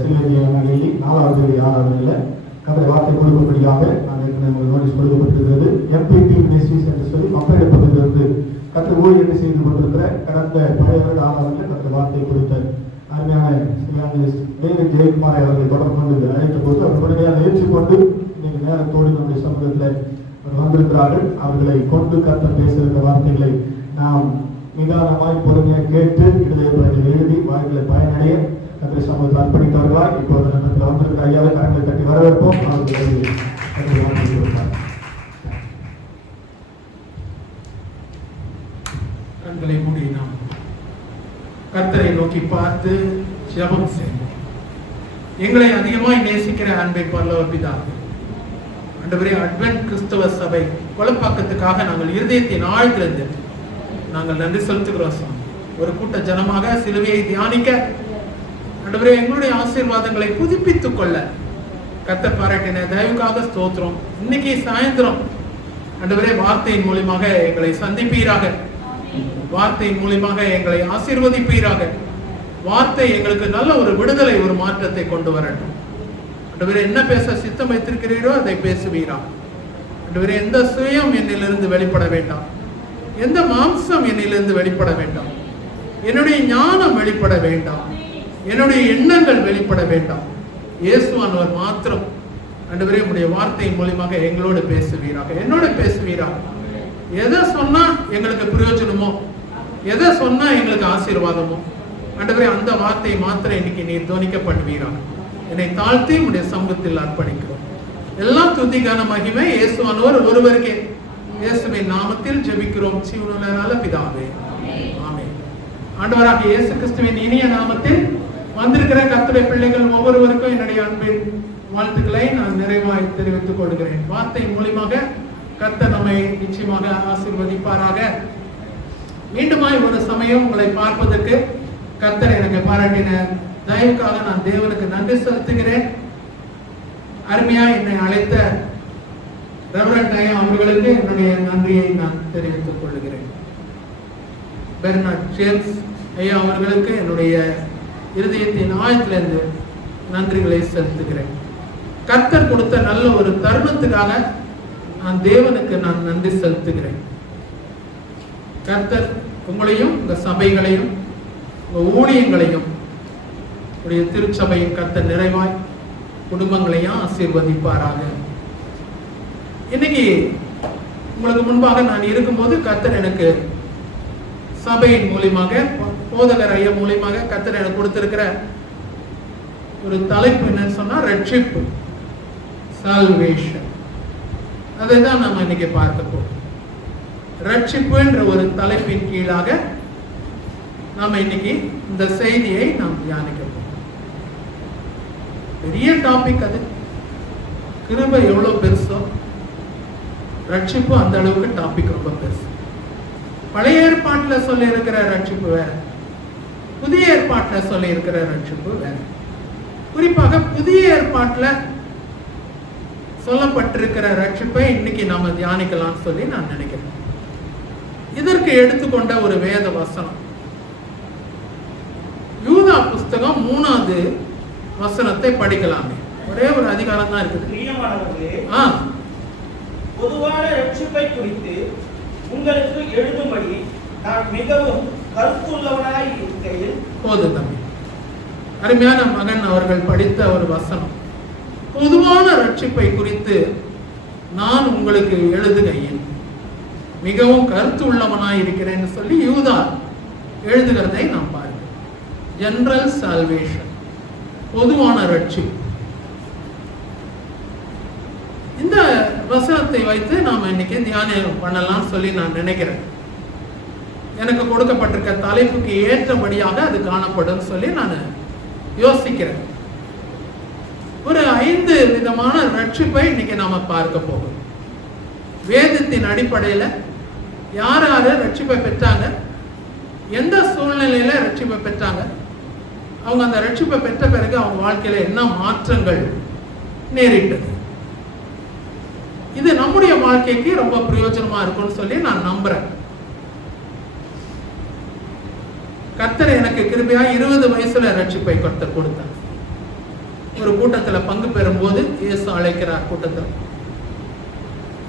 சிலுவையில் 4வது 6வது கர்த்தருடைய வார்த்தை கொடுக்கும்படியாக நான் ஏற்கனவே நோட்டீஸ் கொடுக்கப்பட்டிருக்கிறது. MPT மினிஸ்ட்ரிஸ் என்று சொல்லி மக்கள் பகுதியிலிருந்து கர்த்தர் ஊழியர்கள் செய்து கொண்டிருக்கிற கடந்த பழைய வருட 6வது கர்த்தர் வார்த்தை கொடுத்த அருமையான டேவிட் ஜெயக்குமாரை அவர்களை தொடர்பு கொண்டு அழைத்த போது அவர் உடனடியாக ஏற்றுக்கொண்டு இன்னைக்கு நேரத்தோடு நம்முடைய சமூகத்தில் வந்திருக்கிறார்கள். அவர்களை கொண்டு கர்த்தர் பேசுகிற வார்த்தைகளை நாம் நிதானமாய் பொறுமையாக கேட்டு இடையே எழுதி வாய்களை பயனடைய கர்த்தர் சமூகத்தில் அர்ப்பணித்தவர்களாய் இப்போது நம்மத்தில் வந்திருக்கிற ஐயாவை கரங்களை தட்டி வரவேற்போம். கண்களை மூடி நாம் கர்த்தரை நோக்கி பார்த்து ஜெபம் செய்வோம். எங்களை அதிகமாய் நேசிக்கிற அன்பை பரலோக பிதாவே, ஆண்டவரே, அட்வென்ட் கிறிஸ்தவ சபை கொலப்பாக்கத்துக்காக நாங்கள் இருதயத்தின் ஆழ்த்திலிருந்து நாங்கள் நன்றி செலுத்துகிறோம் சாமி. ஒரு கூட்ட ஜனமாக சிலுவையை தியானிக்க ஆண்டவரே எங்களுடைய ஆசீர்வாதங்களை புதுப்பித்துக் கொள்ள கர்த்தர் பாராட்டின தயவுக்காக ஸ்தோத்திரம். இன்னைக்கு சாயந்தரம் ஆண்டவரே வார்த்தையின் மூலமாக எங்களை சந்திப்பீராக, வார்த்தையின் மூலமாக எங்களை ஆசீர்வதிப்பீராக. வார்த்தை எங்களுக்கு நல்ல ஒரு விடுதலை, ஒரு மாற்றத்தை கொண்டு வரட்டும். ஆண்டவரே, என்ன பேச சித்தம் வைத்திருக்கிறீரோ அதை பேசுவீரா. ஆண்டவரே, எந்த சுயம் என்னிலிருந்து வெளிப்பட வேண்டாம், எந்த மாம்சம் என்னிலிருந்து வெளிப்பட வேண்டாம், என்னுடைய ஞானம் வெளிப்பட வேண்டாம், என்னுடைய எண்ணங்கள் வெளிப்பட வேண்டாம். இயேசுவானவர் மாத்திரம் ஆண்டவரே உடைய வார்த்தையின் மூலமாக எங்களோடு பேசுவீராக, என்னோட பேசுவீராக. எதை சொன்னா எங்களுக்கு பிரயோஜனமோ, எதை சொன்னா எங்களுக்கு ஆசீர்வாதமோ, ஆண்டவரே அந்த வார்த்தையை மாத்திரம் இன்னைக்கு நீர் தோனிக்க பண்ணுவீராக. என்னை தாழ்த்தி உடைய சமூகத்தில் அர்ப்பணிக்கிறோம். எல்லாம் துதிக்கான மகிமை இயேசுவானவர் ஒருவருக்கே. இயேசுவின் நாமத்தில் ஜெபிக்கிறோம் ஜீவனுள்ள பிதாவே, ஆமென். ஆண்டவராக இயேசு கிறிஸ்துவின் இனிய நாமத்தில் வந்திருக்கிற கர்த்தருடைய பிள்ளைகள் ஒவ்வொருவருக்கும் என்னுடைய அன்பின் வாழ்த்துக்களை நான் நிறைவாய் தெரிவித்துக் கொள்கிறேன். வார்த்தையின் மூலமாக கர்த்தர் நம்மை நிச்சயமாக ஆசீர்வதிப்பாராக. மீண்டுமாய் ஒரு சமயம் உங்களை பார்ப்பதற்கு கர்த்தர் எனக்கு பாராட்டின தயவுக்காக நான் தேவனுக்கு நன்றி செலுத்துகிறேன். அருமையா என்னை அழைத்த ரெவரண்ட் ஐயா அவர்களுக்கு என்னுடைய நன்றியை நான் தெரிவித்துக் கொள்கிறேன். பெர்னார்ட் ஜேம்ஸ் ஐயா அவர்களுக்கு என்னுடைய இருதயத்தின் ஆழத்திலிருந்து நன்றிகளை செலுத்துகிறேன். கர்த்தர் கொடுத்த நல்ல ஒரு தருணத்துக்காக நான் தேவனுக்கு நான் நன்றி செலுத்துகிறேன். கர்த்தர் உங்களையும் உங்க சபைகளையும் உங்க ஊழியங்களையும் உடைய திருச்சபையும் கர்த்தர் நிறைவாய் குடும்பங்களையும் ஆசீர்வதிப்பாராக. இன்னைக்கு உங்களுக்கு முன்பாக நான் இருக்கும்போது கர்த்தர் எனக்கு சபையின் மூலியமாக, போதகர் ஐயா மூலியமாக கர்த்தர் எனக்கு கொடுத்திருக்கிற ஒரு தலைப்பு என்னன்னு சொன்னா ரட்சிப்பு, சால்வேஷன். அதை தான் நம்ம இன்னைக்கு பார்க்க போறோம். ரட்சிப்பு என்ற ஒரு தலைப்பின் கீழாக நாம இன்னைக்கு இந்த செய்தியை நாம் தியானிக்க போறோம். பெரிய டாபிக் அது. கிருபை எவ்வளவு பெருசோ ரட்சிப்பு அந்த அளவுக்கு டாபிக் ரொம்ப பெருசு. பழைய ஏற்பாட்டில் சொல்லி இருக்கிற ரட்சிப்பு வேற, புதிய ஏற்பாட்டில் சொல்லி இருக்கிற ரட்சிப்பு வேற. குறிப்பாக புதிய ஏற்பாட்டில் சொல்லப்பட்டிருக்கிற ரட்சிப்பை இன்னைக்கு நாம தியானிக்கலாம் சொல்லி நான் நினைக்கிறேன். இதற்கு எடுத்துக்கொண்ட ஒரு வேத வசனம் யூதா புஸ்தகம் 3வது வசனத்தை படிக்கலாமே. ஒரே ஒரு அதிகாரம் தான் இருக்குது. பொதுவான ரட்சிப்பை குறித்து உங்களுக்கு எழுதும்படி நான் மிகவும் கருத்துள்ளவனாய் இருக்கையில். போது தம்பி, அருமையான மகன் அவர்கள் படித்த ஒரு வசனம். பொதுவான ரட்சிப்பை குறித்து நான் உங்களுக்கு எழுதுகையில் மிகவும் கருத்து உள்ளவனாய் இருக்கிறேன்னு சொல்லி யூதா எழுதுகிறதை நாம் பாருங்க. ஜெனரல் சால்வேஷன், பொதுவான ரட்சிப்பு. இந்த வசனத்தை வைத்து நாம் இன்னைக்கு தியானம் பண்ணலாம் சொல்லி நான் நினைக்கிறேன். எனக்கு கொடுக்கப்பட்டிருக்க தலைப்புக்கு ஏற்றபடியாக அது காணப்படும் சொல்லி நான் யோசிக்கிறேன். ஒரு 5 விதமான ரட்சிப்பை இன்னைக்கு நாம பார்க்க போகிறோம். வேதத்தின் அடிப்படையில் யார் யாரு ரட்சிப்பை பெற்றாங்க, எந்த சூழ்நிலையில ரட்சிப்பை பெற்றாங்க, அவங்க அந்த ரட்சிப்பை பெற்ற பிறகு அவங்க வாழ்க்கையில என்ன மாற்றங்கள் நேரிட்டது, இது நம்முடைய வாழ்க்கைக்கு ரொம்ப பிரயோஜனமா இருக்கும்னு சொல்லி நான் நம்புறேன். கர்த்தர் எனக்கு கிருபையா 20 வயசுல ரட்சிப்பை கர்த்தர் கொடுத்தார். ஒரு கூட்டத்தில் பங்கு பெறும்போது இயேசு அழைக்கிறார். கூட்டத்தில்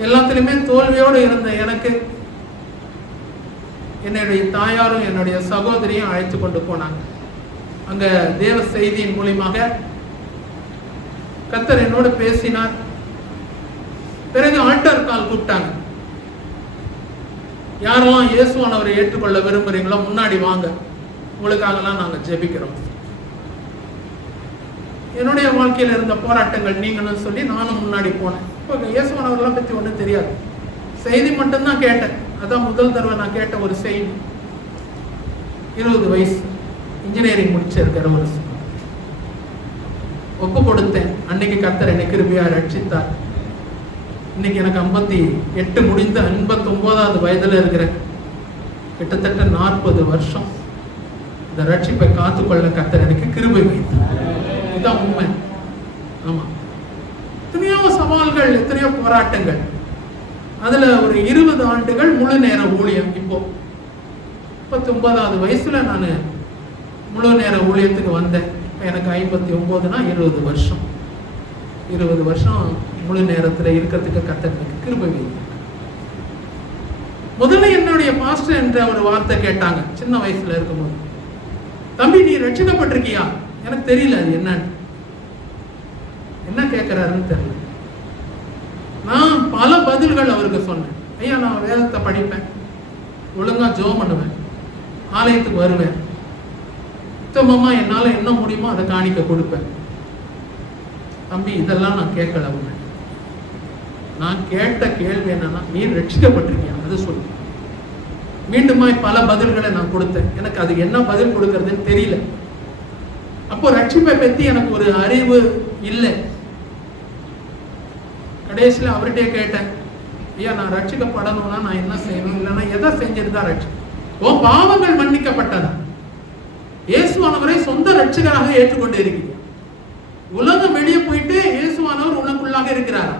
எல்லாத்திலுமே தோல்வியோடு இருந்த எனக்கு என்னுடைய தாயாரும் என்னுடைய சகோதரியும் அழைத்து கொண்டு போனாங்க. அங்க தேவ செய்தியின் மூலமாக கர்த்தர் என்னோடு பேசினார். பிறகு ஆல்டர் கால் கூப்பிட்டாங்க. யாரெல்லாம் இயேசுவானவரை ஏற்றுக்கொள்ள விரும்புறீங்களோ முன்னாடி வாங்க, உங்களுக்காகலாம் நாங்க ஜெபிக்கிறோம். என்னுடைய வாழ்க்கையில் இருந்த போராட்டங்கள் நீங்கன்னு சொல்லி நானும் முன்னாடி போனேன். இப்போ இயேசுவானவரெல்லாம் பத்தி ஒன்றும் தெரியாது, செய்தி மட்டும்தான் கேட்டேன். அதான் முதல் தடவை நான் கேட்ட ஒரு செய்தி. 20 வயசு, இன்ஜினியரிங் முடிச்சிருக்கிற ஒரு ஒப்பு கொடுத்தேன். அன்னைக்கு கர்த்தர் என்னை கிருபையா ரட்சித்தார். இன்னைக்கு எனக்கு 58 முடிந்து 59வது வயதுல இருக்கிறேன். கிட்டத்தட்ட 40 வருஷம் இந்த ரட்சிப்பை காத்துக்கொள்ள கர்த்தர் எனக்கு கிருபை வைத்தார். இதுதான் உண்மை. ஆமா, எத்தனையோ சவால்கள், எத்தனையோ போராட்டங்கள். அதுல ஒரு 20 ஆண்டுகள் முழு நேர ஊழியம். இப்போ 39வது வயசுல நான் முழு நேர ஊழியத்துக்கு வந்தேன். எனக்கு 59னா 20 வருஷம். 20 வருஷம் முழு நேரத்தில் இருக்கிறதுக்கு கர்த்தர் எனக்கு கிருபை வைத்தார். முதல்ல என்னுடைய பாஸ்டர் என்ற ஒரு வார்த்தை கேட்டாங்க சின்ன வயசுல இருக்கும்போது. தம்பி, நீ ரட்சிக்கப்பட்டிருக்கியா? எனக்கு தெரியல அது என்னன்னு, என்ன கேட்கிறாருன்னு தெரியல. நான் பல பதில்கள் அவருக்கு சொன்னேன். ஐயா, நான் வேதத்தை படிப்பேன், ஒழுங்கா ஜெபம் பண்ணுவேன், ஆலயத்துக்கு வருவேன், உத்தமமா என்னால என்ன முடியுமோ அதை காணிக்க கொடுப்பேன். தம்பி, இதெல்லாம் நான் கேட்கல. உன்னை நான் கேட்ட கேள்வி என்னன்னா, நீ ரட்சிக்கப்பட்டிருக்கியா அது சொல்லு. மீண்டுமாய் பல பதில்களை நான் கொடுத்தேன். எனக்கு அது என்ன பதில் கொடுக்கறதுன்னு தெரியல. அப்போ ரட்சிப்பை பற்றி எனக்கு ஒரு அறிவு இல்லை. கடைசியில் அவர்கிட்டே கேட்டேன், ஐயா, நான் ரட்சிக்கப்படணும்னா நான் என்ன செய்யணும், இல்லைன்னா எதை செஞ்சிருந்தா ரட்சி? உன் பாவங்கள் மன்னிக்கப்பட்டதா? இயேசுவானவரை சொந்த ரட்சகராக ஏற்றுக்கொண்டு இருக்கிறீர். உலகம் வெளியே போயிட்டு இயேசுவானவர் உனக்குள்ளாக இருக்கிறாரா?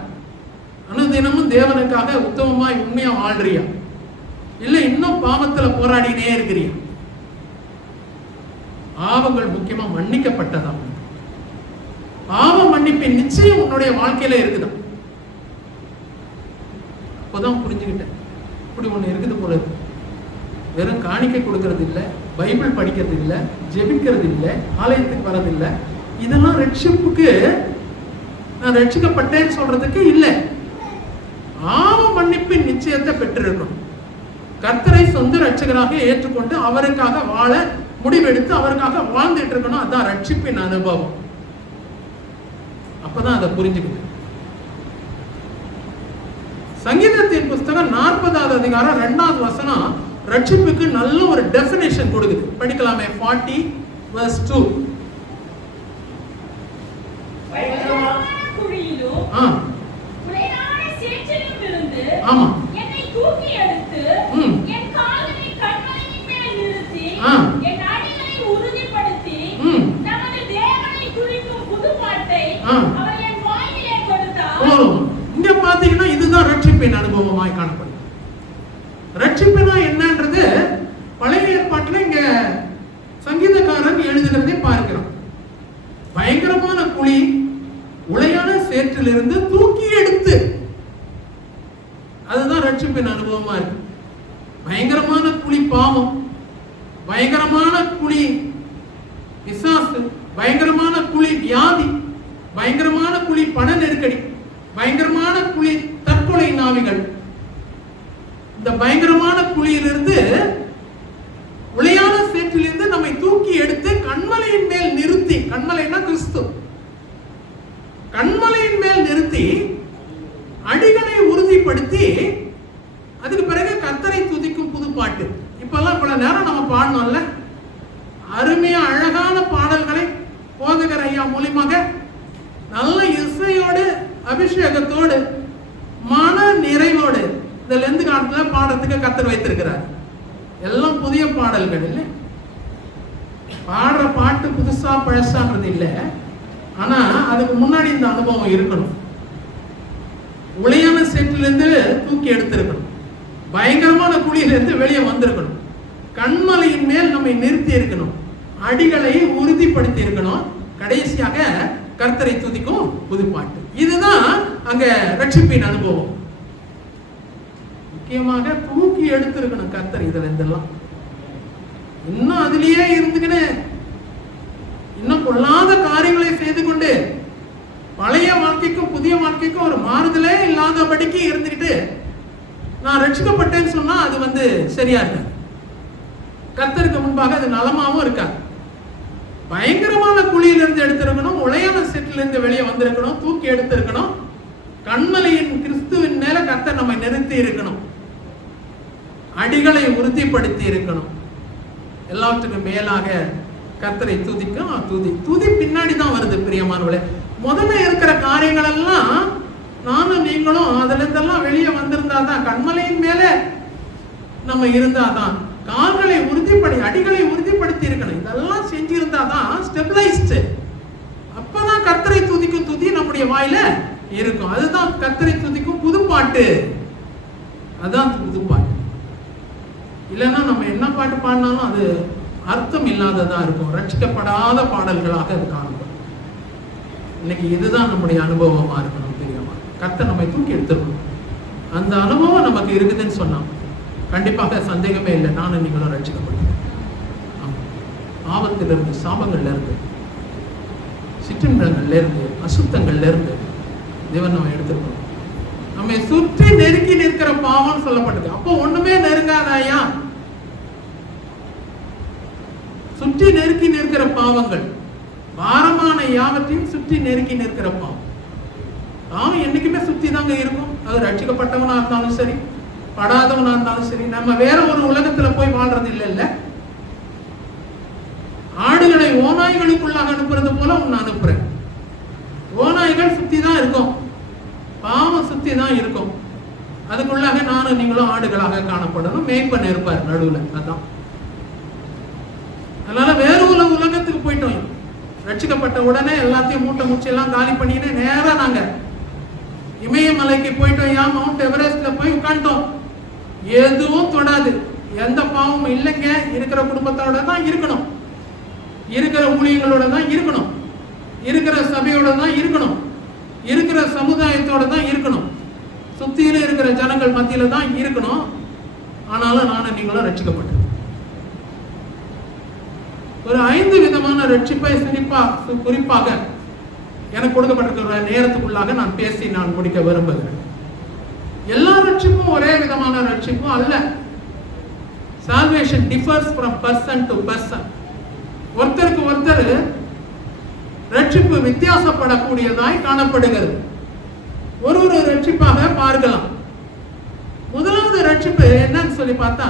அனுதினமும் தேவனுக்காக உத்தமமாய் உண்மையா வாழ்றியா? இல்ல இன்னும் பாவத்துல போராடினே இருக்கிறியா? பாவங்கள் முக்கியமா மன்னிக்கப்பட்டதா? பாவ மன்னிப்பின் நிச்சயம் உன்னுடைய வாழ்க்கையில இருக்குதா? அப்போதான் புரிஞ்சுக்கிட்டேன், இப்படி ஒண்ணு இருக்குது போல. வெறும் காணிக்கை கொடுக்கறது இல்லை, பைபிள் படிக்கிறது இல்லை, ஜெபிக்கிறது இல்லை, ஆலயத்துக்கு வர்றது இல்லை, இதெல்லாம் ரட்சிப்புக்கு நான் ரட்சிக்கப்பட்டேன்னு சொல்றதுக்கு இல்லை. பாவ மன்னிப்பின் நிச்சயத்தை பெற்றிருக்கணும். கர்த்தரை சொந்த ரட்சகராக ஏற்றுக்கொண்டு அவருக்காக வாழ முடிவெடுத்து அவருக்காக வாழ்ந்துட்டு இருக்கணும். அதான் ரட்சிப்பின் அனுபவம். அப்பதான் அதை புரிஞ்சுக்கிட்டு. சங்கீதத்தின் புஸ்தகம் 40வது அதிகாரம் 2வது வசனம் ரட்சிப்புக்கு நல்ல ஒரு டெஃபினேஷன் கொடுக்குது. படிக்கலாமே. 40:2. ஆமா, என்னை தூக்கி எடுத்து என் கால்களை கண்மலையின் மேல் நிறுத்தி என் அடிகளை உறுதிப்படுத்தி நமது தேவனை துதிக்கும் புதுப்பாட்டை அவர் என் வாயிலே கொடுத்தார். இங்க பாத்தீங்கன்னா இதுதான் ரட்சிப்பின் அனுபவமாய் காணப்படும். ரட்சிப்புனா என்னன்றது பழைய ஏற்பாட்டுல இங்க சங்கீதக்காரன் எழுதுகிறதை பார்க்கிறோம். பயங்கரமான குழி, உளையான சேற்றிலிருந்து தூக்கி எடுத்து, அதுதான் ரட்சிப்பின் அனுபவமா இருக்கு. பயங்கரமான குழி பாவம், பயங்கரமான குழி பிசாசு, பயங்கரமான குழி வியாதி, பயங்கரமான குழி பண நெருக்கடி, பயங்கரமான குழி தற்கொலை நாவிகள். இந்த பயங்கரமான குழியிலிருந்து, உளையான சேற்றிலிருந்து நம்மை தூக்கி எடுத்து கண்மலையின் மேல் நிறுத்தி, கண்மலைன்னா கிறிஸ்து, கண்மலையின் மேல் நிறுத்தி அடிகளை உறுதிப்படுத்தி, அதுக்கு பிறகு கர்த்தரை துதிக்கும் புது பாட்டு. இப்பெல்லாம் இவ்வளவு நேரம் நம்ம பாடணும்ல, அருமையா அழகான பாடல்களை போதகர் ஐயா மூலியமாக நல்ல இசையோடு அபிஷேகத்தோடு மன நிறைவோடு இந்த லெந்து காலத்துல பாடுறதுக்கு கர்த்தர் வைத்திருக்கிறார். எல்லாம் புதிய பாடல்கள் இல்லை, பாடுற பாட்டு புதுசா பழசான்றது இல்லை. ஆனா அதுக்கு முன்னாடி இந்த அனுபவம் இருக்கணும். உளையான சேற்றிலிருந்து தூக்கி எடுத்திருக்கணும், பயங்கரமான குழியிலிருந்து வெளியே வந்திருக்கணும், கண்மலையின் மேல் நம்மை நிறுத்தி இருக்கணும், அடிகளை உறுதிப்படுத்தி இருக்கணும், கடைசியாக கர்த்தரை துதிக்கும் புதுப்பாட்டு. இதுதான் அங்க ரட்சிப்பின் அனுபவம். முக்கியமாக தூக்கி எடுத்திருக்கணும் கர்த்தர் இதுல இருந்தெல்லாம். இன்னும் அதிலேயே இருந்துக்கின்னு இன்னும் கொள்ளாத காரியங்களை செய்து கொண்டு பழைய வாழ்க்கைக்கும் புதிய வாழ்க்கைக்கும் ஒரு மாறுதலே இல்லாதபடிக்கு இருந்துக்கிட்டு நான் ரட்சிக்கப்பட்டேன்னு சொன்னா அது சரியா இருக்காது. கர்த்தருக்கு முன்பாக அது நலமாவும் இருக்காது. பயங்கரமான குழியிலிருந்து எடுத்திருக்கணும், உளையான செட்டிலிருந்து வெளியே வந்திருக்கணும், தூக்கி எடுத்திருக்கணும், கண்மலையின் கிறிஸ்துவின் மேல கர்த்தர் நம்மை நிறுத்தி இருக்கணும், அடிகளை உறுதிப்படுத்தி இருக்கணும். எல்லாத்துக்கும் மேலாக கர்த்தரை துதிக்கும் துதி பின்னாடி தான் வருது பிரியமானவர்களே. முதல்ல இருக்கிற காரியங்கள் எல்லாம் நானும் நீங்களும் அதுல இருந்தெல்லாம் வெளியே வந்திருந்தாதான், கண்மலையின் மேல நம்ம இருந்தாதான், கால்களை அடிகளை உறுதிப்படுத்தி இருக்கணும், இதெல்லாம் செஞ்சிருந்தாதான் ஸ்டெபிலைஸ்ட். அப்பதான் கர்த்தரை துதிக்கும் துதி நம்முடைய வாயில இருக்கும். அதுதான் கர்த்தரை துதிக்கும் புதுப்பாட்டு. அதுதான் புதுப்பாட்டு. இல்லைன்னா நம்ம என்ன பாட்டு பாடினாலும் அது அர்த்தம் இல்லாததா இருக்கும், ரட்சிக்கப்படாத பாடல்களாக அது காணப்படும். இன்னைக்கு இதுதான் நம்முடைய அனுபவமா இருக்கணும். தெரியுமா, கர்த்தர் நம்மை தூக்கி எடுத்துருக்கணும். அந்த அனுபவம் நமக்கு இருக்குதுன்னு சொன்னா கண்டிப்பாக சந்தேகமே இல்லை, நானும் நீங்களும் ரட்சிக்கப்படும். ஆபத்திலிருந்து, சாபங்கள்ல இருந்து, சிற்றின்பங்கள்ல இருந்து, அசுத்தங்கள்ல இருந்து தேவன் நம்ம எடுத்துருக்கணும். நம்மை சுற்றி நெருக்கி நிற்கிற பாவம் சொல்லப்பட்டது. அப்போ ஒண்ணுமே நெருங்காதாயா? சுற்றி நெருக்கி நிற்கிற பாவங்கள், பாரமான யாவற்றையும் சுற்றி நெருக்கி நிற்கிற பாவம். பாவம் என்னைக்குமே சுத்தி தாங்க இருக்கும். அது ரட்சிக்கப்பட்டவனா இருந்தாலும் சரி, படாதவனா இருந்தாலும் சரி. நம்ம வேற ஒரு உலகத்துல போய் வாழ்றது இல்ல. ஆடுகளை ஓநாய்களுக்குள்ளாக அனுப்புறது போல உன்னை அனுப்புறேன். ஓநாய்கள் சுத்தி தான் இருக்கும், பாவம் சுத்தி தான் இருக்கும். அதுக்குள்ளாக நானும் நீங்களும் ஆடுகளாக காணப்படணும். மேய்ப்பன் இருப்பார் நடுவுல. அதான். அதனால வேற ஒரு உலகத்துக்கு போயிட்டோம். ரட்சிக்கப்பட்ட உடனே எல்லாத்தையும் மூட்டை மூச்சு எல்லாம் காலி பண்ணிட்டு நேரா நாங்க இமயமலைக்கு போயிட்டோம். மவுண்ட் எவரெஸ்ட்ல போய் உட்காந்துட்டோம். எதுவும் தொடாது, எந்த பாவமும் இல்லைங்க. இருக்கிற குடும்பத்தோட தான் இருக்கணும், இருக்கிற ஊழியங்களோட தான் இருக்கணும், இருக்கிற சபையோட தான் இருக்கணும், இருக்கிற சமுதாயத்தோட தான் இருக்கணும், சுத்தியில இருக்கிற ஜனங்கள் மத்தியில தான் இருக்கணும். ஆனாலும் நானும் நீங்களும் ரட்சிக்கப்பட்டது. ஒரு 5 விதமான ரட்சிப்பை குறிப்பாக எனக்கு கொடுக்கப்பட்டிருக்கிற நேரத்துக்குள்ளாக நான் பேசி நான் முடிக்க விரும்புகிறேன். எல்லா ரட்சிப்பும் ஒரே விதமான ரட்சிப்பும் அல்ல. Salvation differs from person to person. ஒருத்தருக்கு ஒருத்தர் ரட்சிப்பு வித்தியாசப்படக்கூடியதாய் காணப்படுகிறது. ஒரு ரட்சிப்பாக பார்க்கலாம். முதலாவது ரட்சிப்பு என்னன்னு சொல்லி பார்த்தா,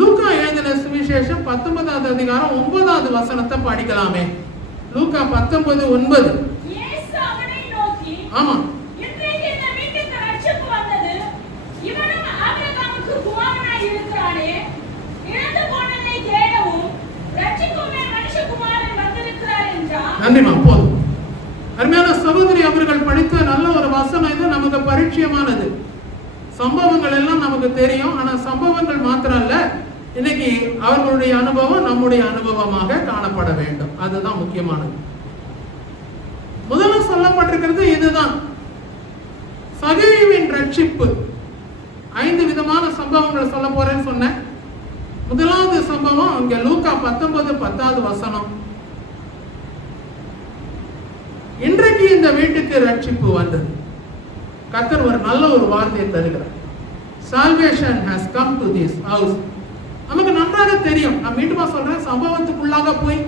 லூக்கா எழுதின சுவிசேஷம் 19வது அதிகாரம் 9வது வசனத்தை படிக்கலாமே. லூக்கா 19:9. இயேசு அவனை நோக்கி, ஆமா, இன்றைக்கு இந்த வீட்டுக்கு ரட்சிப்பு வந்தது, இவனும் ஆபிரகாமுக்கு குமாரனாய் இருக்கிறானே. இழந்து போனதை தேடவும் ரட்சிக்கவே மனுஷகுமாரன் வந்திருக்கிறார் என்றார். நன்றிமா, போதும். அருமையான சகோதரி அவர்கள் படித்த நல்ல ஒரு வசனம் இது. நமக்கு பரிச்சயமானது. சம்பவங்கள் எல்லாம் நமக்கு தெரியும். ஆனா சம்பவங்கள் மாத்திரம் அல்ல, இன்னைக்கு அவர்களுடைய அனுபவம் நம்முடைய அனுபவமாக காணப்பட வேண்டும். அதுதான் முக்கியமானது. முதல்ல சொல்லப்பட்டிருக்கிறது இதுதான், சகேயுவின் ரட்சிப்பு. 5 விதமான சம்பவங்களை சொல்ல போறேன்னு சொன்னேன். முதலாவது சம்பவம் இங்க லூக்கா 19:10வது வசனம். இன்றைக்கு இந்த வீட்டுக்கு ரட்சிப்பு வந்தது. கர்த்தர் ஒரு நல்ல ஒரு வார்த்தையை தருகிறார். Salvation has come to this house. நமக்கு நன்றாக தெரியும். நான் மீண்டும் சொல்றேன், சம்பவத்துக்குள்ளாக போய்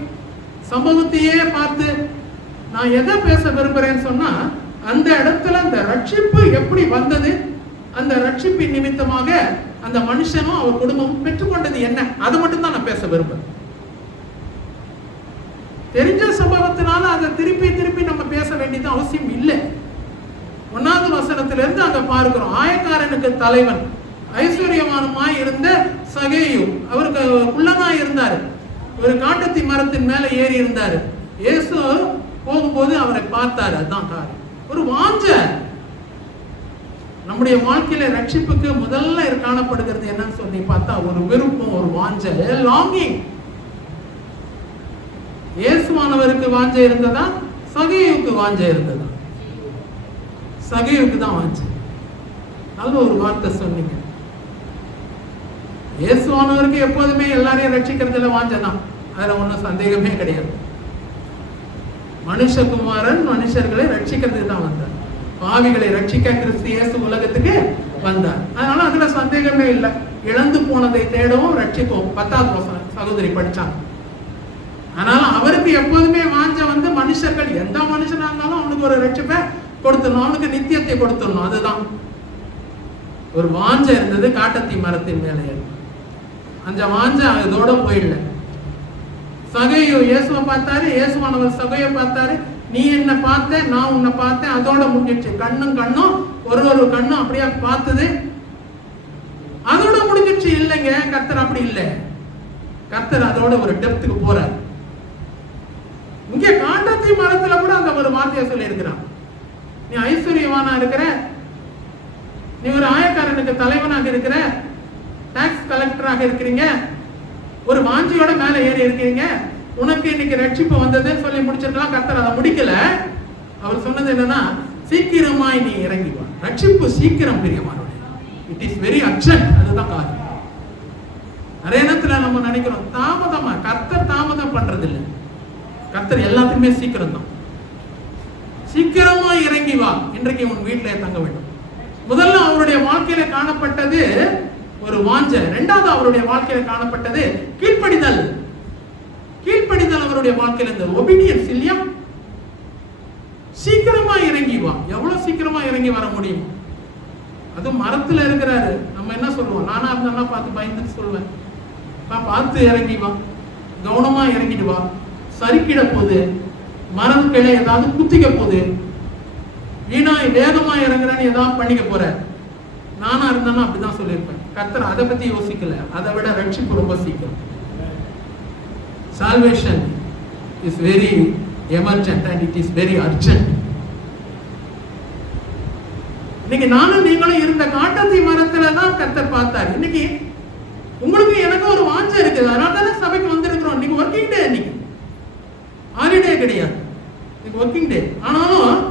சம்பவத்தையே பார்த்து நான் எதை பேச விரும்புறேன்னு சொன்னா, அந்த இடத்துல அந்த ரட்சிப்பு எப்படி வந்தது, அந்த ரட்சிப்பின் நிமித்தமாக அந்த மனுஷனும் அவர் குடும்பமும் பெற்றுக்கொண்டது என்ன, அது மட்டும் தான் நான் பேச விரும்புறேன். தெரிஞ்ச சம்பவத்தினால அதை திருப்பி நம்ம பேச வேண்டியது அவசியம் இல்லை. 1வது வசனத்திலிருந்து அங்க பார்க்கிறோம். ஆயக்காரனுக்கு தலைவன், ஐஸ்வர்யமானமாய் இருந்த சகேயு, அவருக்கு குள்ளனாய் இருந்தாரு. ஒரு காட்டத்தி மரத்தின் மேல ஏறி இருந்தாரு. இயேசு போகும்போது அவரை பார்த்தாரு. அதுதான் காரணம். ஒரு வாஞ்ச. நம்முடைய வாழ்க்கையில ரட்சிப்புக்கு முதல்ல காணப்படுகிறது என்னன்னு சொல்லி பார்த்தா, ஒரு விருப்பம், ஒரு வாஞ்ச, லாங்கிங். இயேசுவானவருக்கு வாஞ்ச இருந்ததா? சகேயுக்கு வாஞ்சை இருந்தது. சகேயுக்கு தான் வாஞ்சை. நல்ல ஒரு வார்த்தை சொன்னீங்க. இயேசுவானவருக்கு எப்போதுமே எல்லாரையும் ரட்சிக்கிறதுல வாஞ்சதான், அதுல ஒன்றும் சந்தேகமே கிடையாது. மனுஷகுமாரன் மனுஷர்களை ரட்சிக்கிறதுக்கு தான் வந்தார். பாவிகளை ரட்சிக்க கிறிஸ்து இயேசு உலகத்துக்கு வந்தார். அதனால அதுல சந்தேகமே இல்லை. இழந்து போனதை தேடவும் ரட்சிக்கவும் 10வது வசனம் சகோதரி படிச்சாங்க. அதனால அவருக்கு எப்போதுமே வாஞ்ச வந்து மனுஷர்கள் எந்த மனுஷனா இருந்தாலும் அவனுக்கு ஒரு ரட்சிப்பை கொடுத்துடணும், அவனுக்கு நித்தியத்தை கொடுத்துடணும். அதுதான் ஒரு வாஞ்ச இருந்தது காட்டத்தி மரத்தின் மேலே. அந்த வாஞ்ச அதோட போயிடல. சகையோ இயேசுவை பார்த்தாரு, இயேசுவானவர் சகையை பார்த்தாரு. நீ என்ன பார்த்த, நான் உன்னை பார்த்தேன், அதோட முடிஞ்சிடுச்சு. கண்ணும் ஒரு கண்ணும் அப்படியே பார்த்தது, அதோட முடிஞ்சிடுச்சு. இல்லைங்க, கர்த்தர் அப்படி இல்லை. கர்த்தர் அதோட ஒரு டெப்த்துக்கு போறார். இங்க காண்டத்தி மரத்துல கூட அந்த ஒரு வார்த்தையை சொல்லி இருக்கிறான். நீ ஐஸ்வர்யவானா இருக்கிற, நீ ஒரு ஆயக்காரனுக்கு தலைவனாக இருக்கிற, டாக்ஸ் கலெக்டராக இருக்கிறீங்க, ஒரு வாஞ்சியோட மேல ஏறி இருக்கிறீங்க, உனக்கு இன்னைக்கு ரட்சிப்பு வந்ததுன்னு சொல்லி முடிச்சிருக்கலாம். கர்த்தர் அதை முடிக்கல. அவர் சொன்னது என்னன்னா, சீக்கிரமாய் நீ இறங்கி வா. ரட்சிப்பு சீக்கிரம் பிரியமானவனே. It is very urgent. அதுதான் காரணம். நிறைய நேரத்துல நம்ம நினைக்கிறோம் தாமதமா. கர்த்தர் தாமதம் பண்றது இல்லை. கர்த்தர் எல்லாத்துக்குமே சீக்கிரம் தான். சீக்கிரமா இறங்கி வா. இன்றைக்கு உன் வீட்டிலே தங்க வேண்டும். முதல்ல அவருடைய வாழ்க்கையில காணப்பட்டது ஒரு வாஞ்ச. இரண்டாவது அவருடைய வாழ்க்கையில காணப்பட்டது கீழ்ப்படிதல். கீழ்ப்படிதல் அவருடைய வாழ்க்கையில இந்த ஒபீடியன்ஸ் இல்லையா? சீக்கிரமா இறங்கி வா. எவ்வளவு சீக்கிரமா இறங்கி வர முடியும்? அது மரத்துல இருக்கிறாரு. நம்ம என்ன சொல்லுவோம்? நானா இருந்தா பார்த்து பயந்து சொல்லுவேன், பார்த்து இறங்கி வா, கவனமா இறங்கிட்டு வா. சறுக்கிட போது, மரம் கிளை ஏதாவது குத்திக்க போது, வீணா வேகமா இறங்குறான்னு ஏதாவது பண்ணிக்க போற. நானா இருந்தாலும் அப்படிதான் சொல்லியிருப்பேன். கர்த்தர் அதை பத்தி யோசிக்கல. அதை விட ரட்சிப்பு ரொம்ப சீக்கிரம். Salvation is very emergent and it is very urgent. இன்னைக்கு நானும் நீங்களும் இருந்த காட்டத்தி மரத்துல தான் கர்த்தர் பார்த்தார். இன்னைக்கு உங்களுக்கு எனக்கு ஒரு வாஞ்சை இருக்குது. அதனால தானே சபைக்கு வந்திருக்கிறோம். இன்னைக்கு ஒர்க்கிங் டே. இன்னைக்கு ஹாலிடே கிடையாது, இன்னைக்கு ஒர்க்கிங் டே. ஆனாலும்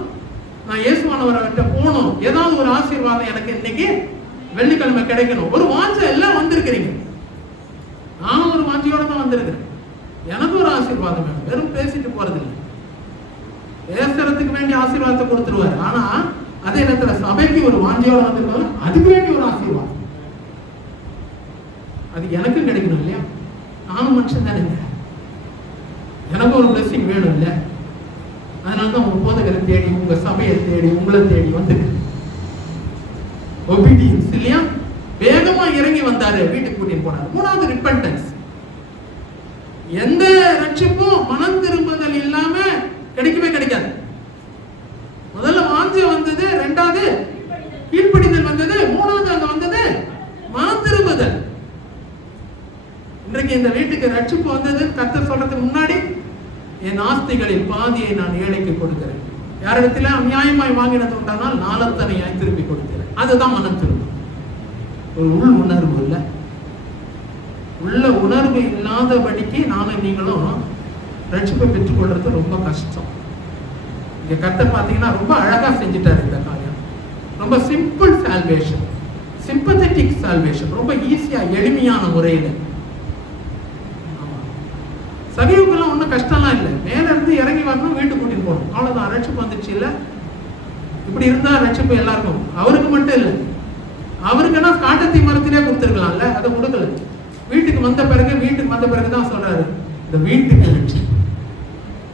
நான் இயேசுவானவர்கிட்ட போகணும், ஏதாவது ஒரு ஆசீர்வாதம் எனக்கு இன்னைக்கு வெள்ளிக்கிழமை கிடைக்கணும். ஒரு வாஞ்சை எல்லாம் வந்திருக்கிறீங்க. நானும் ஒரு வாஞ்சையோட தான் வந்திருக்கிறேன். எனக்கு ஒரு ஆசீர்வாதம் வேணும். வெறும் பேசிட்டு போறது இல்லை. பேசுறதுக்கு வேண்டிய ஆசீர்வாதத்தை கொடுத்துருவாரு. ஆனா அதே நேரத்துல சபைக்கு ஒரு வாஞ்சையோட வந்திருக்காரு, அதுக்கு வேண்டிய ஒரு ஆசீர்வாதம் அது எனக்கு கிடைக்கணும் இல்லையா? நானும் மனுஷன் தானேங்க, எனக்கு ஒரு பிளெஸிங் வேணும் இல்ல? அதனாலதான் உங்க போதகரை தேடி, உங்க சபையை தேடி, உங்களை தேடி வந்து ஒபீடியன்ஸ் இல்லையா? வேகமா இறங்கி வந்தாரு, வீட்டுக்கு கூட்டிட்டு போனாரு. மூணாவது ரிப்பெண்டன்ஸ். எந்த ரட்சிப்பும் மனம் திரும்புதல் இல்லாம கிடைக்கவே கிடைக்காது. முதல்ல வாஞ்சை வந்தது, இரண்டாவது கீழ்ப்படிதல் வந்தது, மூணாவது அங்க வந்தது மனம் திரும்புதல். இன்றைக்கு இந்த வீட்டுக்கு ரட்சிப்பு வந்தது கர்த்தர் சொல்றதுக்கு முன்னாடி, என் ஆஸ்திகளில் பாதியை நான் ஏழைக்கு கொடுக்கிறேன். யாரிடத்துல அநியாயமாய் வாங்கினது உண்டானால் நாலத்தனையாய் திருப்பி கொடுக்கிறேன். அதுதான் மனம் திரும்ப. ஒரு உள் உணர்வு இல்லை. உள்ள உணர்வு இல்லாதபடிக்கு நானும் நீங்களும் ரட்சிப்பை பெற்றுக்கொள்றது ரொம்ப கஷ்டம். இங்க கர்த்தர் பார்த்தீங்கன்னா ரொம்ப அழகா செஞ்சுட்டாரு இந்த காரியம். ரொம்ப சிம்பிள் சால்வேஷன், சிம்பத்தட்டிக் சால்வேஷன், ரொம்ப ஈஸியா எளிமையான முறையில். சகைவுக்கெல்லாம் ஒன்றும் கஷ்டம்லாம் இல்லை. மேல இருந்து இறங்கி வரணும், வீட்டுக்கு கூட்டிட்டு போகணும், அவ்வளவுதான். ரட்சிப்பு வந்துச்சு இல்ல? இப்படி இருந்தா ரட்சிப்பு எல்லாருக்கும். அவருக்கு மட்டும் இல்லை, அவருக்குன்னா காட்டத்தி மரத்திலே கொடுத்துருக்கலாம்ல, அதை கொடுக்கல. வீட்டுக்கு வந்த பிறகுதான் சொல்றாரு இந்த வீட்டுக்கு ரட்சிப்பு.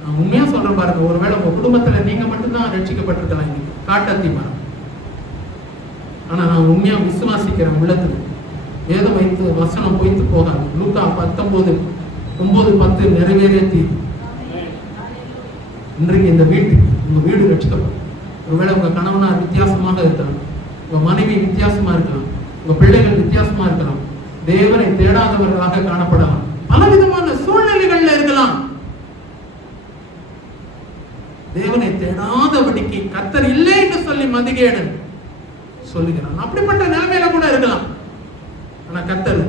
நான் உண்மையா சொல்றேன் பாருங்க, ஒருவேளை உங்க குடும்பத்துல நீங்க மட்டும்தான் ரட்சிக்கப்பட்டிருக்கலாம் இன்னைக்கு காட்டத்தி மரம். ஆனா நான் உண்மையா விசுவாசிக்கிறேன் உள்ளத்துல, வேதம் வைத்து வசனம் பொய்த்து போகாது. லூக்கா 19:9-10 நிறைவேறிய தீர்வு. இன்றைக்கு இந்த வீட்டுக்கு, உங்க வீடு ரட்சிக்கப்படும். ஒருவேளை உங்க கணவனார் வித்தியாசமாக இருக்கலாம், உங்க மனைவி வித்தியாசமா இருக்கலாம், உங்க பிள்ளைகள் வித்தியாசமா இருக்கலாம், தேவனை தேடாதவர்களாக காணப்படலாம், பலவிதமான சூழ்நிலைகள்ல இருக்கலாம். தேவனை தேடாதபடிக்கு கர்த்தர் இல்லை என்று சொல்லி மதிகேடன் சொல்லுகிறான். அப்படிப்பட்ட நிலைமையில கூட இருக்கலாம். ஆனா கர்த்தர்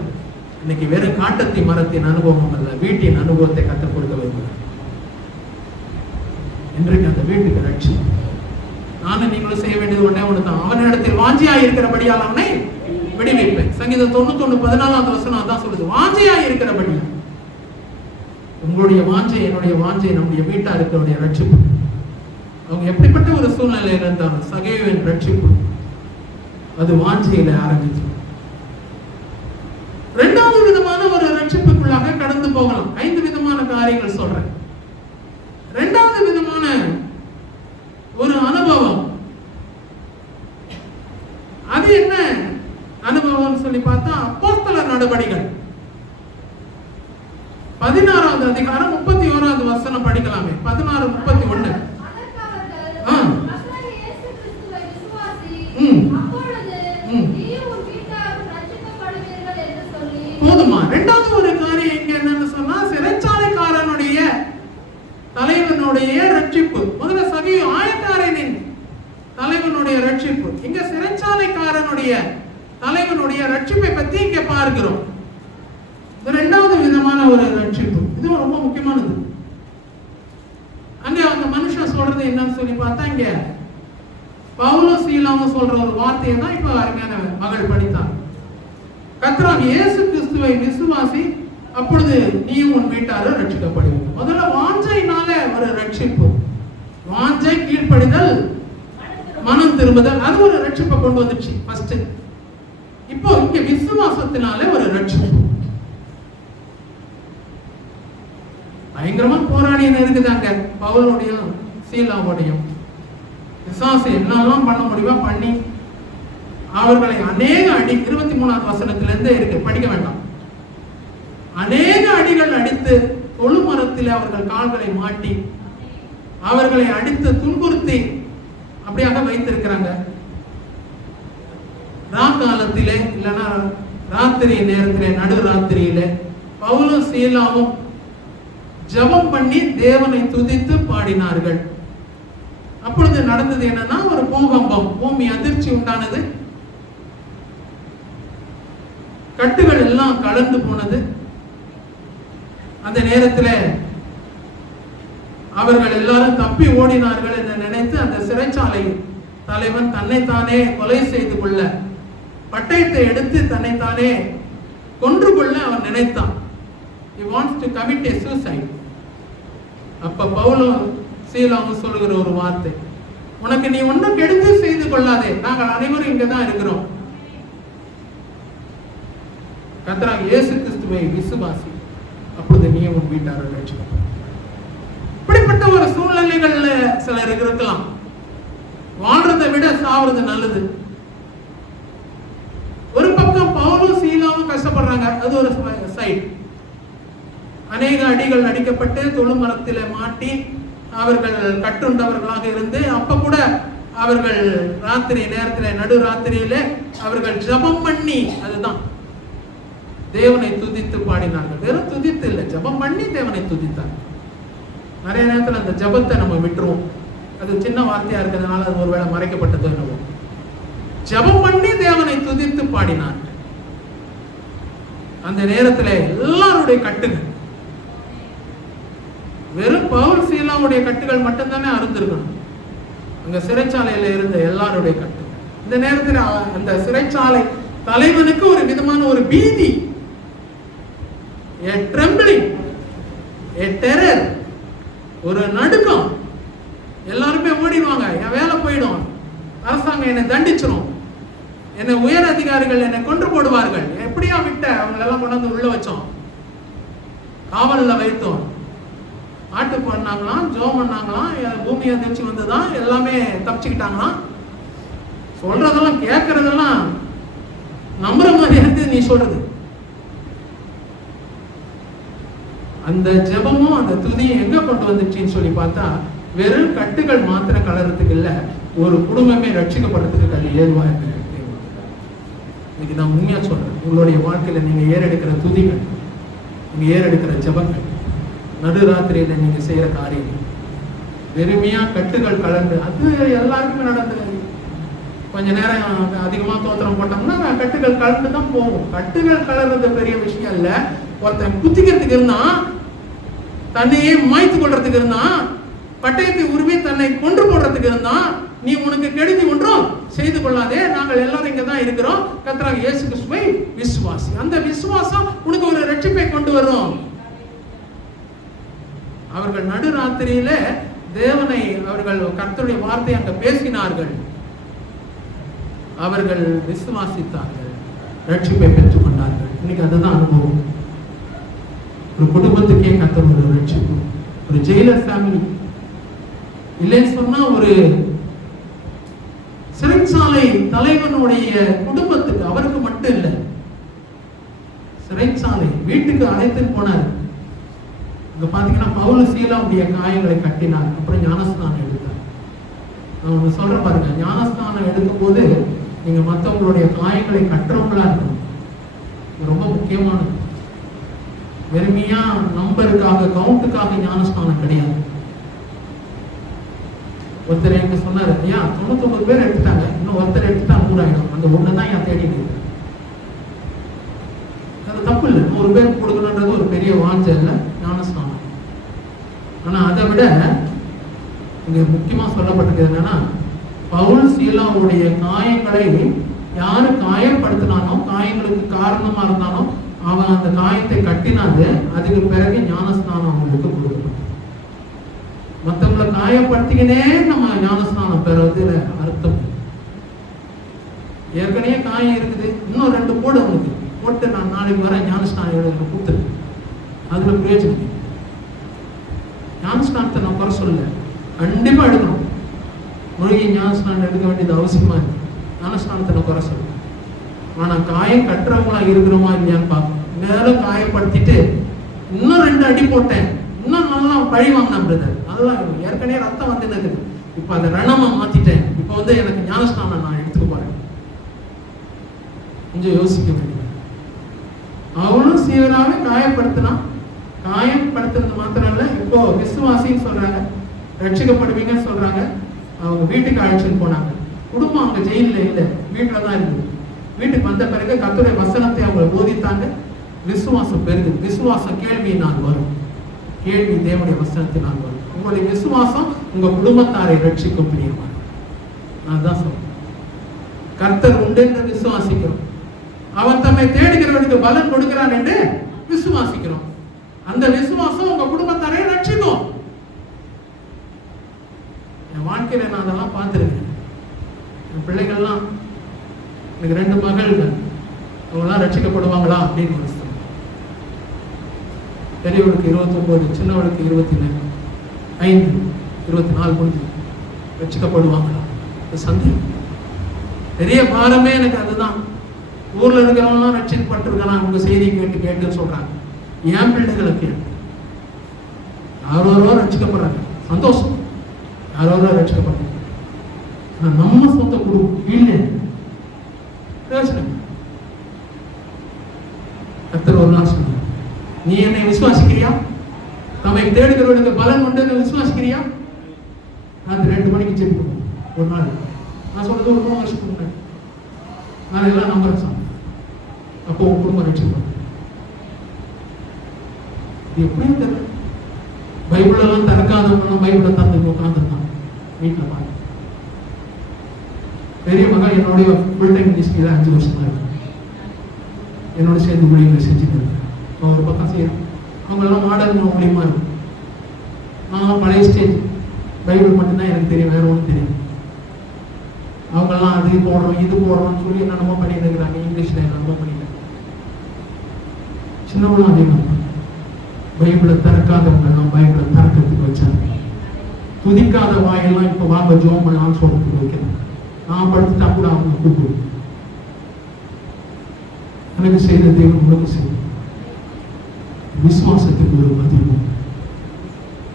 இன்னைக்கு வெறும் காட்டத்தி மரத்தின் அனுபவம் அல்ல, வீட்டின் அனுபவத்தை கர்த்தர் கொடுக்க விரும்புகிறார். இன்றைக்கு அந்த வீட்டுக்கு ரட்சிப்பு. நானும் நீங்களும் செய்ய வேண்டியது ஒண்ணே ஒண்ணுதான். அவனிடத்தில் வாஞ்சியா இருக்கிறபடியால் அவனை விடுவிப்பேன். சங்கீதம் 91:14 அதான் சொல்லுது, வாஞ்சையா இருக்கிறபடி. உங்களுடைய வாஞ்சை, என்னுடைய வாஞ்சை, நம்முடைய வீட்டாருடைய ரட்சிப்பு. அவங்க எப்படிப்பட்ட ஒரு சூழ்நிலையில இருந்தாலும் சகேயுவின் ரட்சிப்பு அது வாஞ்சையில ஆரம்பிச்சு. இரண்டாவது விதமான ஒரு ரட்சிப்புக்குள்ளாக கடந்து போகலாம். 5 விதமான காரியங்கள் சொல்றேன். இரண்டாவது விதமான ஒரு அனுபவம், அது என்ன அனுபவம் சொல்லி பார்த்தா அப்போஸ்தலர் நடபடிகள் 16வது அதிகாரம் 31வது வசனம் படிக்கலாமே. 16:31. போதுமா? இரண்டாவது ஒரு காரியம் இங்க என்னன்னு சொன்னா சிறைச்சாலைக்காரனுடைய தலைவனுடைய ரட்சிப்பு. முதல்ல சகி ஆயக்காரனின் தலைவனுடைய ரட்சிப்பு. இங்க சிறைச்சாலைக்காரனுடைய தலைவனுடைய ரட்சிப்பை பத்தி இங்க பார்க்கிறோம். இரண்டாவது விதமான ஒரு ரட்சிப்பு, இது ரொம்ப முக்கியமானது. அங்க அந்த மனுஷன் சொல்றது என்னன்னு சொல்லி பார்த்தா, இங்க பவுலும் சீலாவும் சொல்ற ஒரு வார்த்தையை தான் இப்ப அருமையான மகள் படித்தான். கர்த்தராகிய இயேசு கிறிஸ்துவை விசுவாசி, அப்பொழுது நீயும் உன் வீட்டாரும் ரட்சிக்கப்படுவீங்க. முதல்ல வாஞ்சையினால ஒரு ரட்சிப்பு. வாஞ்சை, கீழ்ப்படிதல், மனம் திரும்புதல், அது ஒரு ரட்சிப்பை கொண்டு வந்துச்சு ஃபர்ஸ்ட். இப்போ இங்க விசுவாசத்தினால ஒரு ரட்சிப்பு. பயங்கரமா போராடின்னு இருக்குதாங்க பவுலோடையும் சீலாவோடையும். விசுவாசம் என்னெல்லாம் பண்ண முடியுமோ பண்ணி அவர்களை அநேக அடி, 23வது வசனத்திலிருந்து இருக்கு, படிக்க வேண்டாம். அநேக அடிகள் அடித்து தொழுமரத்தில் அவர்கள் கால்களை மாட்டி அவர்களை அடித்து துன்புறுத்தி அப்படியாக வைத்திருக்கிறாங்க. ராக்காலத்திலே இல்லைன்னா ராத்திரி நேரத்திலே, நடு ராத்திரியிலே பவுலும் சீலாவும் ஜெபம் பண்ணி தேவனை துதித்து பாடினார்கள். அப்பொழுது நடந்தது என்னன்னா, ஒரு பூகம்பம், பூமி அதிர்ச்சி உண்டானது. கட்டுகள் எல்லாம் கலந்து போனது. அந்த நேரத்தில் அவர்கள் எல்லாரும் தப்பி ஓடினார்கள் என்று நினைத்து அந்த சிறைச்சாலை தலைவன் தன்னைத்தானே கொலை செய்து கொள்ள, பட்டயத்தை எடுத்து தன்னைத்தானே கொன்று கொள்ள அவன் நினைத்தான். He wants to commit a suicide. அப்ப பவுலும் சீலாவும் சொல்லுகிற ஒரு வார்த்தை, உனக்கு நீ ஒன்றும் கெடுத்து செய்து கொள்ளாதே, நாங்கள் அனைவரும் இங்கதான் இருக்கிறோம். கர்த்தராகிய இயேசு கிறிஸ்துவை விசுவாசி, அப்பொழுது நீ உன் வீட்டாரை ரட்சிக்கப்படும். இப்படிப்பட்ட ஒரு சூழ்நிலைகள்ல சிலர் இருக்கலாம். வாழ்றதை விட சாவுறது நல்லது. ஒரு பக்கம் பவுலும் சீலாவும் கஷ்டப்படுறாங்க, அது ஒரு சைடு. அநேக அடிகள் அடிக்கப்பட்டு தொழுமரத்தில மாட்டி அவர்கள் கட்டுண்டவர்களாக இருந்து, அப்ப கூட அவர்கள் ராத்திரி நேரத்தில், நடு ராத்திரியில அவர்கள் ஜெபம் பண்ணி, அதுதான் தேவனை துதித்து பாடினார்கள். வெறும் துதித்து இல்லை, ஜெபம் பண்ணி தேவனை துதித்தார்கள். நிறைய நேரத்தில் அந்த ஜெபத்தை நம்ம விட்டுருவோம். அது சின்ன வார்த்தையா இருக்கிறதுனால அது ஒருவேளை மறைக்கப்பட்டதோ என்னவோ. ஜெபம் பண்ணி தேவனை துதித்து பாடினார்கள். அந்த நேரத்தில் எல்லாருடைய கட்டுகள், வெறும் பவுல் சீலாவுடைய கட்டுகள் மட்டும்தானே அருந்திருக்கணும். அங்க சிறைச்சாலையில இருந்த எல்லாருடைய கட்டு. இந்த நேரத்தில் அந்த சிறைச்சாலை தலைவனுக்கு ஒரு விதமான ஒரு பீதி, a trembling, a terror, ஒரு நடுக்கம். எல்லாருமே ஓடிடுவாங்க, என் வேலை போயிடும், அரசாங்கம் என்னை தண்டிச்சிடும், என்னை உயர் அதிகாரிகள் என்னை கொன்று போடுவார்கள், எப்படியா விட்ட அவங்களெல்லாம் கொண்டு வந்து உள்ள வச்சோம், காவலில் வைத்தோம், ஆட்டு பண்ணாங்களாம், ஜோம் பண்ணாங்களாம், பூமி அதிர்ச்சி வந்துதான், எல்லாமே தப்பிச்சுக்கிட்டாங்களாம். சொல்றதெல்லாம் கேட்கறதெல்லாம் நம்புற மாதிரி இருக்கு நீ சொல்றது. அந்த ஜெபமும் அந்த துதியும் எங்க கொண்டு வந்துச்சுன்னு சொல்லி பார்த்தா, வெறும் கட்டுகள் மாத்திரம் கலறதுக்கு இல்ல, ஒரு குடும்பமே ரட்சிக்கப்படுறதுக்கு அது ஏதுவா இருக்கு. இன்னைக்கு நான் உண்மையா சொல்றேன், உங்களுடைய வாழ்க்கையில நீங்க ஏறெடுக்கிற துதிகள், நீங்க ஏறெடுக்கிற ஜெபங்கள், நடுராத்திரியில நீங்க செய்யற காரியங்கள், வெறுமையா கட்டுகள் கலந்து, அது எல்லாருக்குமே நடந்தது. கொஞ்ச நேரம் அதிகமா தோத்திரம் போட்டோம்னா கட்டுகள் கலந்து தான் போகும். கட்டுகள் கலர்றது பெரிய விஷயம் இல்ல. ஒருத்தன் குத்திக்கிறதுக்கு இருந்தான், தன்னையே மாய்த்து கொள்றதுக்கு இருந்தான், பட்டயத்தை உருவி தன்னை கொன்று போடுறதுக்கு இருந்தான். நீ உனக்கு கெடுதி ஒன்றும் செய்து கொள்ளாதே, நாங்கள் எல்லாரும் இங்க தான் இருக்கிறோம், கர்த்தராகிய இயேசு கிறிஸ்துவை விசுவாசி. அந்த விசுவாசம் உனக்கு ஒரு ரட்சிப்பை கொண்டு வரும். அவர்கள் நடுராத்திரியில தேவனை, அவர்கள் கர்த்தருடைய வார்த்தை அங்க பேசினார்கள், அவர்கள் விசுவாசித்தார்கள், ரட்சிப்பை பெற்றுக் கொண்டார்கள். இன்னைக்கு அதுதான் அனுபவம். ஒரு குடும்பத்துக்கே கர்த்தர் ஒரு ரட்சிப்பு. ஒரு ஜெயிலர் ஃபேமிலி இல்லைன்னு சொன்னா, ஒரு சிறைச்சாலை தலைவனுடைய குடும்பத்துக்கு, அவருக்கு மட்டும் இல்லை, சிறைச்சாலை வீட்டுக்கு அழைத்து போனார். இங்க பாத்தீங்கன்னா பவுல் சீலாவுடைய காயங்களை கட்டினார், அப்புறம் ஞானஸ்நானம் எடுத்தார். நான் சொல்றேன் பாருங்க, ஞானஸ்நானம் எடுக்கும் போது நீங்க மற்றவங்களுடைய காயங்களை கட்டுறவங்களா இருக்கணும். இது ரொம்ப முக்கியமானது. வெறுமையா நம்பருக்காக, கவுண்ட்டுக்காக ஞானஸ்நானம் கிடையாது. ஒருத்தர் எங்க சொன்னாரு, ஐயா 99 பேர் எடுத்துட்டாங்க, இன்னும் ஒருத்தர் எடுத்துட்டா 100 ஆயிடும், அந்த ஒண்ணுதான் என் தேடிட்டு இருக்கு. அது தப்பு இல்லை, 100 பேர் கொடுக்கணுன்றது ஒரு பெரிய வாஞ்சை இல்லை, ஞானஸ்நானம். ஆனா அதை விட இங்க முக்கியமா சொல்லப்பட்டது என்னன்னா, பவுல் சீலாவுடைய காயங்களை யாரு காயப்படுத்தினானோ, காயங்களுக்கு காரணமா இருந்தானோ, அவன் அந்த காயத்தை கட்டினாது, அதுக்கு பிறகு ஞானஸ்நானம் அவங்களுக்கு கொடுக்கணும். மற்றவங்களை காயப்படுத்திக்கினே நம்ம ஞானஸ்நானம் பெறுவது அர்த்தம். ஏற்கனவே காயம் இருக்குது, இன்னும் 2 போடு அவனுக்கு போட்டு, நான் நாளைக்கு வர ஞானஸ்நானம் எழுத கொடுத்துரு, அதுல பிரயோஜனம். ஞானஸ்நானத்தை நான் குறை சொல்ல, கண்டிப்பா எடுக்கணும். மூழ்கி ஞானஸ்நானம் எடுக்க வேண்டியது அவசியமா இருக்கு. ஞானஸ்நானத்தை நான் குறை சொல்ல, ஆனா காயம் கட்டுறவங்களா இருக்கிறோமா இல்லையான்னு பார்க்கணும். மேலும் காயப்படுத்திட்டு இன்னும் 2 அடி போட்டேன், இன்னும் நல்லா பழி வாங்கினேன் பிரதர், நல்லா ஏற்கனவே ரத்தம் வந்து இருக்குது, இப்ப அதை ரணமா மாத்திட்டேன், இப்ப வந்து எனக்கு ஞானஸ்நானம் நான் எடுத்துக்க போறேன். கொஞ்சம் யோசிக்க வேண்டியது. அவளும் சீவராகவே காயப்படுத்தினான். காயப்படுத்துறது மாத்திரம் இல்ல, இப்போ விசுவாசின்னு சொல்றாங்க, ரட்சிக்கப்படுவீங்கன்னு சொல்றாங்க. அவங்க வீட்டுக்கு அழைச்சிட்டு போனாங்க. குடும்பம் அங்க ஜெயில இல்ல, வீட்டுல தான் இருக்குது. வீட்டுக்கு வந்த பிறகு கர்த்தருடைய வசனத்தை அவங்க போதித்தாங்க. விசுவாசம் பெருகு. விசுவாசம் கேள்வியினால் வரும், கேள்வி தேவனுடைய வசனத்தினால் வரும். உங்களுடைய விசுவாசம் உங்க குடும்பத்தாரை ரட்சிக்கும் பிரியமா. நான் தான் சொல்றேன், கர்த்தர் உண்டு என்று விசுவாசிக்கிறோம். அவன் தம்மை தேடுகிறவனுக்கு பலன் கொடுக்கிறான் என்று விசுவாசிக்கிறோம். அந்த விசுவாசம் உங்க குடும்பத்தாரை ரட்சிக்கும். என் வாழ்க்கையில நான் அதெல்லாம் பார்த்துருக்கேன். என் பிள்ளைகள்லாம், எனக்கு 2 மகள்கள், அவங்களாம் ரட்சிக்கப்படுவாங்களா அப்படின்னு யோசித்தேன். பெரியவளுக்கு 29, சின்னவளுக்கு 25, 24 முடிஞ்சு ரட்சிக்கப்படுவாங்களா சந்தேகம். பெரிய பாரமே எனக்கு அதுதான். ஊர்ல இருக்கிறவங்களாம் ரட்சிக்கப்பட்டிருக்கிறான், உங்க செய்தி கேட்டுன்னு சொல்றாங்க. என் பிள்ளைகளை கேட்டு யாரோ ரட்சிக்கப்படுறாங்க, சந்தோஷம், யாரோ ரட்சிக்கப்படுறாங்க. நம்ம சொந்த குடும்பம் இல்லை, பிரயோஜனம். கர்த்தர் ஒரு நாள் சொன்னார், நீ என்னை விசுவாசிக்கிறியா? தம்மை தேடுகிறவனுக்கு பலன் உண்டு விசுவாசிக்கிறியா? அது 2 மணிக்கு ஜெபிக்கணும் ஒரு நாள். நான் சொல்றது ஒரு 3 வருஷத்துக்கு முன்னாடி. நான் எல்லாம் நம்புறேன் சார். அப்போ உங்க குடும்பம் ரட்சிப்படும். இது எப்படியும் தெரியல. பைபிளெல்லாம் திறக்காதவங்க பைபிளை தந்து உட்காந்துருக்காங்க வீட்டில் பார்த்து. பெரிய மகன் என்னுடைய ஃபுல் டைம் மினிஸ்ட்ரியில் 5 வருஷமா இருக்கு. என்னோட சேர்ந்து ஊழியர்களை செஞ்சுட்டு இருக்கேன். ஒரு பக்கம் செய்யறோம். அவங்களெல்லாம் மாடர்ன் மூலியமா இருக்கும். நான் பழைய ஸ்டேஜ், பைபிள் மட்டும்தான் எனக்கு தெரியும், வேற ஒன்றும் தெரியும். அவங்கெல்லாம் அது போடுறோம் இது போடுறோம்னு சொல்லி என்னென்னமோ பண்ணிட்டு இருக்கிறாங்க. இங்கிலீஷ்ல என்னென்னமோ பண்ணிட்டு. சின்னவங்களும் அதே மாதிரி பைபிளை திறக்காதவங்க எல்லாம் பைபிளை திறக்கிறதுக்கு வச்சாங்க. துதிக்காத வாயெல்லாம் இப்போ வாங்க ஜோம் பண்ணலாம்னு சொல்றதுக்கு வைக்கிறேன். நான் படுத்துட்டா கூட அவங்க கூப்பிடுவோம். எனக்கு செய்த தேவன் உங்களுக்கு செய்யும். விசுவாசத்துக்கு ஒரு மதிப்பு,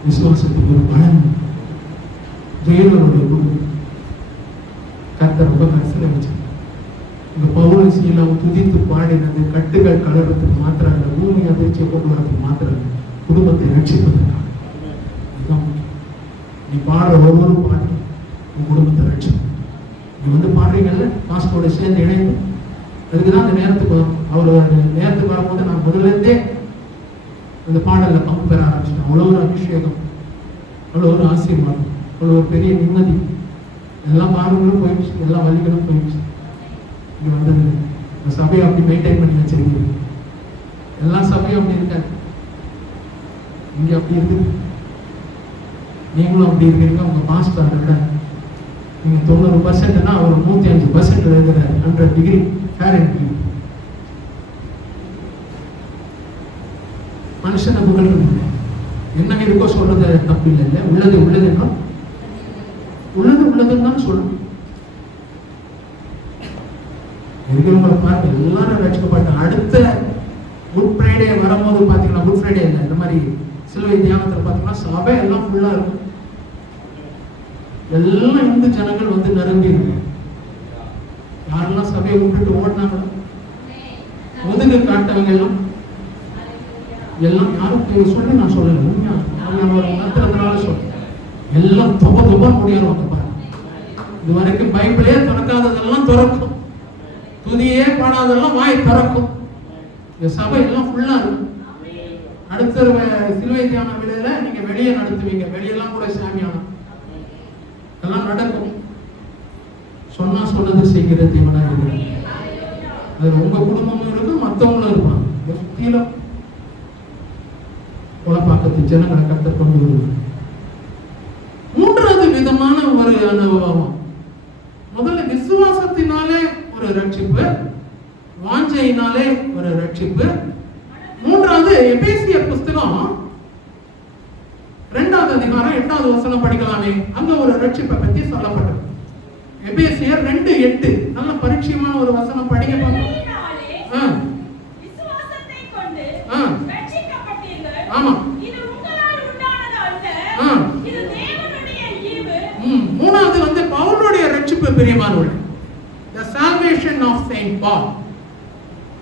விசுவாசத்துக்கு ஒரு பலன். ஜெயலனுடைய குடும்பம் கர்த்தர் ரொம்ப கடைசியில் வச்சு இந்த பவுல் சீலாம் துதித்து பாடினது கட்டுகள் கலர்றதுக்கு மாத்திரம் இல்லை, பூமி அதிர்ச்சியை கொண்டு வரதுக்கு மாத்திரம் இல்லை, குடும்பத்தை ரட்சிப்பதற்காக. இதுதான் முக்கியம். நீ பாடுற ஒவ்வொரு பாட்டு உன் குடும்பத்தை ரட்சிக்கும். நீ வந்து பாடுறீங்கல்ல மாஸ்டரோட சேர்ந்து இணைந்து, அதுக்குதான் அந்த நேரத்துக்கு வரும். அவர் நேரத்துக்கு வரும்போது நான் முதல்ல இருந்தே அந்த பாடல்ல பங்கு பெற ஆரம்பிச்சிட்டேன். அவ்வளோ ஒரு அபிஷேகம். அவ்வளோ ஒரு ஆசீர்வாதம், அவ்வளோ ஒரு பெரிய நிம்மதி. எல்லா பாவங்களும் போயிடுச்சு, எல்லா வழிகளும் போயிடுச்சு. இங்கே வந்தது இந்த சபையை அப்படி மெயின்டைன் பண்ணி வச்சிருக்கீங்க. எல்லா சபையும் அப்படி இருக்காது, இங்கே அப்படி இருக்குது. நீங்களும் அப்படி இருக்கீங்க. உங்க மாஸ்டர் விட நீங்க 90%னா அவர் 105% எழுதுறாரு. 100 டிகிரி ஃபாரன்ஹீட். மனுஷனை புகழ்றது என்ன இருக்கோ சொல்றது தப்பு இல்லை. உள்ளது உள்ளதுன்னா உள்ளதுன்னு தான் சொல்லணும். இருக்கிறவங்களை பார்த்து எல்லாரும் ரட்சிக்கப்பட்ட அடுத்த குட் ஃப்ரைடே வரும்போது பார்த்தீங்கன்னா, குட் ஃப்ரைடே இல்லை, இந்த மாதிரி சிலுவை தியானத்தில் பார்த்தீங்கன்னா சபை எல்லாம் ஃபுல்லாக இருக்கும். எல்லாம் இந்து ஜனங்கள் வந்து நிரம்பி இருக்கு. யாரெல்லாம் சபையை விட்டுட்டு ஓடினாங்களோ, முதுகு காட்டவங்க எல்லாம் யாரும் சொல்லி நான் சொல்லலை, உண்மையான சொல்றேன். எல்லாம் தொபா முடியாதவங்க பாருங்க. இது வரைக்கும் பைபிளே திறக்காததெல்லாம் திறக்கும், துதியே பாடாதெல்லாம் வாய் திறக்கும். இந்த சபை எல்லாம் ஃபுல்லா இருக்கும். அடுத்த சிலுவை தியான விலையில நீங்க வெளியே நடத்துவீங்க, வெளியெல்லாம் கூட சாமியானம் எல்லாம் நடக்கும். சொன்னா சொன்னது செய்கிற தேவனா இருக்கிறார். அது உங்க குடும்பமும் இருக்கு, மற்றவங்களும் இருப்பாங்க. சுத்தியில குலப்பாக்கத்து ஜனங்களை கர்த்தர் கொண்டு வருவாங்க. மூன்றாவது விதமான ஒரு அனுபவம், முதல்ல விசுவாசத்தினாலே ஒரு ரட்சிப்பு, வாஞ்சையினாலே ஒரு ரட்சிப்பு. மூன்றாவது எபேசியர் புஸ்தகம் 2வது அதிகாரம் 8வது வசனம் படிக்கலாமே. அங்க ஒரு ரட்சிப்பை பத்தி சொல்லப்பட்டது. எபேசியர் 2:8 நல்ல பரிச்சயமான ஒரு வசனம் படிங்க பாருங்க. விசுவாசத்தை கொண்டு ரட்சிக்கப்பட்டீர்கள். ஆமா, இது உங்களால் உண்டானது அல்ல, இது தேவனுடைய ஈவு. மூணாவது வந்து பவுலுடைய ரட்சிப்பு பிரியமானவர்களே, the salvation of Saint Paul.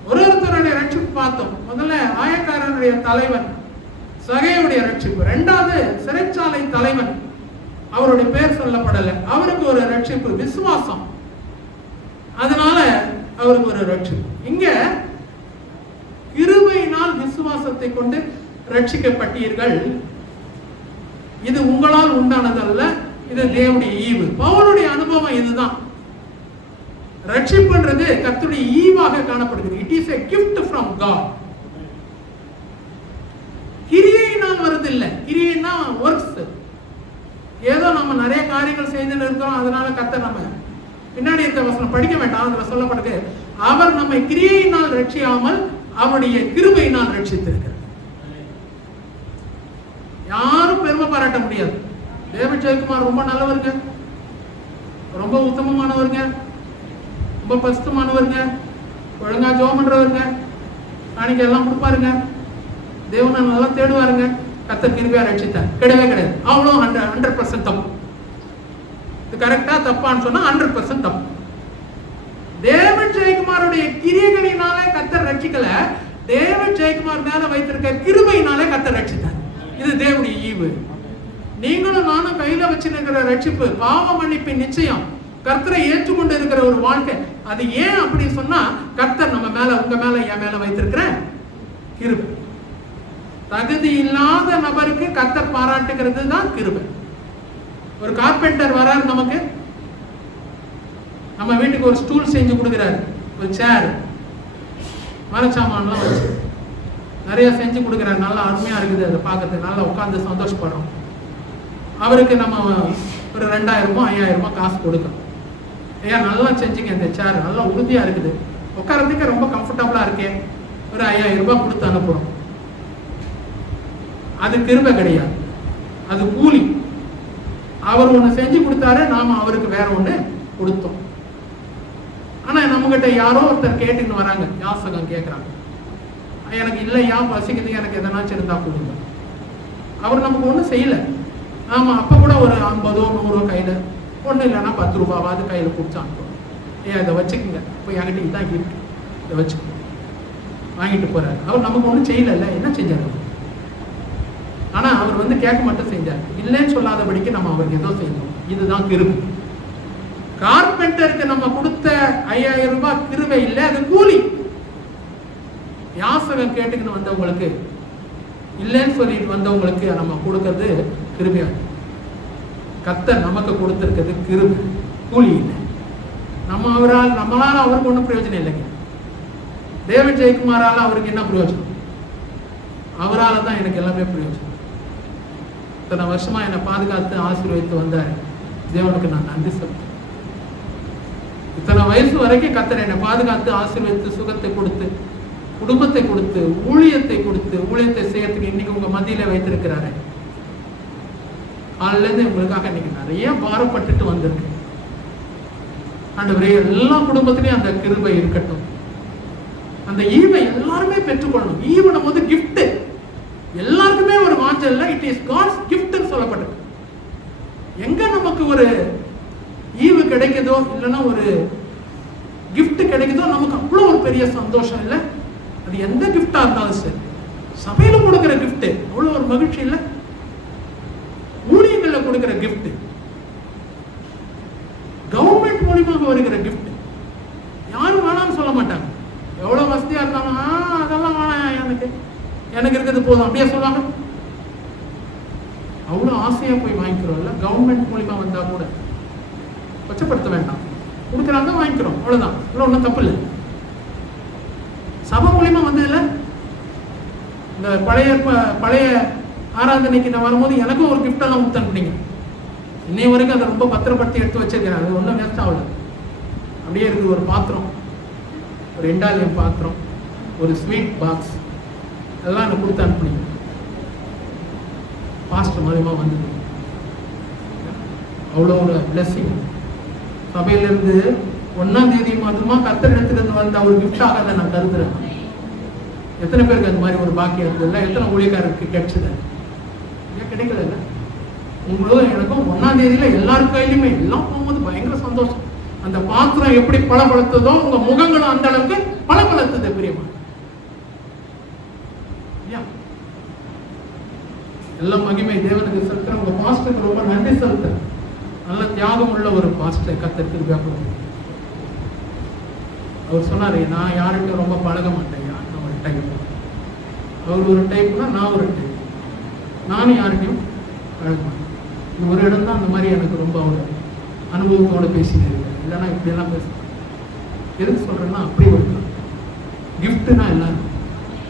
ஒருத்தருடைய ரட்சிப்பு பார்த்தோம். முதல்ல ஆயக்காரனுடைய தலைவன் சகேயுடைய ரட்சிப்பு. இரண்டாவது சிறைச்சாலை தலைவன், அவருடைய பேர் சொல்லப்படலை, அவருக்கு ஒரு ரட்சிப்பு விசுவாசம், அதனால அவருக்கு ஒரு ரட்சிப்பு. இங்க கிருபையினால் விசுவாசத்தை கொண்டு ரட்சிக்கப்பட்டீர்கள், இது உங்களால் உண்டானதல்ல, இது தேவனுடைய ஈவு. பவுலுடைய அனுபவம் இதுதான். ரட்சிப்புன்றது கர்த்தருடைய ஈவாக காணப்படுகிறது. It is a gift from God. கிரியையினால் வருது இல்ல, கிரியைனா ஒர்க்ஸ். ஏதோ நம்ம நிறைய காரியங்கள் செய்துன்னு இருக்கிறோம், அதனால கர்த்தர் நம்ம பின்னாடி இருக்க வசனம் படிக்க வேண்டாம், அதுல சொல்லப்படுது அவர் நம்மை கிரியையினால் ரட்சியாமல் அவருடைய கிருபையினால் ரட்சித்திருக்கிறார். யாரும் பெருமை பாராட்ட முடியாது. டேவிட் ஜெயக்குமார் ரொம்ப நல்லவருங்க, ரொம்ப உத்தமமானவருங்க, ரொம்ப பரிசுத்தமானவருங்க, ஒழுங்கா ஜெபம் பண்றவருங்க, காணிக்கை எல்லாம் கொடுப்பாருங்க, தேவனை நல்லா தேடுவாருங்க, கர்த்தர் கிருபையா ரட்சித்தார். கிடையவே கிடையாது. அவ்வளோ 100% தப்பு. இது கரெக்டா தப்பான்னு சொன்னா 100% தப்பு. டேவிட் ஜெயக்குமாருடைய கிரியைகளினாலே கர்த்தர் ரட்சிக்கல, டேவிட் ஜெயக்குமார் மேல வைத்திருக்க கிருபையினாலே கர்த்தர் ரட்சித்தார். இது தேவனுடைய ஈவு. நீங்களும் நானும் கையில வச்சிருக்கிற ரட்சிப்பு பாவ மன்னிப்பின் நிச்சயம், கர்த்தரை ஏற்றுக்கொண்டு இருக்கிற ஒரு வாழ்க்கை. அது ஏன் அப்படி சொன்னா, கர்த்தர் நம்ம மேல, உங்க மேல, என் மேல வைத்திருக்கிற கிருபை. தகுதி இல்லாத நபருக்கு கர்த்தர் பாராட்டுகிறது தான் கிருபை. ஒரு கார்பெண்டர் வராரு, நமக்கு நம்ம வீட்டுக்கு ஒரு ஸ்டூல் செஞ்சு கொடுக்குறாரு, ஒரு சேர், மரச்சாமான்லாம் வச்சு நிறைய செஞ்சு கொடுக்குறாரு. நல்லா அருமையா இருக்குது, அதை பார்க்கறதுக்கு நல்லா உட்காந்து சந்தோஷப்படுறோம். அவருக்கு நம்ம ஒரு 2000 5000 காசு கொடுக்கணும். ஐயா நல்லா செஞ்சுங்க, இந்த சேர் நல்லா உறுதியா இருக்குது, உட்காரத்துக்கு ரொம்ப கம்ஃபர்டபுளா இருக்கே, ஒரு 5000 கொடுத்து அனுப்புறோம். அது கிருபை கிடையாது, அது கூலி. அவர் ஒண்ணு செஞ்சு கொடுத்தாரு, நாம அவருக்கு வேற ஒண்ணு கொடுத்தோம். ஆனா நம்ம கிட்ட யாரோ ஒருத்தர் கேட்டுன்னு வராங்க, யாசகம் கேட்கறாங்க, எனக்கு இல்லையா பசிக்குது, எனக்கு எதனாச்சும் இருந்தா கொடுங்க. அவர் நமக்கு ஒண்ணும் செய்யல. ஆமா, அப்ப கூட ஒரு 50 100 கையில, ஒண்ணு இல்லைன்னா 10 ரூபாவாவது கையில கொடுத்து அனுப்புறோம். ஏன் இதை வச்சுக்கோங்க, இப்போ என்கிட்ட இதான் இருக்கு, இதை வச்சுக்கோங்க, வாங்கிட்டு போறாரு. அவர் நமக்கு ஒன்றும் செய்யல, என்ன செஞ்சாரு? ஆனா அவர் வந்து கேட்க மட்டும் செஞ்சார், இல்லைன்னு சொல்லாதபடிக்கு நம்ம அவருக்கு ஏதோ செய்யணும். இதுதான் கிருபை. கார்பெண்டருக்கு நம்ம கொடுத்த 5000 ரூபாய் கிருபை இல்லை, அது கூலி. யாசகம் கேட்டுக்கின்னு வந்தவங்களுக்கு, இல்லைன்னு சொல்லிட்டு வந்தவங்களுக்கு நம்ம கொடுக்கறது கிருபையா. கர்த்தர் நமக்கு கொடுத்திருக்கிறது கிருபை, கூலி இல்லை. நம்மளால அவருக்கு ஒன்றும் பிரயோஜனம் இல்லைங்க. டேவிட் ஜெயக்குமாரால அவருக்கு என்ன பிரயோஜனம்? அவரால் தான் எனக்கு எல்லாமே பிரயோஜனம். இத்தனை வருஷமா என்னை பாதுகாத்து ஆசீர்வதித்து வந்தார். தேவனுக்கு நான் நன்றி சொல்றேன். இத்தனை வயசு வரைக்கும் கர்த்தர் என்னை பாதுகாத்து ஆசீர்வதித்து சுகத்தை கொடுத்து குடும்பத்தை கொடுத்து ஊழியத்தை செய்யறதுக்கு இன்னைக்கு உங்க மத்தியில வைத்திருக்கிறாரு. காலையில இருந்து உங்களுக்காக இன்னைக்கு நிறைய பாரப்பட்டுட்டு வந்திருக்கு. ஆண்டவரே, எல்லா குடும்பத்திலையும் அந்த கிருபை இருக்கட்டும். அந்த ஈவை எல்லாருமே பெற்றுக்கொள்ளணும். ஈவனும் போது கிஃப்ட் எல்லாருக்குமே ஒரு வாஞ்சல் இல்லை. இட் இஸ் காட்ஸ் கிஃப்ட்னு சொல்லப்பட்டது. எங்க நமக்கு ஒரு ஈவு கிடைக்குதோ இல்லைன்னா ஒரு கிஃப்ட் கிடைக்குதோ நமக்கு அவ்வளோ ஒரு பெரிய சந்தோஷம் இல்லை. அது எந்த கிஃப்டா இருந்தாலும் சரி, சபையில கொடுக்கிற கிஃப்ட் அவ்வளோ ஒரு மகிழ்ச்சி இல்லை. ஊழியங்கள்ல கொடுக்கிற கிஃப்ட், கவர்மெண்ட் மூலியமாக வருகிற கிஃப்ட் யாரும் வேணாம்னு சொல்ல மாட்டாங்க. எவ்வளவு வசதியா இருந்தாலும் அதெல்லாம் வேணாம், எனக்கு இருக்கிறது போதும் அப்படியே சொல்லுவாங்க. அவ்வளவு ஆசையா போய் வாங்கிக்கிறோம்ல. கவர்மெண்ட் மூலியமா வந்தா கூட கொச்சப்படுத்த வேண்டாம், கொடுக்குறாங்க வாங்கிக்கிறோம், அவ்வளவுதான். ஒன்றும் தப்பு இல்லை. சபை மூலியமா வந்ததுல இந்த பழைய ஆராதனைக்கு நான் வரும்போது எனக்கும் ஒரு கிஃப்ட் எல்லாம் கொடுத்து அனுப்பினீங்க. இன்னைய வரைக்கும் அதை ரொம்ப பத்திரப்படுத்தி எடுத்து வச்சிருக்கிறேன். அது ஒன்றும் வேஸ்ட் ஆகல, அப்படியே இருக்குது. ஒரு பாத்திரம், ஒரு இண்டாலியம் பாத்திரம், ஒரு ஸ்வீட் பாக்ஸ், அதெல்லாம் எனக்கு கொடுத்து அனுப்புனீங்க. பாஸ்டர் மூலியமா வந்தது அவ்வளோ ஒரு பிளெஸிங். சபையிலிருந்து 1ஆம் தேதி மாதமா கர்த்தர் இடத்துல வந்த ஒரு கிஃப்டாக அதை நான் கருதுறேன். எத்தனை பேருக்கு அந்த மாதிரி ஒரு பாக்கியம் இருந்ததுல? எத்தனை ஊழியக்காரருக்கு கிடைச்சது? கிடைக்கல. உங்களும் எனக்கும் 1ஆம் தேதியில எல்லாரும் கையிலுமே எல்லாம் போகும்போது பயங்கர சந்தோஷம். அந்த பாத்திரம் எப்படி பலப்படுத்ததோ உங்க முகங்களும் அந்த அளவுக்கு பலப்படுத்துது. பிரியமா, எல்லாம் மகிமை தேவனுக்கு செலுத்துறேன். உங்க பாஸ்டருக்கு ரொம்ப நன்றி செலுத்துறேன். நல்ல தியாகம் உள்ள ஒரு பாஸ்டர் கர்த்தருக்கு வியாபகம். அவர் சொன்னாரு, நான் யாருக்கும் ரொம்ப பழக மாட்டேன், நான் ஒரு டைப். அவர் ஒரு டைப்னா நான் ஒரு டைப். நானும் யாருக்கும் பழக மாட்டேன். இந்த ஒரு இடம் தான் அந்த மாதிரி எனக்கு ரொம்ப ஒரு அனுபவத்தோடு பேசினேன். இல்லைன்னா இப்படியெல்லாம் பேசுறேன். எதுக்கு சொல்றேன்னா, அப்படி ஒரு கிஃப்ட்னா எல்லாரும்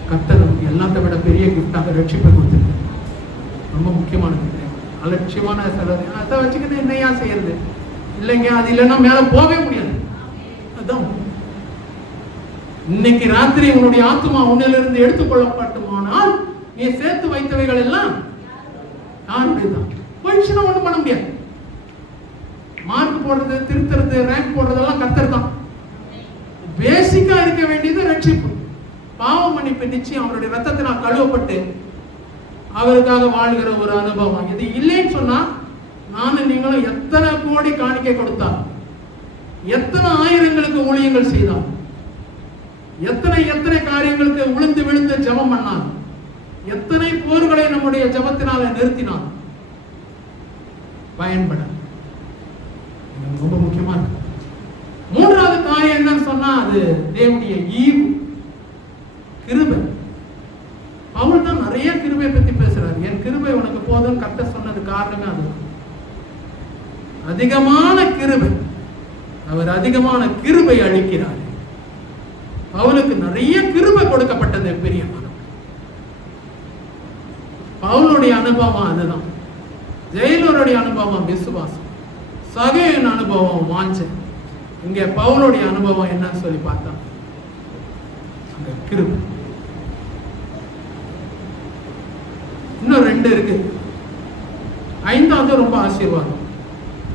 கர்த்தர் நமக்கு எல்லாத்தை விட பெரிய கிஃப்டாக ரட்சிப்பை கொடுத்துருக்கேன். ரொம்ப முக்கியமானது. அலட்சியமான செலவு அதை வச்சுக்கிட்டு என்னையா செய்யறது? இல்லைங்க, அது இல்லைன்னா மேல போகவே முடியாது. அதுதான் இன்னைக்கு ராத்திரி உன்னுடைய ஆத்மா உன்னிலிருந்து எடுத்துக்கொள்ளப்பட்டுமானால் நீ சேர்த்து வைத்தவைகள் எல்லாம் யாருடையதான்? போயிடுச்சுன்னா ஒண்ணும் பண்ண முடியாது. மார்க் போடுறது, திருத்துறது, ரேங்க் போடுறதெல்லாம் கர்த்தர் தான். பேசிக்கா இருக்க வேண்டியது ரட்சிப்பு, பாவ மன்னிப்பு. நிச்சயம் அவருடைய ரத்தத்தினால் கழுவப்பட்டு அவருக்காக வாழ்கிற ஒரு அனுபவம். இது இல்லைன்னு சொன்னா நானும் நீங்களும் எத்தனை கோடி காணிக்கை கொடுத்தால், எத்தனை ஆயிரங்களுக்கு ஊழியங்கள் செய்தால், எத்தனை காரியங்களுக்கு விழுந்து விழுந்து ஜெபம் பண்ணால், எத்தனை போர்களை நம்முடைய ஜெபத்தினால நிறுத்தினால் பயன்பட ரொம்ப முக்கியமா இருக்கு. 3வது காரியம் என்னன்னு சொன்னா அது தேவனுடைய ஈவு, கிருபை. பவுல் தான் நிறைய கிருபை பத்தி பேசுறாரு. என் கிருபை உனக்கு போதும் கர்த்தர் சொன்னது காரணமே அது. அதிகமான கிருபை, அவர் அதிகமான கிருபை அளிக்கிறார். பவுலுக்கு நிறைய கிருபை கொடுக்கப்பட்டது. பெரிய பவுலுடைய அனுபவம் அதுதான். ஜெயிலருடைய அனுபவம் விசுவாசம், சகையின் அனுபவம் வாஞ்சை. இங்க பவுலுடைய அனுபவம் என்னன்னு சொல்லி பார்த்தா அந்த கிருபை. இன்னும் 2 இருக்கு. 5வது ரொம்ப ஆசீர்வாதம்,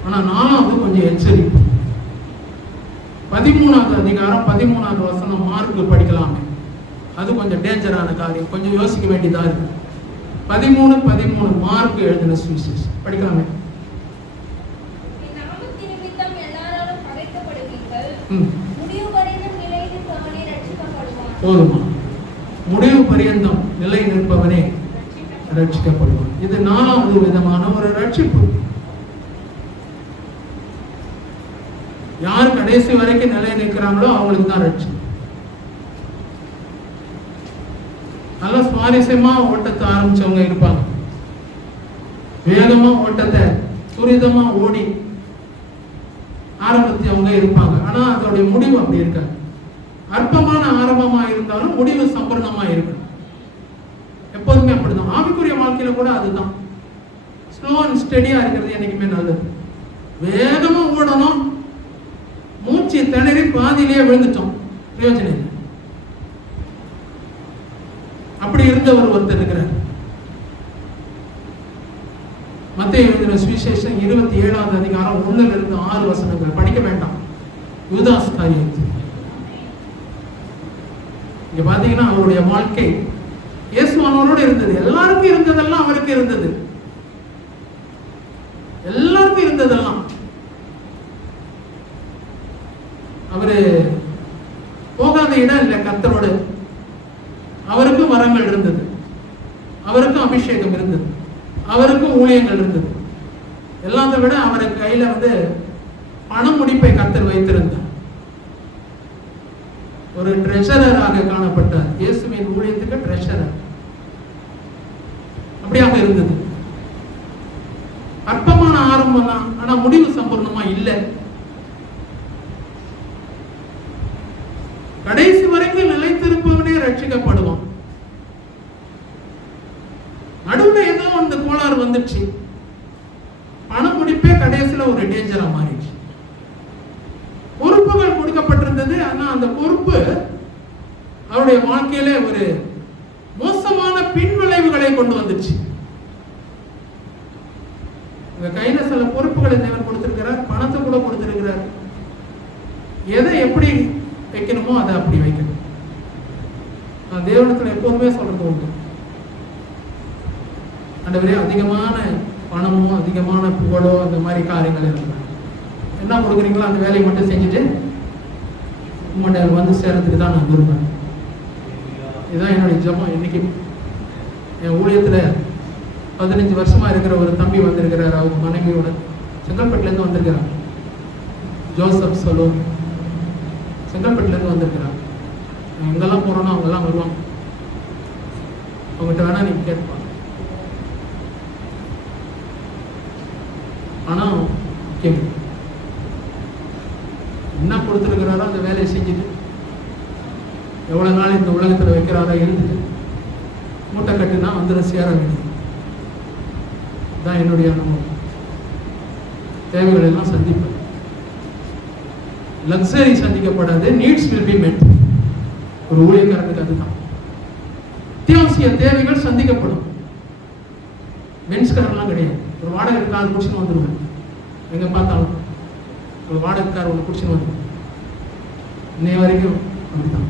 ஆனா 4வது கொஞ்சம் எச்சரிப்பு. 13வது அதிகாரம் 13வது வசனம் மார்க்கு படிக்கலாமே. அது கொஞ்சம் டேஞ்சரான காரியம், கொஞ்சம் யோசிக்க வேண்டியதா இருக்கு. 13 மார்க் எழுதின சுவிசேஷம் படிக்கலாமே. போதுமா? முடிவு பரியந்தம் நிலை நிற்பவனே ரட்சிக்கப்படுவான். இது 4வது விதமான ஒரு ரட்சிப்பு. யார் கடைசி வரைக்கும் நிலை நிற்கிறாங்களோ அவங்களுக்கு தான் ரட்சிப்பு. நல்ல சுவாரஸ்யமா ஓட்டத்தை ஆரம்பிச்சவங்க இருப்பாங்க, வேகமா ஓட்டத்தை துரிதமா ஓடி ஆரம்பத்தை அவங்க இருப்பாங்க. ஆனா அதோடைய முடிவு அப்படி இருக்காது. அற்பமான ஆரம்பமா இருந்தாலும் முடிவு சம்பூர்ணமா இருக்கு. எப்போதுமே அப்படிதான். ஆவிக்குரிய வாழ்க்கையில கூட அதுதான். ஸ்லோ அண்ட் ஸ்டெடியா இருக்கிறது என்னைக்குமே நல்லது. வேகமா ஓடணும், மூச்சு திணறி பாதியிலேயே விழுந்துட்டோம், பிரயோஜனம் இல்லை. அப்படி இருந்தவர் ஒருத்தர் இருக்கிறார். மத்தேயு எழுதின சுவிசேஷம் 27வது அதிகாரம் 1 - 6 வசனங்கள் படிக்க வேண்டாம். யூதாஸ் காரியத். இங்க பாத்தீங்கன்னா அவருடைய வாழ்க்கை இயேசுவானவரோடு இருந்தது. எல்லாருக்கும் இருந்ததெல்லாம் அவருக்கு இருந்தது. எல்லாருக்கும் இருந்ததெல்லாம் அவரு போகாத இடம் இல்லை கர்த்தரோடு. அவருக்கும் வரங்கள் இருந்தது, அவருக்கும் அபிஷேகம் இருந்தது, அவருக்கும் ஊழியங்கள் இருந்தது. எல்லாத்தை விட அவருக்கு கையில பண முடிப்பை கர்த்தர் வைத்திருந்தார். ஒரு ட்ரெஷரராக காணப்பட்டார். இயேசுவின் ஊழியத்துக்கு ட்ரெஷரர் அப்படியாக இருந்தது. அற்பமான ஆரம்பம் தான், ஆனா முடிவு சம்பூர்ணமா இல்லை. கடைசி வரைக்கும் நிலைத்திருப்பவனே ரட்சிக்கப்படுவான். நடுவில் ஏதோ அந்த கோளாறு வந்துச்சு, பண முடிப்பே கடைசியில ஒரு டேஞ்சரா மாறிடுச்சு. பொறுப்புகள் கொடுக்கப்பட்டிருந்தது, ஆனா அந்த பொறுப்பு அவருடைய வாழ்க்கையில ஒரு மோசமான பின்விளைவுகளை கொண்டு வந்துச்சு. கையில சில பொறுப்புகளை தேவன் கொடுத்திருக்கிறார், பணத்தை கூட கொடுத்திருக்கிறார். எதை எப்படி வைக்கணுமோ அதை அப்படி வைக்கணும். நான் தேவனத்துல எப்போதுமே சொல்றது உண்டு, ஆண்டவரே அதிகமான பணமோ அதிகமான புகழோ அந்த மாதிரி காரியங்கள் இருக்கிறாங்க, என்ன கொடுக்குறீங்களோ அந்த வேலையை மட்டும் செஞ்சுட்டு உங்கள்கிட்ட சேர்றதுக்கு தான் நான் விரும்புகிறேன். இதுதான் என்னுடைய ஜெபம். இன்னைக்கு என் ஊழியத்துல 15 வருஷமா இருக்கிற ஒரு தம்பி வந்திருக்கிறார். அவர் மனைவியோட செங்கல்பட்டுலேருந்து வந்திருக்கிறார். ஜோசப் சலூன் செங்கல்பட்டுலேருந்து வந்திருக்கிறார். எங்கெல்லாம் போறோம்னா அவங்கெல்லாம் வருவாங்க. அவங்ககிட்ட வேணா நீங்க கேட்பாங்க. ஆனா முக்கியம் என்ன கொடுத்துருக்கிறாரோ அந்த வேலையை செஞ்சுட்டு எவ்வளவு நாள் இந்த உலகத்துல வைக்கிறாரோ இருந்துட்டு மூட்டை கட்டுனா சேர வேண்டியது தான் என்னுடைய அனுபவம். தேவைகள் எல்லாம் சந்திப்பேன். லக்ஸரி சந்திக்கப்படாது, நீட்ஸ் வில் பி மெட். ஒரு ஊழியக்காரனுக்கு அதுதான். அத்தியாவசிய தேவைகள் சந்திக்கப்படும். பென்ஸ்காரெல்லாம் கிடையாது. ஒரு வாடகை கார் குடிச்சுன்னு வந்துடுவேன். எங்க பார்த்தாலும் ஒரு வாடகை கார் ஒன்று குடிச்சுன்னு வந்துடும். இன்னைய வரைக்கும் அப்படித்தான்.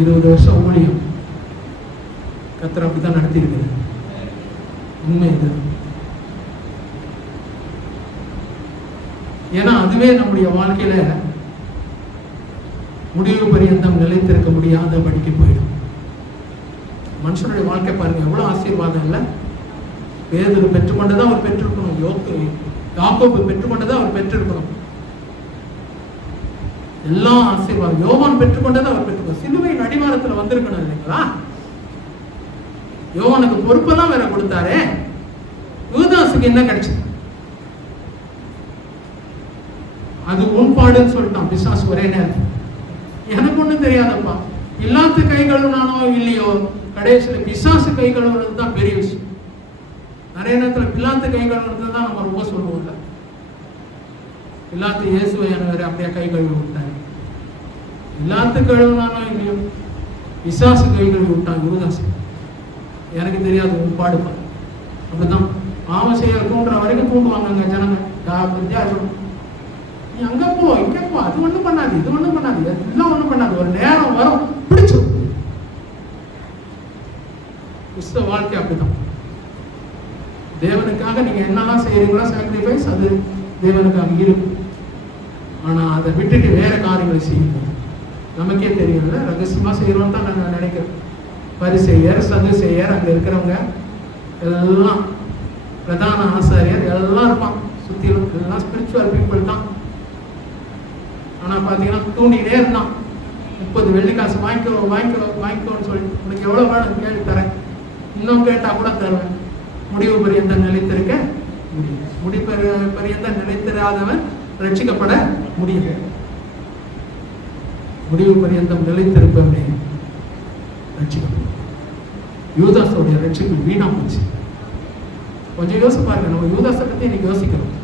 20 வருஷம் ஊழியம் கர்த்தர் அப்படித்தான் நடத்தி இருக்கிறது. உண்மை இது. ஏன்னா அதுவே நம்முடைய வாழ்க்கையில முடிவு பரியந்தம் நிலைத்திருக்க முடியாத படிக்க போயிடும். மனுஷனுடைய வாழ்க்கை பாருங்க எவ்வளவு ஆசீர்வாதம் இல்லை. பேதுரு பெற்றுக்கொண்டதான் அவர் பெற்றிருக்கணும். யாக்கோபு பெற்றுக்கொண்டதான் அவர் பெற்றிருக்கணும். எல்லாம் ஆசீர்வாதம். யோவான் பெற்றுக்கொண்டதை அவர் பெற்றுக்கணும். சிலுவையின் அடிவாரத்துல வந்திருக்கணும் இல்லைங்களா? யோவானுக்கு பொறுப்பெல்லாம் வேற கொடுத்தாரே. யூதாசுக்கு என்ன கிடைச்சது? அது உன்பாடுன்னு சொல்லிட்டான் பிசாசு ஒரே நேரம். எனக்கு ஒண்ணும் தெரியாதப்பா, பிலாத்து கை கழுவுனானோ இல்லையோ, கடைசியில பிசாசு கை கழுவுறது தான் பெரிய விஷயம். நிறைய நேரத்துல பிலாத்து கை கழுவுறது தான் நம்ம ரொம்ப சொல்லுவோம்ல. பிலாத்து இயேசுவை அப்படியே கை கழுவி விட்டாங்க. பிலாத்து கழுவுனானோ இல்லையோ, பிசாசு கை கழுவி விட்டாங்க யூதாசு. எனக்கு தெரியாது உன்பாடுப்பா. அப்படிதான் பாவம் செய்ய தூண்டுற வரைக்கும் தூண்டுவாங்க ஜனங்க. நீ அங்க போ இங்க போ, அது ஒண்ணும் பண்ணாது, இது ஒண்ணும் பண்ணாது, எல்லாம் ஒண்ணும் பண்ணாது. ஒரு நேரம் வரும் பிடிச்சு. கிறிஸ்தவ வாழ்க்கை அப்படிதான். தேவனுக்காக நீங்க என்னெல்லாம் செய்யறீங்களோ சாக்ரிஃபைஸ், அது தேவனுக்காக இருக்கும். ஆனா அதை விட்டுட்டு வேற காரியங்களை செய்யும் நமக்கே தெரியல. ரகசியமா செய்யறோம் தான் நான் நினைக்கிறேன். பரிசேயர் சதுசேயர் அங்க இருக்கிறவங்க எல்லாம் பிரதான ஆசாரியர் எல்லாம் இருப்பான் சுத்திலும். எல்லாம் ஸ்பிரிச்சுவல் பீப்புள் தான். ஆனா பாத்தீங்கன்னா தூண்டிகிட்டே இருந்தான். 30 வெள்ளிக்காசு வாங்கிக்கோன்னு சொல்லி, உனக்கு எவ்வளவு வேணும் கேள்வி தரேன், இன்னும் கேட்டா கூட தருவேன், முடிவு பரியந்தம் நிலைத்திருக்க முடியும். முடிப்பரியந்த நிலைத்திராதவன் ரட்சிக்கப்பட முடியும். முடிவு பரியந்தம் நிலைத்திருப்பவனே ரட்சிக்கப்படும். யூதாஸோடைய ரட்சிப்பு வீணா போச்சு. கொஞ்சம் யோசிச்சு பாருங்க. நம்ம யூதாஸை பத்தி இன்னைக்கு யோசிக்கிறோம்,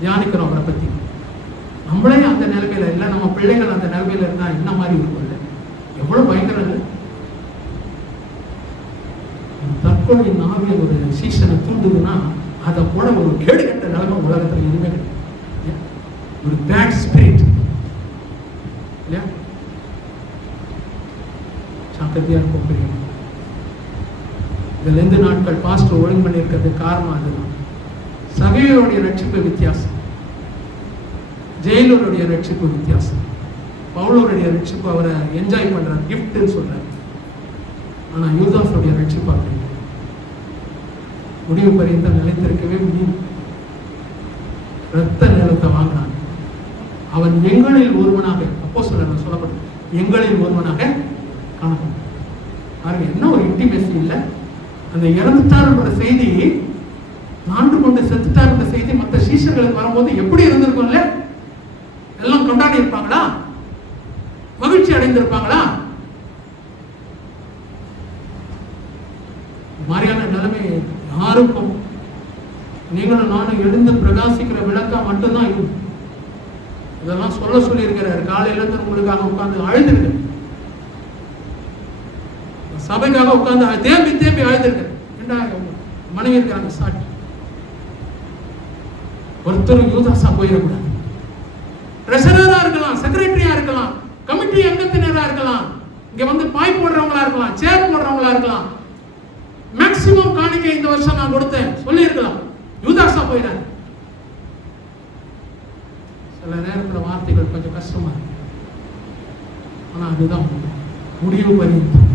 தியானிக்கிறோம் அவரை பத்தி. நம்மளே அந்த நிலைமையில இல்லை, நம்ம பிள்ளைகள் அந்த நிலைமையில இருந்தா என்ன மாதிரி இருக்கும்? எவ்வளவு பயங்கரம்! தற்கொலை நாவிய ஒரு சீசனை தூண்டுதுன்னா அதை போல ஒரு கேடுகட்ட நிலைமை உலகத்துல எதுவுமே கிடையாது. ஒரு பேட் ஸ்பிரிட் இல்லையா? சாக்கத்தியா இருக்கும். பெரிய இதுல இருந்து நாட்கள் பாஸ்டர் ஒழுங்கு பண்ணியிருக்கிறது காரணம் அதுதான். சகையோடைய ரட்சிப்பு வித்தியாசம், ஜெயிலருடைய ரட்சிப்பு வித்தியாசம். பவுலோருடைய ரட்சிப்பு அவரை என்ஜாய் பண்றார், கிஃப்ட்னு சொல்றாரு. ஆனா யூதாஸுடைய ரட்சிப்பு அப்படி முடிவு பரியந்த நிலைத்திருக்கவே முடியும். இரத்த நிலத்தை வாங்கினான். அவன் எங்களில் ஒருவனாக, அப்போஸ்தலர் சொல்லப்பட்டது, எங்களில் ஒருவனாக காணப்படும். பாருங்க, என்ன ஒரு இன்டிமேசி இல்லை. அந்த இறந்துட்டாருன்ற செய்தி, நாண்டு கொண்டு செத்துட்டாருன்ற செய்தி மற்ற சீஷர்களுக்கு வரும்போது எப்படி இருந்திருக்கும்ல? எல்லாம் கொண்டாடி இருப்பாங்களா? மகிழ்ச்சி அடைந்திருப்பாங்களா? மாதிரியான நிலைமை யாருக்கும், நீங்களும் நானும் எழுந்து பிரகாசிக்கிற விளக்கா மட்டும்தான் இருக்கும். இதெல்லாம் சொல்லி இருக்கிறார். காலையில இருந்து உங்களுக்காக உட்கார்ந்து அழுதுருக்கு, சபைக்காக உட்கார்ந்து தேம்பி தேம்பி அழுதுருக்கு. மனைவி இருக்காங்க சாட்சி. ஒருத்தரும் யூதாஸா போயிடக்கூடாது. ட்ரெஷரரா இருக்கலாம், செக்ரட்டரியா இருக்கலாம், கமிட்டி அங்கத்தினரா இருக்கலாம், இங்க வந்து பாய் போடுறவங்களா இருக்கலாம், சேர் போடுறவங்களா இருக்கலாம். மேக்சிமம் காணிக்கை இந்த வருஷம் நான் கொடுத்தேன் சொல்லி இருக்கலாம். யூதாஸா போயிடாது. சில நேரத்துல வார்த்தைகள் கொஞ்சம் கஷ்டமா இருக்கு. ஆனா அதுதான் முடிவு பரியந்தம்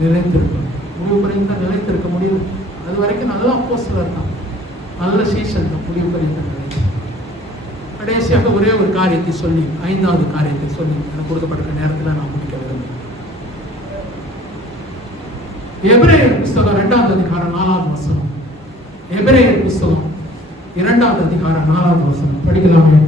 நிலைத்திருக்கும். முடிவு பரியந்தம் நிலைத்திருக்க முடியும். அது வரைக்கும் நல்ல அப்போஸ்தலர் தான், நல்ல சீசன் தான். முடிவு பரியந்தம் நிலைத்து கடைசியாக ஒரே ஒரு காரியத்தை சொல்லி, 5வது காரியத்தை சொல்லி எனக்கு கொடுக்கப்பட்ட நேரத்தில் நான் முடிக்க விரும்புகிறேன். எபிரேயர் புஸ்தகம் 2வது அதிகாரம் 4வது வசனம். எபிரேயர் புஸ்தகம் 2வது அதிகாரம் 4வது வசனம் படிக்கலாமே?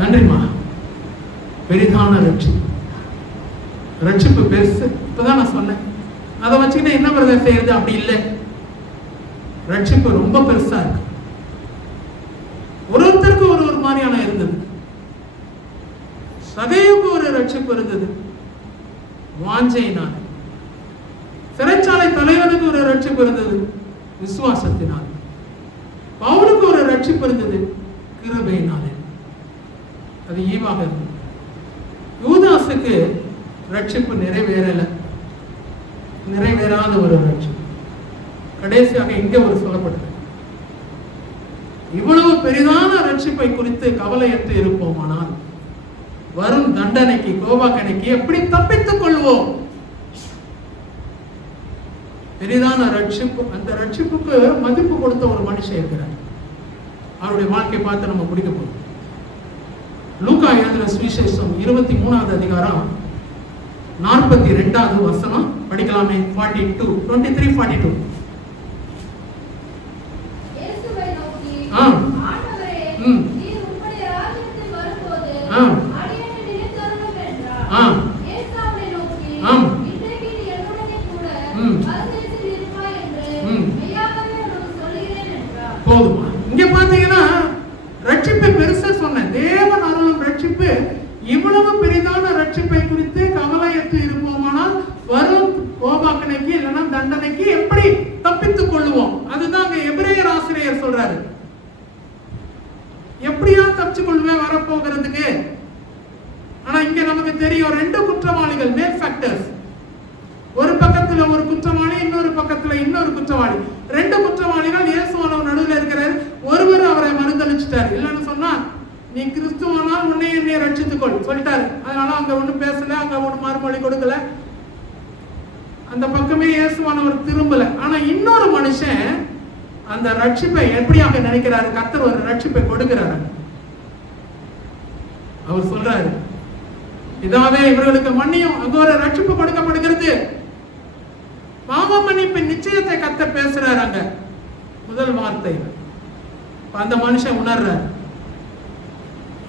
நன்றிமா. பெரிதான ரட்சிப்பு பெருசு. இப்பதான் நான் சொன்னேன், அதை வச்சுக்கிட்டு என்ன பிரதர் செய்யறது? அப்படி இல்லை. ரட்சிப்பு ரொம்ப பெருசா இருக்கு. ஒருத்தருக்கு ஒரு மாதிரியான இருந்தது. சகையுக்கு ஒரு ரட்சிப்பு இருந்தது வாஞ்சையினால். சிறைச்சாலை தலைவனுக்கு ஒரு ரட்சிப்பு இருந்தது விசுவாசத்தினால். பவுலுக்கு ஒரு ரட்சிப்பு இருந்தது கிருபையினாலே. அது ஈவாக இருந்தது. யூதாசுக்கு ரட்சிப்பு நிறைவேறாத ஒரு ரட்சிப்பு. கடைசியாக இங்க ஒரு சொல்லப்பட்டது, இவ்வளவு பெரிதான ரட்சிப்பை குறித்து கவலையற்று இருப்போமானால் வரும் தண்டனைக்கு, கோபாக்கனைக்கு எப்படி தப்பித்துக் கொள்வோம்? பெரிதான ரட்சிப்பு. அந்த ரட்சிப்புக்கு மதிப்பு கொடுத்த ஒரு மனுஷன் இருக்கிறார். அவருடைய வாழ்க்கை பார்த்து நம்ம பிடிக்க போறோம். லூக்கா எழுதின சுவிசேஷம் 23வது அதிகாரம் 42வது வசனம் படிக்கலாமே? 23:42. போதுமா? இங்க பாத்தீங்கன்னா ரட்சிப்பை பெருசா சொன்னேன். தேவன் அருளும் ரட்சிப்பு இவ்வளவு பெரிதான ரட்சிப்பை குறித்து கவலையற்று இருப்போமானால் வரும் கோபாக்கனைக்கு இல்லைன்னா தண்டனைக்கு எப்படி தப்பித்துக் கொள்ளுவோம்? அதுதான் அங்க எபிரேயர் ஆசிரியர் சொல்றாரு. எப்படியா தப்பிச்சு கொள்வேன் வரப்போகிறதுக்கு? ஆனா இங்க நமக்கு தெரியும், 2 குற்றவாளிகள், மேல் ஃபேக்டர்ஸ். ஒரு பக்கத்துல ஒரு குற்றவாளி, இன்னொரு பக்கத்துல இன்னொரு குற்றவாளி. 2 குற்றவாளிகள் இயேசுவானவர் நடுவில் இருக்கிறார். ஒருவர் அவரை மறுதலித்து அனுமதிச்சிட்டாரு. இல்லைன்னு சொன்னா நீ கிறிஸ்துவனால் உன்னை என்னை ரட்சித்துக்கொள் சொல்லிட்டாரு. அதனால அங்க ஒண்ணும் பேசல, அங்க ஒண்ணு மறுமொழி கொடுக்கல, அந்த பக்கமே இயேசுவானவர் திரும்பல. ஆனா இன்னொரு மனுஷன் அந்த ரட்சிப்பை எப்படியாக நினைக்கிறாரு? கர்த்தர் ஒரு ரட்சிப்பை கொடுக்கிறாரு. அவர் சொல்றாரு, இதாவே இவர்களுக்கு மன்னியும். அங்க ஒரு ரட்சிப்பு கொடுக்கப்படுகிறது. பாவ மன்னிப்பின் நிச்சயத்தை கர்த்தர் பேசுறாரு அங்க முதல் வார்த்தை. அந்த மனுஷன் உணர்றாரு,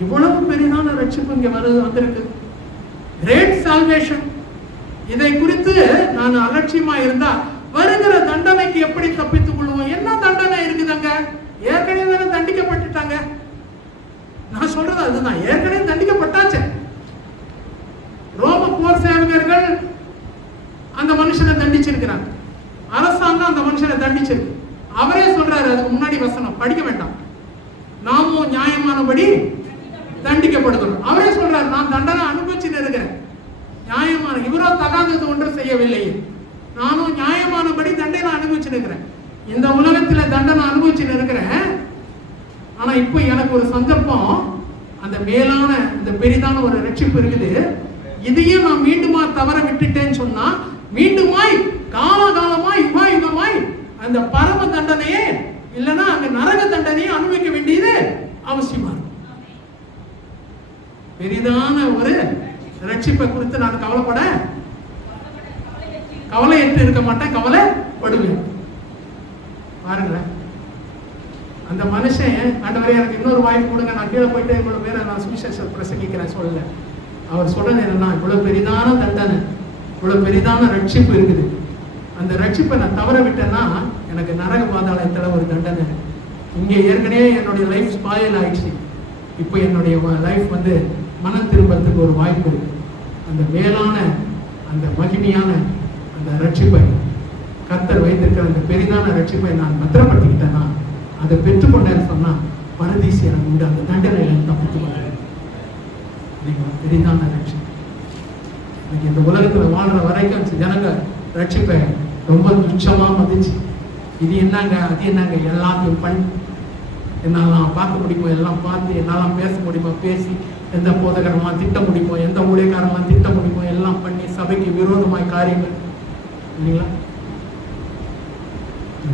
இவ்வளவு பெரிதான ரட்சிப்பு இங்க வந்திருக்கு, கிரேட் சால்வேஷன். இதை குறித்து நான் அலட்சியமா இருந்தா வருகிற தண்டனைக்கு எப்படி தப்பித்துக் கொள்வோம்? என்ன தண்டனை இருக்குதுங்க? ஏற்கனவே தண்டிக்கப்பட்டுட்டாங்க. நான் சொல்றது அதுதான், ஏற்கனவே தண்டிக்கப்பட்டாச்சு. ரோம போர் சேவகர்கள் அந்த மனுஷனை தண்டிச்சிருக்கிறாங்க, அரசாங்கம் அந்த மனுஷனை தண்டிச்சிருக்கு. அவரே சொல்றாரு, அதுக்கு முன்னாடி வசனம் படிக்க வேண்டாம், நாமும் நியாயமானபடி தண்டிக்கப்படுகிறோம். அவரே சொல்றாரு, நான் தண்டனை அனுபவிச்சுட்டு இருக்கிறேன், நியாயமான இவரோ தகாதது ஒன்றும் செய்யவில்லையே, நானும் நியாயமானபடி தண்டனை அனுபவிச்சுட்டு இருக்கிறேன். இந்த உலகத்துல தண்டனை அனுபவிச்சுட்டு இருக்கிறேன். ஆனா இப்ப எனக்கு ஒரு சந்தர்ப்பம், அந்த மேலான இந்த பெரிதான ஒரு ரட்சிப்பு இருக்குது. இதையும் நான் மீண்டுமா தவற விட்டுட்டேன்னு சொன்னா மீண்டுமாய் காலகாலமாய் யுகமாய் அந்த பரம தண்டனையே இல்லைன்னா அங்க நரக தண்டனையை அனுபவிக்க வேண்டியது அவசியமா இருக்கும். பெரிதான ஒரு ரட்சிப்பை குறித்து நான் கவலையற்று இருக்க மாட்டேன், கவலைப்படுவேன். பாருங்களேன், அந்த மனுஷன் ஆண்டவரே எனக்கு இன்னொரு வாய்ப்பு கொடுங்க, நான் கீழே போயிட்டு இவ்வளவு பேரை நான் சுவிசேஷம் பிரசங்கிக்கிறேன் சொல்லல. அவர் சொல்றது என்னன்னா, இவ்வளவு பெரிதான தண்டனை, இவ்வளவு பெரிதான ரட்சிப்பு இருக்குது, அந்த ரட்சிப்பை நான் தவற விட்டேன்னா எனக்கு நரக பாதாளத்துல ஒரு தண்டனை. இங்கே ஏற்கனவே என்னுடைய லைஃப் ஸ்பாயில் ஆயிடுச்சு, இப்போ என்னுடைய லைஃப் மனம் திரும்பறதுக்கு ஒரு வாய்ப்பு இருக்கு. அந்த மேலான அந்த மகிமையான அந்த ரட்சிப்பை கர்த்தர் வைத்திருக்கிற அந்த பெரிதான ரட்சிப்பை நான் பத்திரப்படுத்திக்கிட்டேன்னா, அதை பெற்றுக்கொண்டேன்னு சொன்னா பரதீசி எனக்கு உண்டு, அந்த தண்டனையில தப்பித்துக் கொண்டேன். பெரிதான ரட்சிப்பு இன்னைக்கு இந்த உலகத்துல வாழ்ற வரைக்கும் ஜனங்க ரட்சிப்பை ரொம்ப துச்சமா மதிச்சு, இது என்னங்க அது என்னங்க எல்லாத்தையும் பண்ணி என்னாலாம் பார்க்க முடியுமோ எல்லாம் பார்த்து, என்னாலாம் பேச முடியுமோ பேசி, எந்த போதகரெல்லாம் திட்ட முடியுமோ, எந்த ஊழியக்காரெல்லாம் திட்ட முடியுமோ எல்லாம் பண்ணி சபைக்கு விரோதமாய் காரியங்கள் இல்லைங்களா?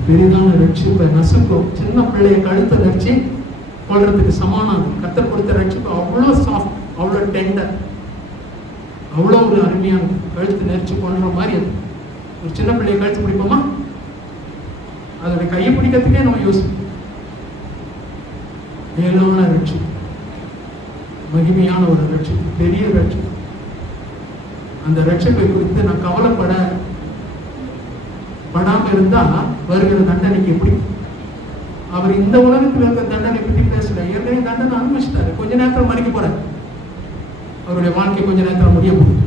பெரிதான ரட்சிப்பை நசுக்கும். சின்ன பிள்ளைய கழுத்தை நடிச்சு கொள்றதுக்கு சமானம். கர்த்தர் கொடுத்த ரட்சிப்பு அவ்வளோ சாஃப்ட், அவ்வளோ டெண்டர், அவ்வளோ ஒரு அருமையான கழுத்து நெரிச்சு கொள்ற மாதிரி. அது ஒரு சின்ன பிள்ளைய கழுத்து பிடிப்போமா? அதோட கையை பிடிக்கிறதுக்கே நம்ம யோசிப்போம். மேலான ரட்சிப்பு, மகிமையான ஒரு ரட்சிப்பு, பெரிய ரட்சிப்பு. அந்த ரட்சிப்பை குறித்து நான் கவலைப்படாம இருந்தா வருகிற தண்டனைக்கு எப்படி? அவர் இந்த உலகத்தில் இருக்கிற தண்டனை பற்றி பேசல, ஏற்கனவே தண்டனை அனுபவிச்சிட்டாரு. கொஞ்ச நேரத்தில் மறிக்க போறாரு, அவருடைய வாழ்க்கை கொஞ்ச நேரத்தில் முடிய போகுது.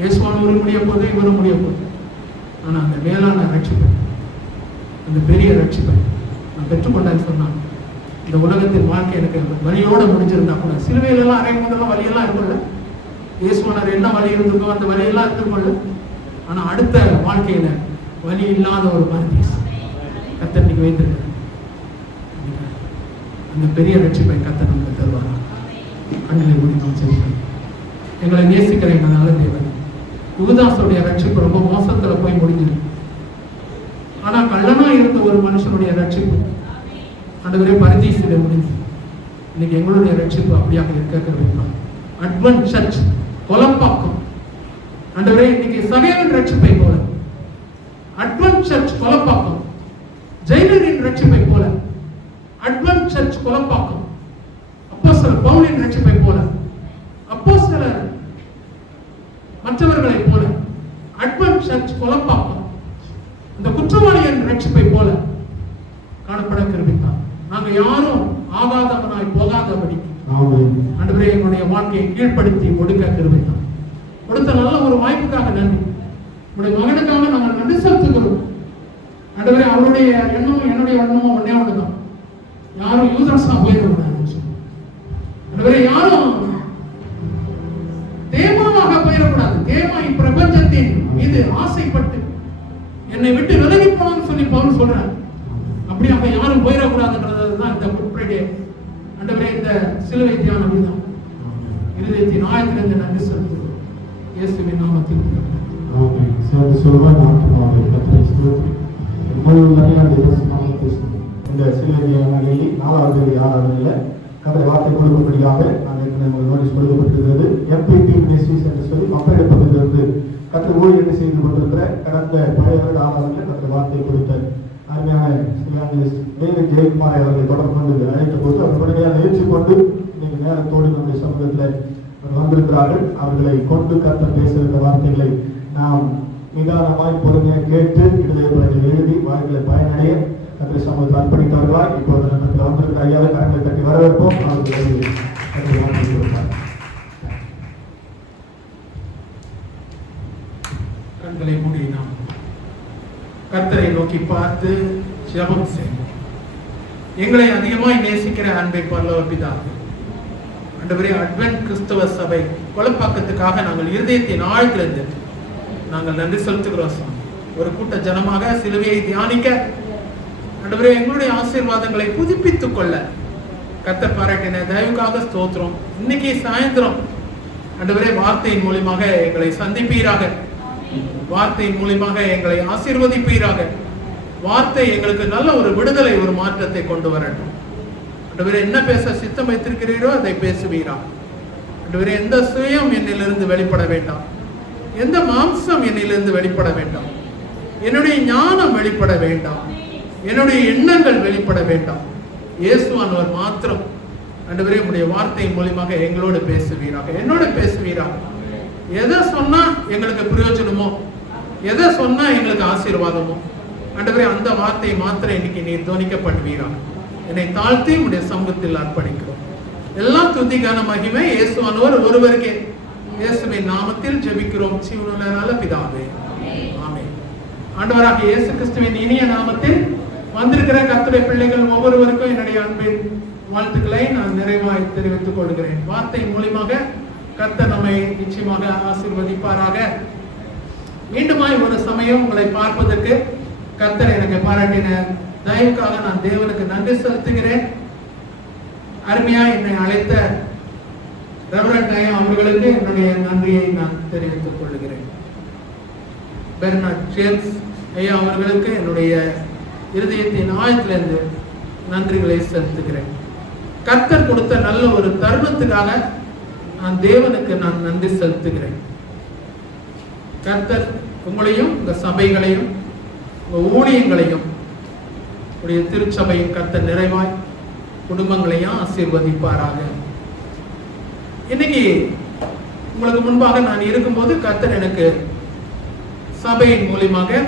இயேசுவானவரும் முடிய போகுது, இவரும் முடிய போகுது. ஆனா அந்த மேலான ரட்சிப்பை, அந்த பெரிய ரட்சிப்பை நான் பெற்றுக்கொண்டேன்னு சொன்னான். இந்த உலகத்தின் வாழ்க்கை எனக்கு வலியோட முடிஞ்சிருந்தா கூட, சிலுவையிலெல்லாம் அரையும் போதெல்லாம் வலியெல்லாம் இருக்கும்ல, இயேசுவானர் என்ன வலி இருந்திருக்கோ அந்த வலியெல்லாம் இருக்கும்ல. ஆனா அடுத்த வாழ்க்கையில வலி இல்லாத ஒரு பரதீஸ் கர்த்தர் இன்னைக்கு வைத்திருக்கிறார். அந்த பெரிய ரட்சிப்பை கர்த்தர் நமக்கு தருவாரா? கண்களை மூடி நாம் செல்கிறோம். எங்களை நேசிக்கிற எங்கள் நல்ல தேவன், யூதாசுடைய ரட்சிப்பு ரொம்ப மோசத்துல போய் முடிஞ்சது. ஆனா கள்ளனா இருந்த ஒரு மனுஷனுடைய ரட்சிப்பு ஆண்டவரே பரதீசில முடிஞ்சு. இன்னைக்கு எங்களுடைய ரட்சிப்பு அப்படியாக இருக்க அட்வென்ட் சர்ச் கொலப்பாக்கம் ஆண்டவரே, இன்னைக்கு சகைவன் ரட்சிப்பை போல, அட்வென்ட் சர்ச் கொலப்பாக்கம் ஜெயிலரின் ரட்சிப்பை போல, அட்வென்ட் சர்ச் கொலப்பாக்கம் அப்போஸ்தலர் பவுலின் ரட்சிப்பை போல, அப்போஸ்தலர் மற்றவர்களை போல, அட்வென்ட் சர்ச் கொலப்பாக்கம் இந்த குற்றவாளியின் ரட்சிப்பை போல காணப்பட கிருபித்தார். நாங்க யாரும் ஆகாதவனாய் போகாதபடி ஆண்டவரே எங்களுடைய வாழ்க்கையை கீழ்ப்படுத்தி ஒடுக்க கிருபித்தார். கொடுத்த நல்ல ஒரு வாய்ப்புக்காக நன்றி. உங்களுடைய மகனுக்காக நாங்கள் நன்றி செலுத்துகிறோம். ஆண்டவரே, அவருடைய எண்ணமும் என்னுடைய எண்ணமும் ஒன்னே ஒண்ணுதான், யாரும் யூதர்ஸா போயிடக்கூடாது. ஆண்டவரே, யாரும் தேமாவாக போயிடக்கூடாது. தேமா இப்பிரபஞ்சத்தின் மீது ஆசைப்பட்டு என்னை விட்டு விலகி போனான்னு சொல்லி பவுல் சொல்றார். அப்படியாக யாரும் போயிடக்கூடாதுன்றதுதான் இந்த குட் ஃப்ரைடே ஆண்டவரே இந்த சிலுவை தியான விதம் இருதயத்தின் ஆழத்திலிருந்து நன்றி செலுத்துகிறோம். இயேசுவின் நாமத்தில் ஆமென். சேர்ந்து சொல்வாய் ஆத்மாவே கர்த்தரை ஸ்தோத்திரி. முழு நிறையான நாமத்தை இந்த சிலுவை தியான நாளில் 4வது 6வது கர்த்தரை வார்த்தை கொடுக்கும்படியாக நான் ஏற்கனவே நோட்டீஸ் கொடுக்கப்பட்டிருக்கிறது. எம்பிடி மினிஸ்ட்ரீஸ் என்று சொல்லி மக்களிடம் பகுதியிலிருந்து கர்த்தர் ஊழியர்கள் செய்து கொண்டிருக்கிற கடந்த பழைய வருட ஆதாரத்தில் கர்த்தர் வார்த்தை கொடுத்த அருமையான டேவிட் ஜெயக்குமார் அவர்களை தொடர்பு கொண்டு அழைத்த போது அவர் உடனடியாக ஏற்றுக்கொண்டு இன்னைக்கு நேரத்தோடு நம்முடைய சமூகத்தில் வந்திருக்கிறார்கள். அவர்களை கொண்டு கர்த்தர் பேசுகிற வார்த்தைகளை நாம் நிதானமாய் பொறுமையாக கேட்டு விடுதலை எழுதி வாய்களை பயனடைய கர்த்தர் சமூகத்தில் அர்ப்பணித்தவர்களாய் இப்போது நம்மத்தில் வந்திருக்கிற ஐயாவை கரங்களை தட்டி வரவேற்போம். கண்களை மூடி நாம் கர்த்தரை நோக்கி பார்த்து ஜெபம் செய்வோம். எங்களை அதிகமாய் நேசிக்கிற அன்பை பரலோக பிதாவே, ஆண்டவரே, அட்வென்ட் கிறிஸ்தவ சபை கொலப்பாக்கத்துக்காக நாங்கள் இருதயத்தின் ஆழ்த்திலிருந்து நாங்கள் நன்றி செலுத்துகிறோம் சாமி. ஒரு கூட்ட ஜனமாக சிலுவையை தியானிக்க ஆண்டவரே எங்களுடைய ஆசீர்வாதங்களை புதுப்பித்துக் கொள்ள கர்த்தர் பாராட்டின தயவுக்காக ஸ்தோத்திரம். இன்னைக்கு சாயந்தரம் ஆண்டவரே வார்த்தையின் மூலமாக எங்களை சந்திப்பீராக, வார்த்தையின் மூலமாக எங்களை ஆசீர்வதிப்பீராக. வார்த்தை எங்களுக்கு நல்ல ஒரு விடுதலை, ஒரு மாற்றத்தை கொண்டு வரட்டும். ஆண்டவரே, என்ன பேச சித்தம் வைத்திருக்கிறீரோ அதை பேசுவீரா. ஆண்டவரே, எந்த சுயம் என்னிலிருந்து வெளிப்பட வேண்டாம், எந்த மாம்சம் என்னிலிருந்து வெளிப்பட வேண்டாம், என்னுடைய ஞானம் வெளிப்பட வேண்டாம், என்னுடைய எண்ணங்கள் வெளிப்பட வேண்டாம். இயேசுவானவர் மாத்திரம் ஆண்டவரே உடைய வார்த்தையின் மூலமாக எங்களோடு பேசுவீராக, என்னோட பேசுவீராக. எதை சொன்னா எங்களுக்கு பிரயோஜனமோ, எதை சொன்னா எங்களுக்கு ஆசீர்வாதமோ, ஆண்டவரே அந்த வார்த்தையை மாத்திரம் இன்னைக்கு நீர் தோனிக்க பண்ணுவீராக. என்னை தாழ்த்தி உடைய சமூகத்தில் அர்ப்பணிக்கிறோம். எல்லாம் துதிக்கான மகிமை இயேசுவானவர் ஒருவருக்கே. இயேசுவின் நாமத்தில் ஜெபிக்கிறோம் ஜீவனுள்ள பிதாவே, ஆமென். ஆண்டவராக இயேசு கிறிஸ்துவின் இனிய நாமத்தில் வந்திருக்கிற கர்த்தருடைய பிள்ளைகள் ஒவ்வொருவருக்கும் என்னுடைய அன்பின் வாழ்த்துக்களை நான் நிறைவாய் தெரிவித்துக் கொள்கிறேன். வார்த்தை மூலமாக கர்த்தர் நம்மை நிச்சயமாக ஆசீர்வதிப்பாராக. மீண்டுமாய் ஒரு சமயம் உங்களை பார்ப்பதற்கு கர்த்தர் எனக்கு பாராட்டின தயவுக்காக நான் தேவனுக்கு நன்றி செலுத்துகிறேன். அருமையா என்னை அழைத்த ரெவரண்ட் ஐயா அவர்களுக்கு என்னுடைய நன்றியை நான் தெரிவித்துக் கொள்கிறேன். பெர்னார்ட் ஜேம்ஸ் ஐயா அவர்களுக்கு என்னுடைய இருதயத்தின் ஆழத்திலிருந்து நன்றிகளை செலுத்துகிறேன். கர்த்தர் கொடுத்த நல்ல ஒரு தருணத்துக்காக நான் தேவனுக்கு நான் நன்றி செலுத்துகிறேன். கர்த்தர் உங்களையும் உங்க சபைகளையும் உங்க ஊழியங்களையும் உடைய திருச்சபையும் கர்த்தர் நிறைவாய் குடும்பங்களையும் ஆசீர்வதிப்பாராக. இன்னைக்கு உங்களுக்கு முன்பாக நான் இருக்கும்போது கர்த்தர் எனக்கு சபையின் மூலியமாக,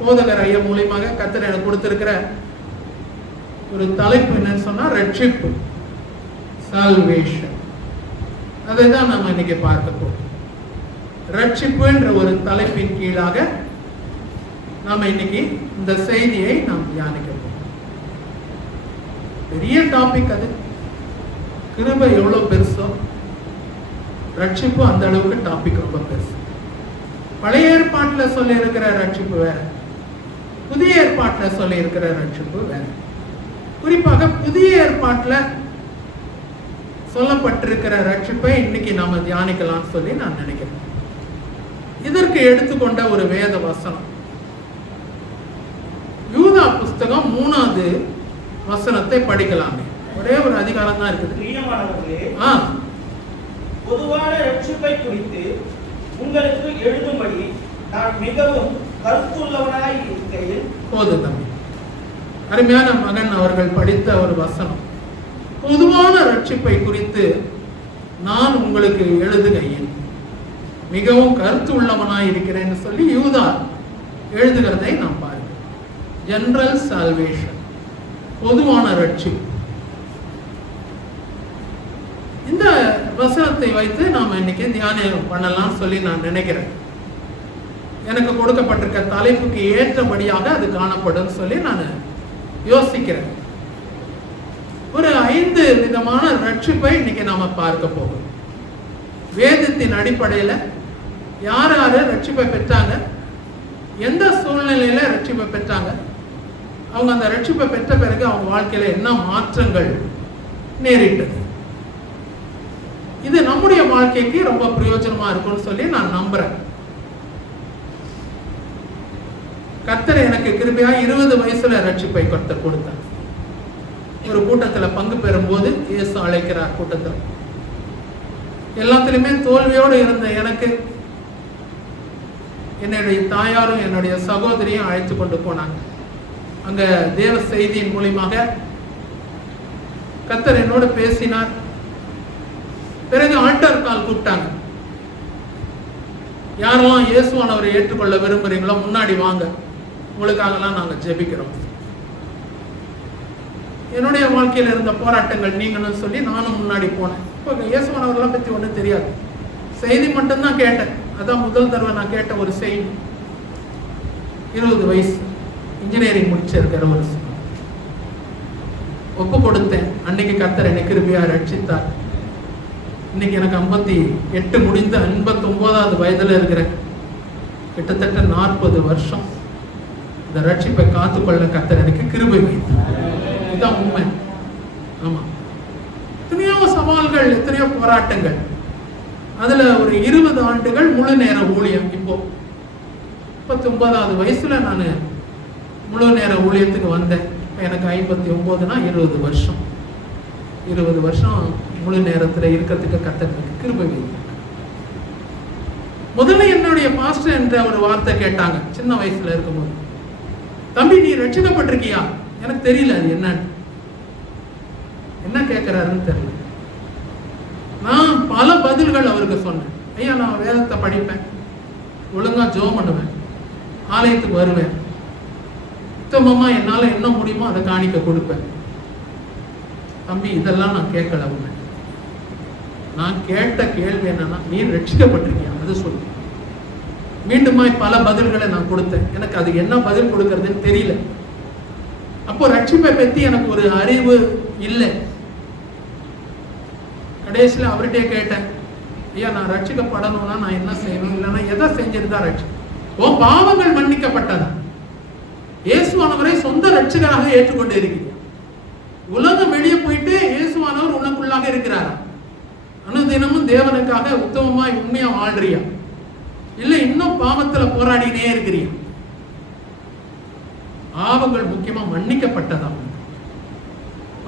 போதகர் ஐயா மூலியமாக கர்த்தர் எனக்கு கொடுத்திருக்கிற ஒரு தலைப்பு என்னன்னு சொன்னா ரட்சிப்பு, சால்வேஷன். அதை தான் நம்ம இன்னைக்கு பார்க்க போறோம். ரட்சிப்பு என்ற ஒரு தலைப்பின் கீழாக நாம இன்னைக்கு இந்த செய்தியை நாம் தியானிக்க போறோம். பெரிய டாபிக் அது. கிருபை எவ்வளவு பெருசோ ரட்சிப்பு அந்த அளவுக்கு டாபிக் ரொம்ப பெருசு. பழைய ஏற்பாட்டில் சொல்லி இருக்கிற ரட்சிப்பு வேற, புதிய ஏற்பாட்டில் சொல்லி இருக்கிற ரட்சிப்பு வேற. குறிப்பாக புதிய ஏற்பாட்டில் சொல்லப்பட்டிருக்கிற ரட்சிப்பை இன்னைக்கு நாம தியானிக்கலாம் சொல்லி நான் நினைக்கிறேன். இதற்கு எடுத்துக்கொண்ட ஒரு வேத வசனம் யூதா புஸ்தகம் 3வது வசனத்தை படிக்கலாமே. ஒரே ஒரு அதிகாரம் தான் இருக்குது. பொதுவான ரட்சிப்பை குறித்து உங்களுக்கு எழுதும்படி நான் மிகவும் கருத்துள்ளவனாய் இருக்கையில். போதும் தம்பி. அருமையான மகன் அவர்கள் படித்த ஒரு வசனம், பொதுவான ரட்சிப்பை குறித்து நான் உங்களுக்கு எழுதுகையில் மிகவும் கருத்து உள்ளவனாய் இருக்கிறேன்னு சொல்லி யூதா எழுதுகிறதை நாம் பாருங்க. ஜெனரல் சால்வேஷன், பொதுவான ரட்சிப்பு. இந்த வசனத்தை வைத்து நாம இன்னைக்கு தியானம் பண்ணலாம் சொல்லி நான் நினைக்கிறேன். எனக்கு கொடுக்கப்பட்டிருக்க தலைப்புக்கு ஏற்றபடியாக அது காணப்படும் சொல்லி நான் யோசிக்கிறேன். ஒரு 5 விதமான ரட்சிப்பை இன்னைக்கு நாம பார்க்க போகிறோம். வேதத்தின் அடிப்படையில் யார் யாரு ரட்சிப்பை பெற்றாங்க, எந்த சூழ்நிலையில ரட்சிப்பை பெற்றாங்க, அவங்க அந்த ரட்சிப்பை பெற்ற பிறகு அவங்க வாழ்க்கையில என்ன மாற்றங்கள் நேரிட்டது. இது நம்முடைய வாழ்க்கைக்கு ரொம்ப பிரயோஜனமா இருக்கும்னு சொல்லி நான் நம்புறேன். கர்த்தர் எனக்கு கிருபையா 20 வயசுல ரட்சிப்பை கர்த்தர் கொடுத்தார். ஒரு கூட்டத்துல பங்கு பெறும் போது இயேசு அழைக்கிறார். கூட்டத்துல எல்லாத்திலுமே தோல்வியோடு இருந்த எனக்கு என்னுடைய தாயாரும் என்னுடைய சகோதரியும் அழைத்து கொண்டு போனாங்க. அங்க தேவ செய்தியின் மூலமாக கர்த்தர் என்னோடு பேசினார். பிறகு ஆல்டர் கால் கூப்பிட்டாங்க. யாரெல்லாம் இயேசுவானவரை ஏற்றுக்கொள்ள விரும்புறீங்களோ முன்னாடி வாங்க, உங்களுக்காகலாம் நாங்க ஜெபிக்கிறோம். என்னுடைய வாழ்க்கையில இருந்த போராட்டங்கள் நீங்கன்னு சொல்லி நானும் முன்னாடி போனேன். இப்போ இயேசுவானவரெல்லாம் பத்தி ஒன்றும் தெரியாது, செய்தி மட்டும்தான் கேட்டேன். அதான் முதல் தடவை நான் கேட்ட ஒரு செய்தி. 20 வயசு, இன்ஜினியரிங் முடிச்சிருக்கிற ஒரு ஒப்பு கொடுத்தேன். அன்னைக்கு கர்த்தர் என்னை கிருபையா ரட்சித்தார். இன்னைக்கு எனக்கு 58 முடிந்து 59வது வயதுல இருக்கிறேன். கிட்டத்தட்ட 40 வருஷம் இந்த ரட்சிப்பை காத்துக்கொள்ள கர்த்தர் எனக்கு கிருபை வைத்தார். இதுதான் உண்மை. ஆமா, எத்தனையோ சவால்கள், எத்தனையோ போராட்டங்கள். அதுல ஒரு 20 ஆண்டுகள் முழு நேர ஊழியம். இப்போ 39வது வயசுல நான் முழு நேர ஊழியத்துக்கு வந்தேன். எனக்கு 59னா 20 வருஷம். 20 வருஷம் முழு நேரத்துல இருக்கிறதுக்கு கர்த்தர் எனக்கு கிருபை வைத்தார். முதல்ல என்னுடைய பாஸ்டர் என்ற ஒரு வார்த்தை கேட்டாங்க சின்ன வயசுல இருக்கும்போது. தம்பி, நீ ரட்சிக்கப்பட்டிருக்கியா? எனக்கு தெரியல அது என்னன்னு, என்ன கேட்கிறாருன்னு தெரியல. நான் பல பதில்கள் அவருக்கு சொன்னேன். ஐயா, நான் வேதத்தை படிப்பேன், ஒழுங்கா ஜெபம் பண்ணுவேன், ஆலயத்துக்கு வருவேன், உத்தமமா என்னால என்ன முடியுமோ அதை காணிக்க கொடுப்பேன். தம்பி, இதெல்லாம் நான் கேட்கல. நான் கேட்ட கேள்வி என்னன்னா, நீ ரட்சிக்கப்பட்டிருக்கியா அது சொல்லு. மீண்டுமாய் பல பதில்களை நான் கொடுத்தேன். எனக்கு அது என்ன பதில் கொடுக்கறதுன்னு தெரியல. அப்போ ரட்சிப்பை பற்றி எனக்கு ஒரு அறிவு இல்லை. கடைசியில் அவர்கிட்டே கேட்டேன், ஐயா, நான் ரட்சிக்கப்படணும்னா நான் என்ன செய்யணும், இல்லைன்னா எதை செஞ்சிருந்தா ரட்சி பாவங்கள் மன்னிக்கப்பட்டதா? இயேசுவானவரை சொந்த ரட்சகராக ஏற்றுக்கொண்டு இருக்கிறீர். உலகம் வெளியே போயிட்டு இயேசுவானவர் உனக்குள்ளாக இருக்கிறாரா? அனுதினமும் தேவனுக்காக உத்தமமாய் உண்மையா வாழ்றியா? இல்ல இன்னும் பாவத்துல போராடினே இருக்கிறியா? பாவங்கள் முக்கியமா மன்னிக்கப்பட்டதா?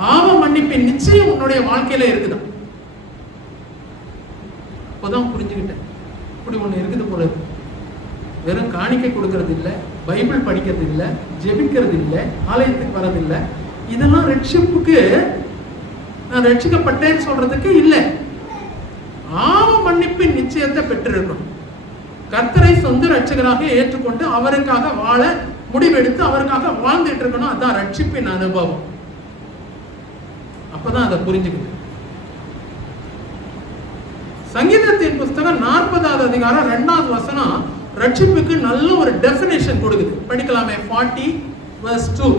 பாவ மன்னிப்பின் நிச்சயம் உன்னுடைய வாழ்க்கையில இருக்குதா? அப்போதான் புரிஞ்சுக்கிட்டேன், இப்படி ஒண்ணு இருக்குது போல. வெறும் காணிக்கை கொடுக்கறது இல்லை, பைபிள் படிக்கிறது இல்லை, ஜெபிக்கிறது இல்லை, ஆலயத்துக்கு வர்றதில்லை, இதெல்லாம் ரட்சிப்புக்கு நான் ரட்சிக்கப்பட்டேன்னு சொல்றதுக்கு இல்லை. பாவ மன்னிப்பின் நிச்சயத்தை பெற்றிருக்கணும். கர்த்தரை சொந்த ரட்சகராக ஏற்றுக்கொண்டு அவருக்காக வாழ முடிவெடுத்து அவருக்காக வாழ்ந்துட்டு இருக்கணும். அதான் ரட்சிப்பின் அனுபவம். அப்பதான் அதை புரிஞ்சுக்கிட்டு. சங்கீதத்தின் புஸ்தகம் 40வது அதிகாரம் 2வது வசனம் ரட்சிப்புக்கு நல்ல ஒரு டெஃபினேஷன் கொடுக்குது. படிக்கலாமே. 40:2.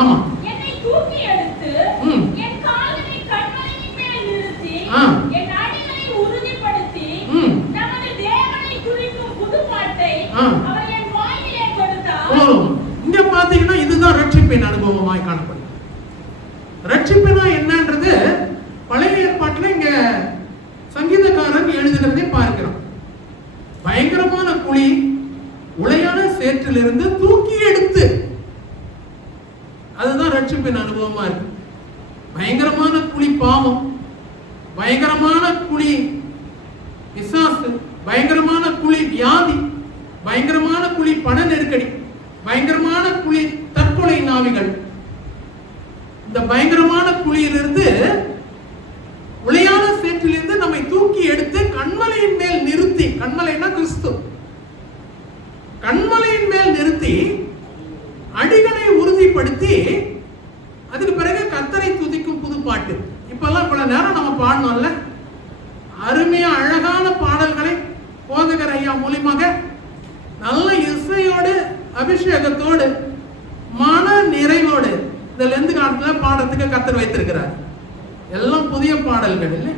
ஆமா, என்னை தூக்கி எடுத்து என் கால்களை கண்மலையின் மேல் நிறுத்தி என் அடிகளை உறுதிப்படுத்தி நமது தேவனை குறிக்கும் புதுப்பாட்டை அவர் என் வாயிலே கொடுத்தார். இங்க பாத்தீங்கன்னா இதுதான் ரட்சிப்பின் அனுபவமாய் காணப்படும். ரட்சிப்புனா என்னன்றது பழைய ஏற்பாட்டுல இங்க சங்கீதக்காரன் எழுதுகிறதை பார்க்கிறோம். பயங்கரமான குழி, உளையான சேற்றிலிருந்து தூக்கி எடுத்து, அதுதான் ரட்சிப்பின் அனுபவமா இருக்கு. பயங்கரமான குழி பாவம், பயங்கரமான குழி பிசாசு, பயங்கரமான குழி வியாதி, பயங்கரமான குழி பண நெருக்கடி, பயங்கரமான குழி தற்கொலை நாவிகள். இந்த பயங்கரமான குழியிலிருந்து, உளையான சேற்றிலிருந்து நம்மை தூக்கி எடுத்து கண்மலையின் மேல் நிறுத்தி, கண்மலைன்னா கிறிஸ்து, கண்மலையின் மேல் நிறுத்தி அடிகளை உறுதிப்படுத்தி, அதுக்கு பிறகு கர்த்தரை துதிக்கும் புது பாட்டு. இப்பெல்லாம் இவ்வளவு நேரம் நம்ம பாடணும்ல, அருமையா அழகான பாடல்களை போதகர் ஐயா மூலியமாக நல்ல இசையோடு அபிஷேகத்தோடு மன நிறைவோடு இந்த லெந்து காலத்துல பாடத்துக்கு கர்த்தர் வைத்திருக்கிறார். எல்லாம் புதிய பாடல்கள் இல்லை.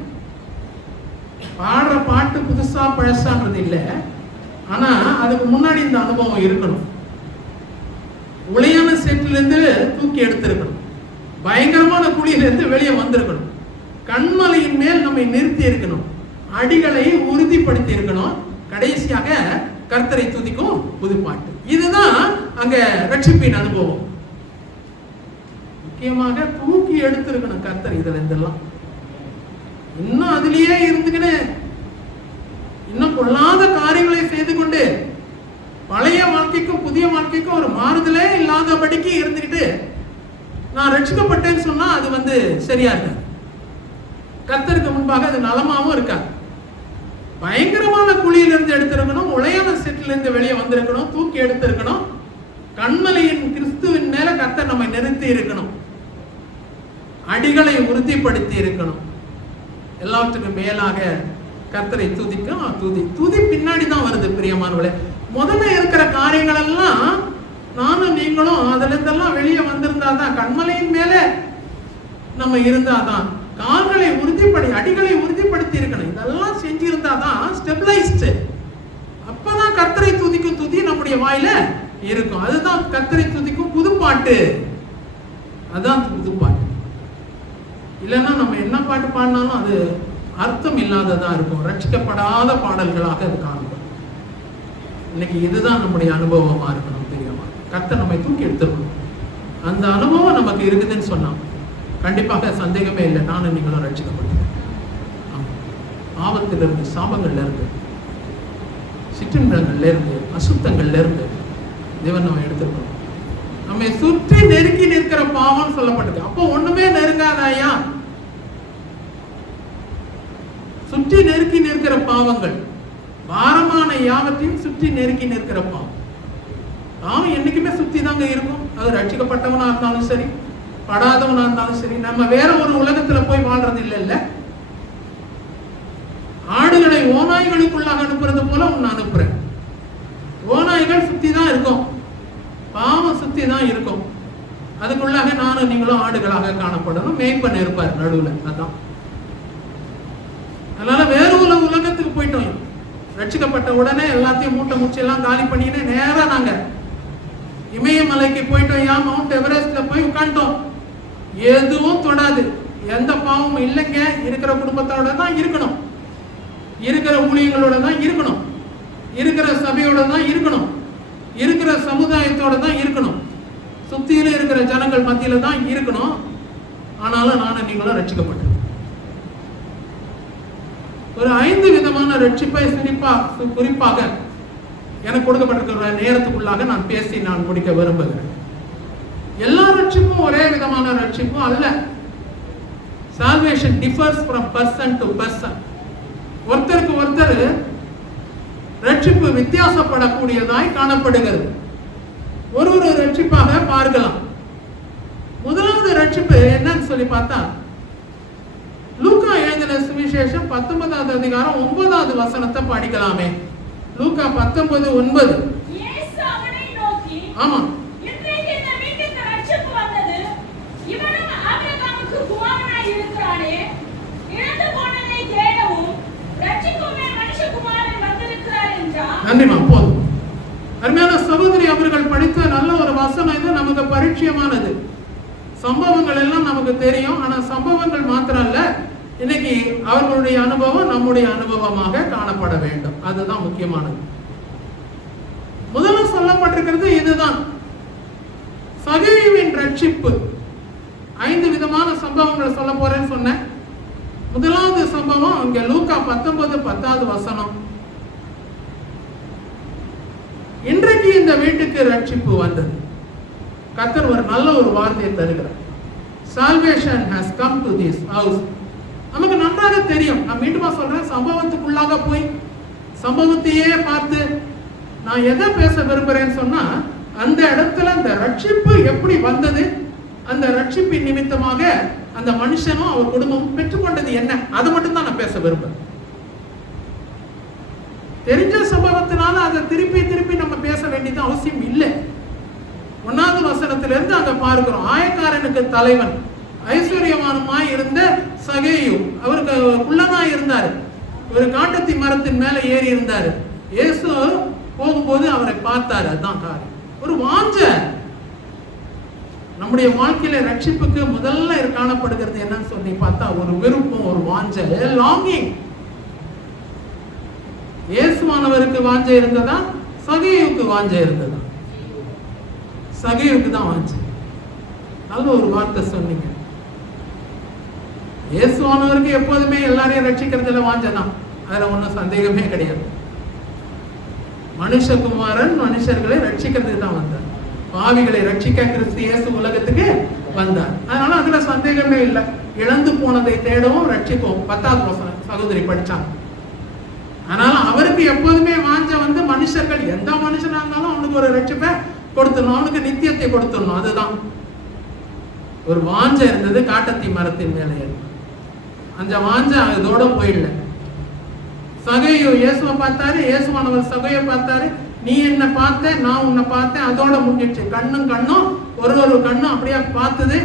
பாடுற பாட்டு புதுசா பழசான்றது இல்லை, ஆனா அதுக்கு முன்னாடி இந்த அனுபவம் இருக்கணும். உளையான செட்டிலிருந்து தூக்கி எடுத்திருக்கணும், பயங்கரமான குழியிலிருந்து வெளியே வந்திருக்கணும், கண்மலையின் மேல் நம்மை நிறுத்தி இருக்கணும், அடிகளை உறுதிப்படுத்தி இருக்கணும், கடைசியாக கர்த்தரை துதிக்கும் புதுப்பாட்டு. இதுதான் அங்க ரட்சிப்பின் அனுபவம். முக்கியமாக தூக்கி எடுத்திருக்கணும் கர்த்தர் இதுல இருந்தெல்லாம். இன்னும் அதுலயே இருந்துக்கின்னு இன்னும் கொள்ளாத காரியங்களை செய்து கொண்டு பழைய வாழ்க்கைக்கும் புதிய வாழ்க்கைக்கும் ஒரு மாறுதலே இல்லாதபடிக்கு இருந்துக்கிட்டு நான் ரட்சிக்கப்பட்டேன்னு சொன்னா அது சரியா இருக்காது. கர்த்தருக்கு முன்பாக அது நலமாவும் இருக்காது. பயங்கரமான குழியிலிருந்து எடுத்திருக்கணும், உளையான செட்டிலிருந்து வெளியே வந்திருக்கணும், தூக்கி எடுத்திருக்கணும், கண்மலையின் கிறிஸ்துவின் மேல கர்த்தர் நம்மை நிறுத்தி இருக்கணும், அடிகளை உறுதிப்படுத்தி இருக்கணும். எல்லாத்துக்கும் மேலாக கர்த்தரை துதிக்கும். துதி பின்னாடி தான் வருது பிரியமானவர்களே. முதல்ல இருக்கிற காரியங்கள் எல்லாம் நானும் நீங்களும் அதுல இருந்தெல்லாம் வெளியே வந்திருந்தாதான், கண்மலையின் மேல நம்ம இருந்தாதான், கால்களை அடிகளை உறுதிப்படுத்தி இருக்கணும், இதெல்லாம் செஞ்சிருந்தாதான் ஸ்டெபிளைஸ்ட். அப்பதான் கர்த்தரை துதிக்கும் துதி நம்முடைய வாயில இருக்கும். அதுதான் கர்த்தரை துதிக்கும் புதுப்பாட்டு. அதுதான் புதுப்பாட்டு. இல்லைன்னா நம்ம என்ன பாட்டு பாடினாலும் அது அர்த்தம் இல்லாததா இருக்கும், ரட்சிக்கப்படாத பாடல்களாக அது காணப்படும். இன்னைக்கு இதுதான் நம்முடைய அனுபவமா இருக்கணும். தெரியுமா, கர்த்தர் நம்மை தூக்கி எடுத்துருக்கணும். அந்த அனுபவம் நமக்கு இருக்குதுன்னு சொன்னா கண்டிப்பாக சந்தேகமே இல்லை, நானும் நீங்களும் ரட்சிக்கப்பட்டோம். ஆபத்திலிருந்து, சாபங்கள்ல இருந்து, சிற்றின்பங்கள்ல இருந்து, அசுத்தங்கள்ல இருந்து தேவன் நம்ம எடுத்துருக்கணும். நம்மை சுற்றி நெருக்கி நிற்கிற பாவம் சொல்லப்பட்டிருக்கு. அப்போ ஒண்ணுமே நெருங்காதாயா? சுற்றி நெருக்கி நிற்கிற பாவங்கள், பாரமான யாவற்றையும் சுற்றி நெருக்கி நிற்கிற பாவம். பாவம் என்னைக்குமே சுத்தி தாங்க இருக்கும். அது ரட்சிக்கப்பட்டவனா இருந்தாலும் சரி, படாதவனா இருந்தாலும் சரி. நம்ம வேற ஒரு உலகத்துல போய் வாழ்றது இல்ல. ஆடுகளை ஓநாய்களுக்குள்ளாக அனுப்புறது போல உன்னை அனுப்புறேன். ஓநாய்கள் சுத்தி தான் இருக்கும், பாவம் சுத்தி தான் இருக்கும். அதுக்குள்ளாக நானும் நீங்களும் ஆடுகளாக காணப்படணும். மேய்ப்பன் இருப்பார் நடுவுல. அதான். அதனால வேற ஒரு உலகத்துக்கு போயிட்டோம். ரட்சிக்கப்பட்ட உடனே எல்லாத்தையும் மூட்டை முடிச்சு எல்லாம் காலி பண்ணிட்டு நேரா நாங்க இமயமலைக்கு போயிட்டோம். மவுண்ட் எவரெஸ்ட்ல போய் உட்காந்துட்டோம். எதுவும் தொடாது, எந்த பாவமும் இல்லைங்க. இருக்கிற குடும்பத்தோட தான் இருக்கணும், இருக்கிற ஊழியங்களோட தான் இருக்கணும், இருக்கிற சபையோட தான் இருக்கணும், இருக்கிற சமுதாயத்தோட தான் இருக்கணும், சுத்தியில இருக்கிற ஜனங்கள் மத்தியில தான் இருக்கணும். ஆனாலும் நானும் நீங்களும் ரட்சிக்கப்பட்டோம். ஒரு 5 விதமான ரட்சிப்பை குறிப்பாக எனக்கு கொடுக்கப்பட்டிருக்கிற நேரத்துக்குள்ளாக நான் பேசி நான் முடிக்க விரும்புகிறேன். எல்லா ரட்சிப்பும் ஒரே விதமான ரட்சிப்பும் அல்ல. Salvation differs from person to person. ஒருத்தருக்கு ஒருத்தர் ரட்சிப்பு வித்தியாசப்படக்கூடியதாய் காணப்படுகிறது. ஒரு ரட்சிப்பாக பார்க்கலாம். முதலாவது ரட்சிப்பு என்னன்னு சொல்லி பார்த்தா, லூக்கா எழுதின சுவிசேஷம் 19வது அதிகாரம் 9வது வசனத்தை படிக்கலாமே. லூக்கா 19:9. இயேசு அவனை நோக்கி, ஆமா, இன்றைக்கு இந்த வீட்டுக்கு ரட்சிப்பு வந்தது, இவனும் ஆபிரகாமுக்கு குமாரனாய் இருக்கிறானே. இழந்து போனதை தேடவும் ரட்சிக்கவே மனுஷகுமாரன் வந்திருக்கிறார் என்றார். நன்றிமா, போதும். அருமையான சகோதரி அவர்கள் படித்த நல்ல ஒரு வசனம் இது. நமக்கு பரிச்சயமானது. சம்பவங்கள் எல்லாம் நமக்கு தெரியும். ஆனா சம்பவங்கள் மாத்திரம் அல்ல, இன்னைக்கு அவர்களுடைய அனுபவம் நம்முடைய அனுபவமாக காணப்பட வேண்டும். அதுதான் முக்கியமானது. முதல்ல சொல்லப்பட்டிருக்கிறது இதுதான், சகேயுவின் ரட்சிப்பு. 5 விதமான சம்பவங்களை சொல்ல போறேன்னு சொன்னேன். முதலாவது சம்பவம் இங்க லூக்கா 19:10வது வசனம். இன்றைக்கு இந்த வீட்டுக்கு ரட்சிப்பு வந்தது. கர்த்தர் ஒரு நல்ல ஒரு வார்த்தையை தருகிறார். Salvation has come to this house. நமக்கு நன்றாக தெரியும். நான் மீண்டுமா சொல்றேன், சம்பவத்துக்குள்ளாக போய் சம்பவத்தையே பார்த்து நான் எதை பேச விரும்புறேன்னு சொன்னா, அந்த இடத்துல அந்த ரட்சிப்பு எப்படி வந்தது, அந்த ரட்சிப்பின் நிமித்தமாக அந்த மனுஷனும் அவர் குடும்பமும் பெற்றுக்கொண்டது என்ன, அதை மட்டும் தான் நான் பேச விரும்புறேன். தெரிஞ்ச சம்பவத்தினால அதை திருப்பி நம்ம பேச வேண்டியது அவசியம் இல்லை. 1வது வசனத்திலிருந்து அங்க பார்க்கிறோம். ஆயக்காரனுக்கு தலைவன், ஐஸ்வர்யவானுமாய் இருந்த சகேயு, அவருக்கு குள்ளனாய் இருந்தாரு. ஒரு காட்டத்தி மரத்தின் மேல ஏறி இருந்தாரு. இயேசு போகும்போது அவரை பார்த்தாரு. அதுதான் காரியம். ஒரு வாஞ்ச. நம்முடைய வாழ்க்கையில ரட்சிப்புக்கு முதல்ல காணப்படுகிறது என்னன்னு சொல்லி பார்த்தா ஒரு விருப்பம், ஒரு வாஞ்ச, லாங்கிங். இயேசுவானவருக்கு வாஞ்ச இருந்ததா? சகேயுவுக்கு வாஞ்ச இருந்ததா? சகேயுவுக்கு தான் வாஞ்ச. நல்ல ஒரு வார்த்தை சொன்னீங்க. இயேசுவானவருக்கு எப்போதுமே எல்லாரையும் ரட்சிக்கிறதுல வாஞ்சதான், அதுல ஒன்றும் சந்தேகமே கிடையாது. மனுஷகுமாரன் மனுஷர்களை ரட்சிக்கிறதுக்கு தான் வந்தார். பாவிகளை ரட்சிக்க கிறிஸ்து இயேசு உலகத்துக்கு வந்தார். அதனால அதுல சந்தேகமே இல்லை. இழந்து போனதை தேடவும் ரட்சிக்கவும் 10வது வசனம் சகோதரி படிச்சாங்க. அதனால அவருக்கு எப்போதுமே வாஞ்ச வந்து மனுஷர்கள், எந்த மனுஷனா இருந்தாலும் அவனுக்கு ஒரு ரட்சிப்பை கொடுத்துடணும், அவனுக்கு நித்தியத்தை கொடுத்துடணும். அதுதான் ஒரு வாஞ்ச இருந்தது காட்டத்தி மரத்தின் மேலே. அந்த வாஞ்ச அதோட போயிடல. சகையோ இயேசுவை பார்த்தாரு, இயேசுவானவர் சகையை பார்த்தாரு. நீ என்ன பார்த்த, நான் உன்னை பார்த்தேன், அதோட முடிஞ்சிடுச்சு. கண்ணும் ஒரு கண்ணும் அப்படியே பார்த்தது,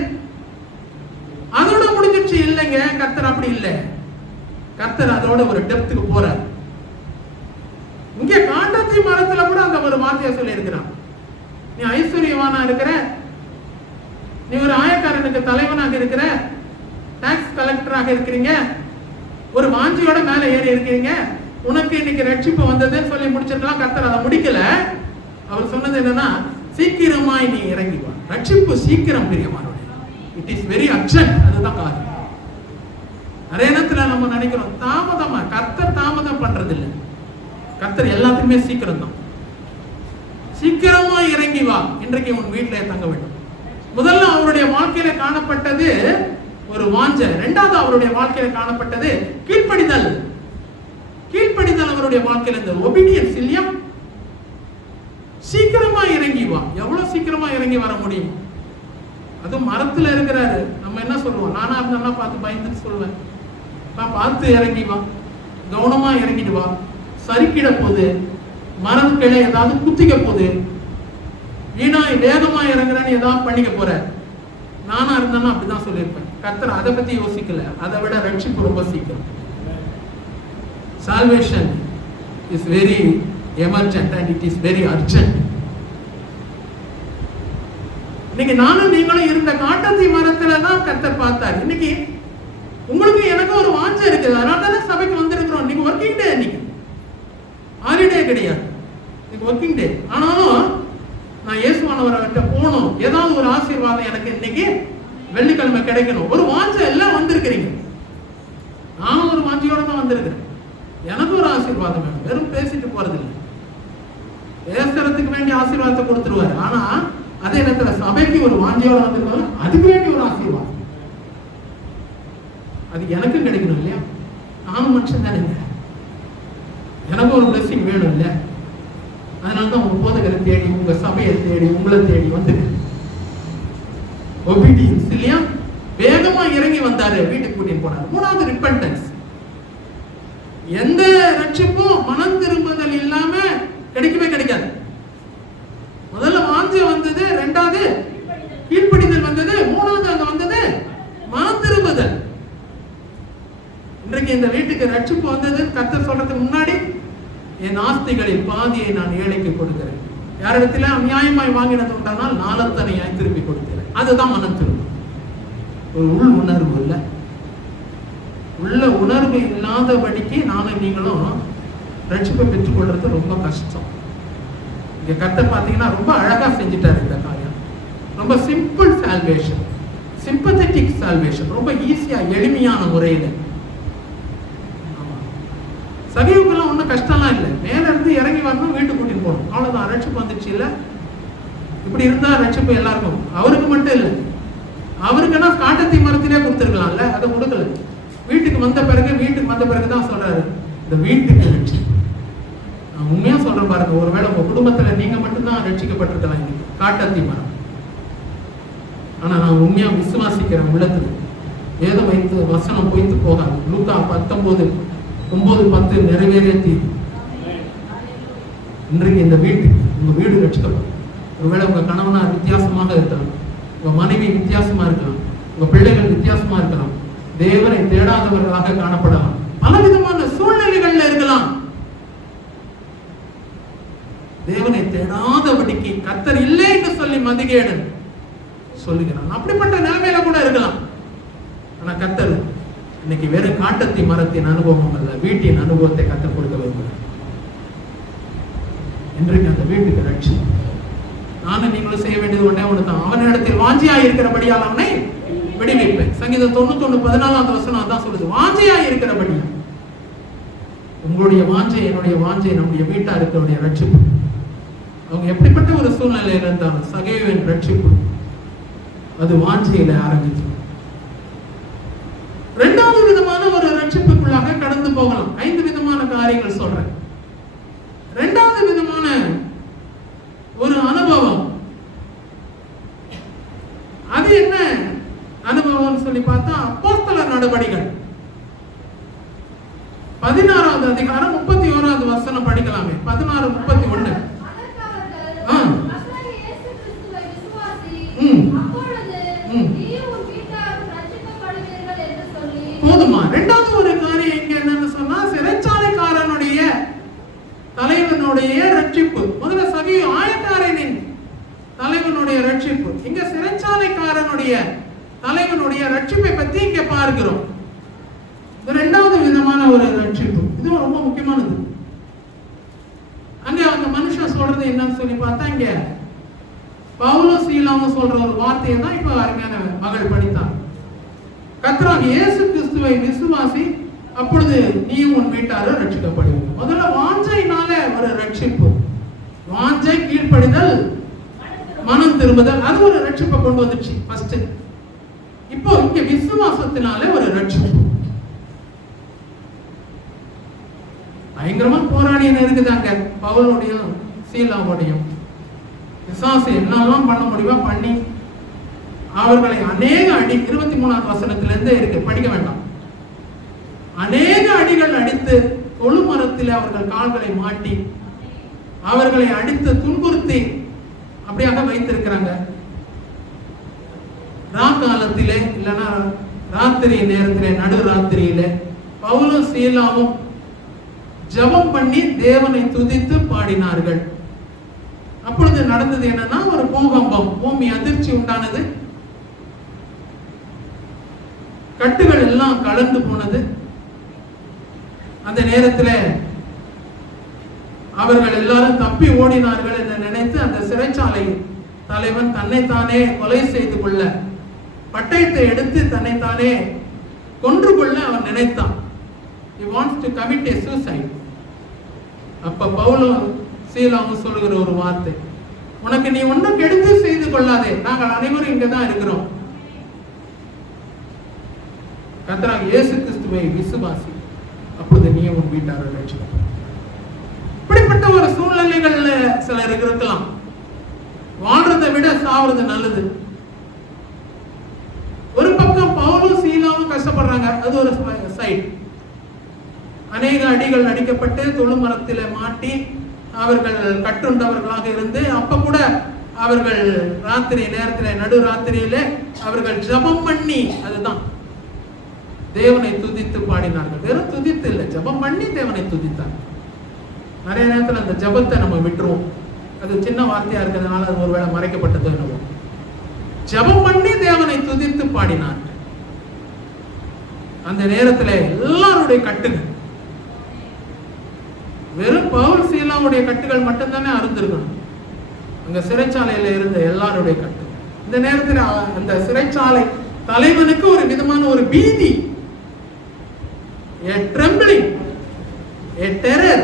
அதோட முடிஞ்சிடுச்சு. இல்லைங்க, கர்த்தர் அப்படி இல்லை. கர்த்தர் அதோட ஒரு டெப்த்துக்கு போறார். இங்க காட்டத்தி மரத்துல கூட அந்த ஒரு வார்த்தையை சொல்லி இருக்கிறான். நீ ஐஸ்வர்யவானா இருக்கிற, நீ ஒரு ஆயக்காரனுக்கு தலைவனாக இருக்கிற, டாக்ஸ் கலெக்டராக இருக்கிறீங்க, ஒரு வாஞ்சியோட மேல ஏறி இருக்கிறீங்க, உனக்கு இன்னைக்கு ரட்சிப்பு வந்ததுன்னு சொல்லி முடிச்சிருக்கலாம். கர்த்தர் அதை முடிக்கல. அவர் சொன்னது என்னன்னா, சீக்கிரமாய் நீ இறங்கி வா. ரட்சிப்பு சீக்கிரம் பிரியமானவனே. It is very urgent. அதுதான் காரணம். நிறைய நேரத்துல நம்ம நினைக்கிறோம் தாமதமா. கர்த்தர் தாமதம் பண்றது இல்லை. கர்த்தர் எல்லாத்துக்குமே சீக்கிரம் தான். சீக்கிரமா இறங்கி வா. இன்றைக்கு உன் வீட்டிலே தங்க வேண்டும். முதல்ல அவருடைய வாழ்க்கையில காணப்பட்டது ஒரு வாஞ்ச. இரண்டாவது அவருடைய வாழ்க்கையில காணப்பட்டது கீழ்ப்படிதல். கீழ்ப்படிதல் அவருடைய வாழ்க்கையில இந்த ஒபீடியன்ஸ் இல்லையா? சீக்கிரமா இறங்கி வா. எவ்வளவு சீக்கிரமா இறங்கி வர முடியும்? அதுவும் மரத்துல இருக்கிறாரு. நம்ம என்ன சொல்லுவோம்? நானா இருந்தா பார்த்து பயந்துட்டு சொல்லுவேன், பார்த்து இறங்கி வா, கவனமா இறங்கிட்டு வா. சறுக்கிட போது, மரம் கிளை ஏதாவது குத்திக்க போது, வீணா வேகமா இறங்குறேன்னு ஏதாவது பண்ணிக்க போற. நானா இருந்தாலும் அப்படிதான் சொல்லியிருப்பேன். கர்த்தர் அதை பத்தி யோசிக்கல. அதை விட ரட்சிப்பு ரொம்ப சீக்கிரம். Salvation is very emergent and it is very urgent. இன்னைக்கு நானும் நீங்களும் இருந்த காட்டத்தி மரத்துல தான் கர்த்தர் பார்த்தார். இன்னைக்கு உங்களுக்கு எனக்கு ஒரு வாஞ்ச இருக்குது. அதனால தானே சபைக்கு வந்திருக்கிறோம். இன்னைக்கு ஒர்க்கிங் டே. இன்னைக்கு ஹாலிடே கிடையாது, இன்னைக்கு ஒர்க்கிங் டே. ஆனாலும் நான் இயேசுவானவர்கிட்ட போகணும், ஏதாவது ஒரு ஆசீர்வாதம் எனக்கு இன்னைக்கு வெள்ளிக்கிழமை கிடைக்கணும். ஒரு வாஞ்ச எல்லாம் வந்திருக்கிறீங்க. நானும் ஒரு வாஞ்சியோட தான் வந்திருக்கிறேன். எனக்கு ஒரு ஆசீர்வாதம் வேணும். வெறும் பேசிட்டு போறது இல்லை. பேசுறதுக்கு வேண்டிய ஆசீர்வாதத்தை கொடுத்துருவாரு. ஆனா அதே நேரத்துல சபைக்கு ஒரு வாஞ்சியோட வந்திருக்காரு, அதுக்கு வேண்டிய ஒரு ஆசீர்வாதம் அது எனக்கு கிடைக்கணும் இல்லையா? நானும் மனுஷன் தானேங்க, எனக்கு ஒரு பிளெஸிங் வேணும் இல்ல? அதனாலதான் உங்க போதகரை தேடி, உங்க சபையை தேடி, உங்களை தேடி வந்து ஒபீடியன்ஸ் இல்லையா? வேகமா இறங்கி வந்தாரு, வீட்டுக்கு கூட்டிட்டு போனாரு. மூணாவது ரிப்பெண்டன்ஸ். எந்த ரட்சிப்பும் மனம் திரும்புதல் இல்லாம கிடைக்கவே கிடைக்காது. முதல்ல வாஞ்ச வந்தது, இரண்டாவது கீழ்ப்படிதல் வந்தது, மூணாவது அங்க வந்தது மனம் திரும்புதல். இன்றைக்கு இந்த வீட்டுக்கு ரட்சிப்பு வந்தது கர்த்தர் சொல்றதுக்கு முன்னாடி, என் ஆஸ்திகளில் பாதியை நான் ஏழைக்கு கொடுக்கிறேன். யாரிடத்துல அநியாயமாய் வாங்கினது உண்டானால் நாலத்தனையாய் திருப்பி கொடுக்கிறேன். அதுதான் மனம் திரும்ப. ஒரு உள் உணர்வு இல்ல, உள்ள உணர்வு இல்லாதபடிக்கு நானும் நீங்களும் ரட்சிப்பை பெற்றுக்கொள்றது ரொம்ப கஷ்டம். இங்க கர்த்தர் பாத்தீங்கன்னா ரொம்ப அழகா செஞ்சுட்டாரு இந்த காரியம். ரொம்ப சிம்பிள் சால்வேஷன், சிம்பத்தட்டிக் சால்வேஷன், ரொம்ப ஈஸியா எளிமையான முறையில. சகைவுக்கெல்லாம் ஒன்றும் கஷ்டம்லாம் இல்லை. மேல இருந்து இறங்கி வரணும், வீட்டுக்கு கூட்டிட்டு போகணும், அவ்வளவுதான். ரட்சிப்பு வந்துச்சு இல்ல? இப்படி இருந்தா ரட்சிப்பு எல்லாருக்கும். அவருக்கு மட்டும் இல்லை, அவருக்குன்னா காட்டத்தி மரத்திலே கொடுத்துருக்கலாம்ல, அதை கொடுக்கல. வீட்டுக்கு வந்த பிறகுதான் சொல்றாரு இந்த வீட்டுக்கு ரட்சிப்பு. நான் உண்மையா சொல்றேன் பாருங்க, ஒருவேளை உங்க குடும்பத்துல நீங்க மட்டும்தான் ரட்சிக்கப்பட்டிருக்கலாம் இன்னைக்கு காட்டத்தி மரம். ஆனா நான் உண்மையா விசுவாசிக்கிறேன் உள்ளத்துல, வேதம் வைத்து வசனம் பொய்த்து போகாது. லூக்கா 19:9-10 நிறைவேறிய தீர்வு. இன்றைக்கு இந்த வீட்டுக்கு, உங்க வீடு ரட்சிக்கப்படும். ஒருவேளை உங்க கணவனார் வித்தியாசமாக இருக்கலாம், உங்க மனைவி வித்தியாசமா இருக்கலாம், உங்க பிள்ளைகள் வித்தியாசமா இருக்கலாம், தேவனை தேடாதவர்களாக காணப்படலாம், பலவிதமான சூழ்நிலைகள்ல இருக்கலாம். தேவனை தேடாதபடிக்கு கர்த்தர் இல்லை என்று சொல்லி மதிகேடன் சொல்லுகிறான். அப்படிப்பட்ட நிலைமையில கூட இருக்கலாம். ஆனா கர்த்தர் இன்னைக்கு வெறும் காட்டத்தி மரத்தின் அனுபவம் அல்ல, வீட்டின் அனுபவத்தை கற்றுக் கொடுக்க விரும்புகிறார். இன்றைக்கு அந்த வீட்டுக்கு ரட்சி நானும் நீங்களும் செய்ய வேண்டியது ஒன்றே ஒண்ணுதான். அவனிடத்தில் வாஞ்சியாய் இருக்கிறபடியால் அவனை விடுவிப்பேன். சங்கீதம் 91:14 வசனம் அதான் சொல்லுது, வாஞ்சியாய் இருக்கிறபடி. உங்களுடைய வாஞ்சை, என்னுடைய வாஞ்சை, நம்முடைய வீட்டாருடைய ரட்சிப்பு. அவங்க எப்படிப்பட்ட ஒரு சூழ்நிலையில் இருந்தாலும் சகேயுவின் ரட்சிப்பு அது வாஞ்சையில ஆரம்பிச்சு இரண்டாவது விதமான ஒரு ரட்சிப்புக்குள்ளாக கடந்து போகலாம். 5 விதமான காரியங்கள் சொல்றேன். இரண்டாவது விதமான ஒரு அனுபவம், அது என்ன அனுபவம் சொல்லி பார்த்தா அப்போஸ்தலர் நடபடிகள் 16வது அதிகாரம் 31வது வசனம் படிக்கலாமே. 16:31. போதுமா? இரண்டாவது ஒரு காரியம் இங்க என்னன்னு சொன்னா சிறைச்சாலைக்காரனுடைய தலைவனுடைய ரட்சிப்பு. முதல்ல சகி ஆயக்காரனின் தலைவனுடைய ரட்சிப்பு. இங்க சிறைச்சாலைக்காரனுடைய தலைவனுடைய ரட்சிப்பை பத்தி இங்க பார்க்கிறோம். இரண்டாவது விதமான ஒரு ரட்சிப்பு, இது ரொம்ப முக்கியமானது. அங்க அந்த மனுஷன் சொல்றது என்னன்னு சொல்லி பார்த்தா இங்க பவுலும் சீலாவும் சொல்ற ஒரு வார்த்தையை தான் இப்ப அருமையான மகள் படித்தார். கர்த்தராகிய இயேசு கிறிஸ்துவை விசுவாசி, அப்பொழுது நீயும் உன் வீட்டாரும் ரட்சிக்கப்படுவீங்க. முதல்ல வாஞ்சையினால ஒரு ரட்சிப்பு, வாஞ்சை, கீழ்ப்படிதல், மனம் திரும்புதல், அது ஒரு ரட்சிப்பை கொண்டு வந்துச்சு ஃபர்ஸ்ட். இப்போ இங்க விசுவாசத்தினால ஒரு ரட்சிப்பு. பயங்கரமா போராடின்னு இருக்குதாங்க பவுலோடையும் சீலாவோடையும். விசுவாசம் என்னெல்லாம் பண்ண முடியுமோ பண்ணி அவர்களை அநேக அடி, 23வது வசனத்திலிருந்து இருக்கு, படிக்க வேண்டாம். அநேக அடிகள் அடித்து தொழுமரத்தில் அவர்கள் கால்களை மாட்டி அவர்களை அடித்து துன்புறுத்தி அப்படியாக வைத்திருக்கிறாங்க. ராக்காலத்திலே இல்லைன்னா ராத்திரி நேரத்திலே, நடு ராத்திரியிலே பவுலும் சீலாவும் ஜெபம் பண்ணி தேவனை துதித்து பாடினார்கள். அப்பொழுது நடந்தது என்னன்னா ஒரு பூகம்பம், பூமி அதிர்ச்சி உண்டானது. கட்டுகள் எல்லாம் கலந்து போனது. அந்த நேரத்தில் அவர்கள் எல்லாரும் தப்பி ஓடினார்கள் என்று நினைத்து அந்த சிறைச்சாலை தலைவன் தன்னைத்தானே கொலை செய்து கொள்ள, பட்டயத்தை எடுத்து தன்னைத்தானே கொன்று கொள்ள அவன் நினைத்தான். He wants to commit a suicide. அப்ப பவுலும் சீலாவும் சொல்லுகிற ஒரு வார்த்தை, உனக்கு நீ ஒன்றும் கெடுத்து செய்து கொள்ளாதே, நாங்கள் அனைவரும் இங்கதான் இருக்கிறோம். கர்த்தராகிய இயேசு கிறிஸ்துவை விசுவாசி, அப்பொழுது நீ உன் வீட்டாரை ரட்சிக்க. இப்படிப்பட்ட ஒரு சூழ்நிலைகள்ல சிலர் இருக்கலாம். வாழ்றதை விட சாவறது நல்லது. ஒரு பக்கம் பவுலும் சீலாவும் கஷ்டப்படுறாங்க, அது ஒரு சைடு. அநேக அடிகள் அடிக்கப்பட்டு தொழுமரத்தில மாட்டி அவர்கள் கட்டுண்டவர்களாக இருந்து, அப்ப கூட அவர்கள் ராத்திரி நேரத்திலே, நடு ராத்திரியிலே அவர்கள் ஜெபம் பண்ணி, அதுதான் தேவனை துதித்து பாடினார்கள். வெறும் துதித்து இல்லை, ஜெபம் பண்ணி தேவனை துதித்தார். நிறைய நேரத்தில் அந்த ஜெபத்தை நம்ம விட்டுருவோம். அது சின்ன வார்த்தையா இருக்கிறதுனால அது ஒருவேளை மறைக்கப்பட்டதோ என்னவோ. ஜெபம் பண்ணி தேவனை துதித்து பாடினார். அந்த நேரத்தில் எல்லாருடைய கட்டுகள், வெறும் பவுல் சீலாவுடைய கட்டுகள் மட்டும்தானே அறுந்திருக்கணும். அங்க சிறைச்சாலையில இருந்த எல்லாருடைய கட்டு. இந்த நேரத்தில் அந்த சிறைச்சாலை தலைவனுக்கு ஒரு விதமான ஒரு பீதி, a trembling, a terror,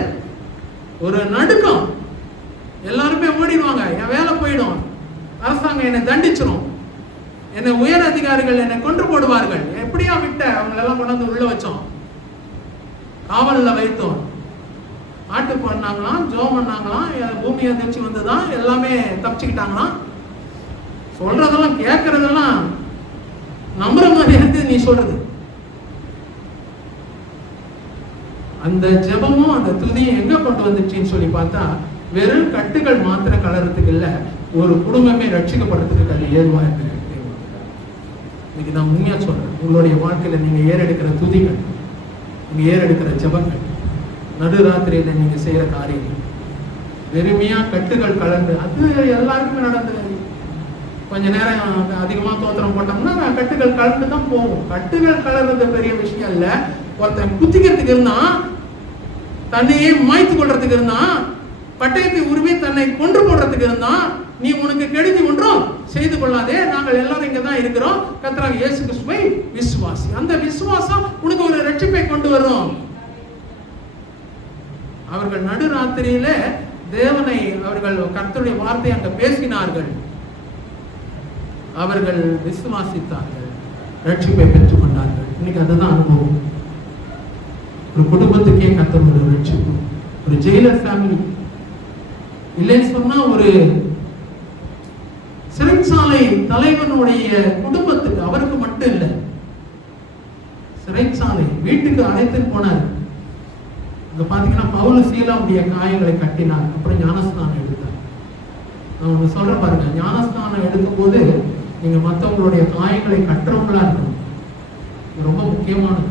ஒரு நடுக்கம். எல்லாருமே ஓடிடுவாங்க, என் வேலை போயிடும், அரசாங்கம் என்னை தண்டிச்சிடும், என்னை உயர் அதிகாரிகள் என்னை கொன்று போடுவார்கள், எப்படியா விட்ட அவங்களெல்லாம் கொண்டாந்து உள்ள வச்சோம், காவலில் வைத்தோம், ஆட்டு பண்ணாங்களாம், ஜோம் பண்ணாங்களாம், பூமி அதிர்ச்சி வந்துதான், எல்லாமே தப்பிச்சுக்கிட்டாங்களாம். சொல்றதெல்லாம் கேட்கறதெல்லாம் நம்புற மாதிரி இருக்கு நீ சொல்றது. அந்த ஜெபமும் அந்த துதியும் எங்க கொண்டு வந்துச்சுன்னு சொல்லி பார்த்தா, வெறும் கட்டுகள் மாத்திரம் கலறதுக்கு இல்ல, ஒரு குடும்பமே ரட்சிக்கப்படுறதுக்கு அது ஏதுவா இருக்கு. இன்னைக்கு நான் உண்மையா சொல்றேன், உங்களுடைய வாழ்க்கையில நீங்க ஏறெடுக்கிற துதிகள் நீங்க ஏறெடுக்கிற ஜெபங்கள், நடுராத்திரியில நீங்க செய்யற காரியங்கள், வெறுமையா கட்டுகள் கலந்து, அது எல்லாருக்குமே நடந்தது. கொஞ்ச நேரம் அதிகமா தோத்திரம் போட்டோம்னா கட்டுகள் கலந்து தான் போகும். கட்டுகள் கலர்றது பெரிய விஷயம் இல்ல. ஒருத்தன் குத்திக்கிறதுக்கு இருந்தான், தன்னையே மாய்த்து கொள்றதுக்கு இருந்தான், பட்டயத்தை உருவி தன்னை கொன்று போடுறதுக்கு இருந்தான். நீ உனக்கு கெடுதி ஒன்றும் செய்து கொள்ளாதே, நாங்கள் எல்லாரும் இங்க தான் இருக்கிறோம், கர்த்தராகிய இயேசு கிறிஸ்துவை விசுவாசி. அந்த விசுவாசம் உனக்கு ஒரு ரட்சிப்பை கொண்டு வரும். அவர்கள் நடுராத்திரியில தேவனை, அவர்கள் கர்த்தருடைய வார்த்தையை அங்க பேசினார்கள், அவர்கள் விசுவாசித்தார்கள், ரட்சிப்பை பெற்றுக் கொண்டார்கள். இன்னைக்கு அதுதான் அனுபவம். ஒரு குடும்பத்துக்கே கர்த்தர் ஒரு ரட்சிப்பு. ஒரு ஜெயிலர் ஃபேமிலி இல்லைன்னு சொன்னா, ஒரு சிறைச்சாலை தலைவனுடைய குடும்பத்துக்கு, அவருக்கு மட்டும் இல்லை, சிறைச்சாலை வீட்டுக்கு அழைத்துன்னு போனார். இங்க பாத்தீங்கன்னா பவுல் சீலாவுடைய காயங்களை கட்டினார், அப்புறம் ஞானஸ்நானம் எடுத்தார். நான் ஒண்ணு சொல்றேன் பாருங்க, ஞானஸ்நானம் எடுக்கும் போது நீங்க மற்றவங்களுடைய காயங்களை கட்டுறவங்களா இருக்கணும். இது ரொம்ப முக்கியமானது.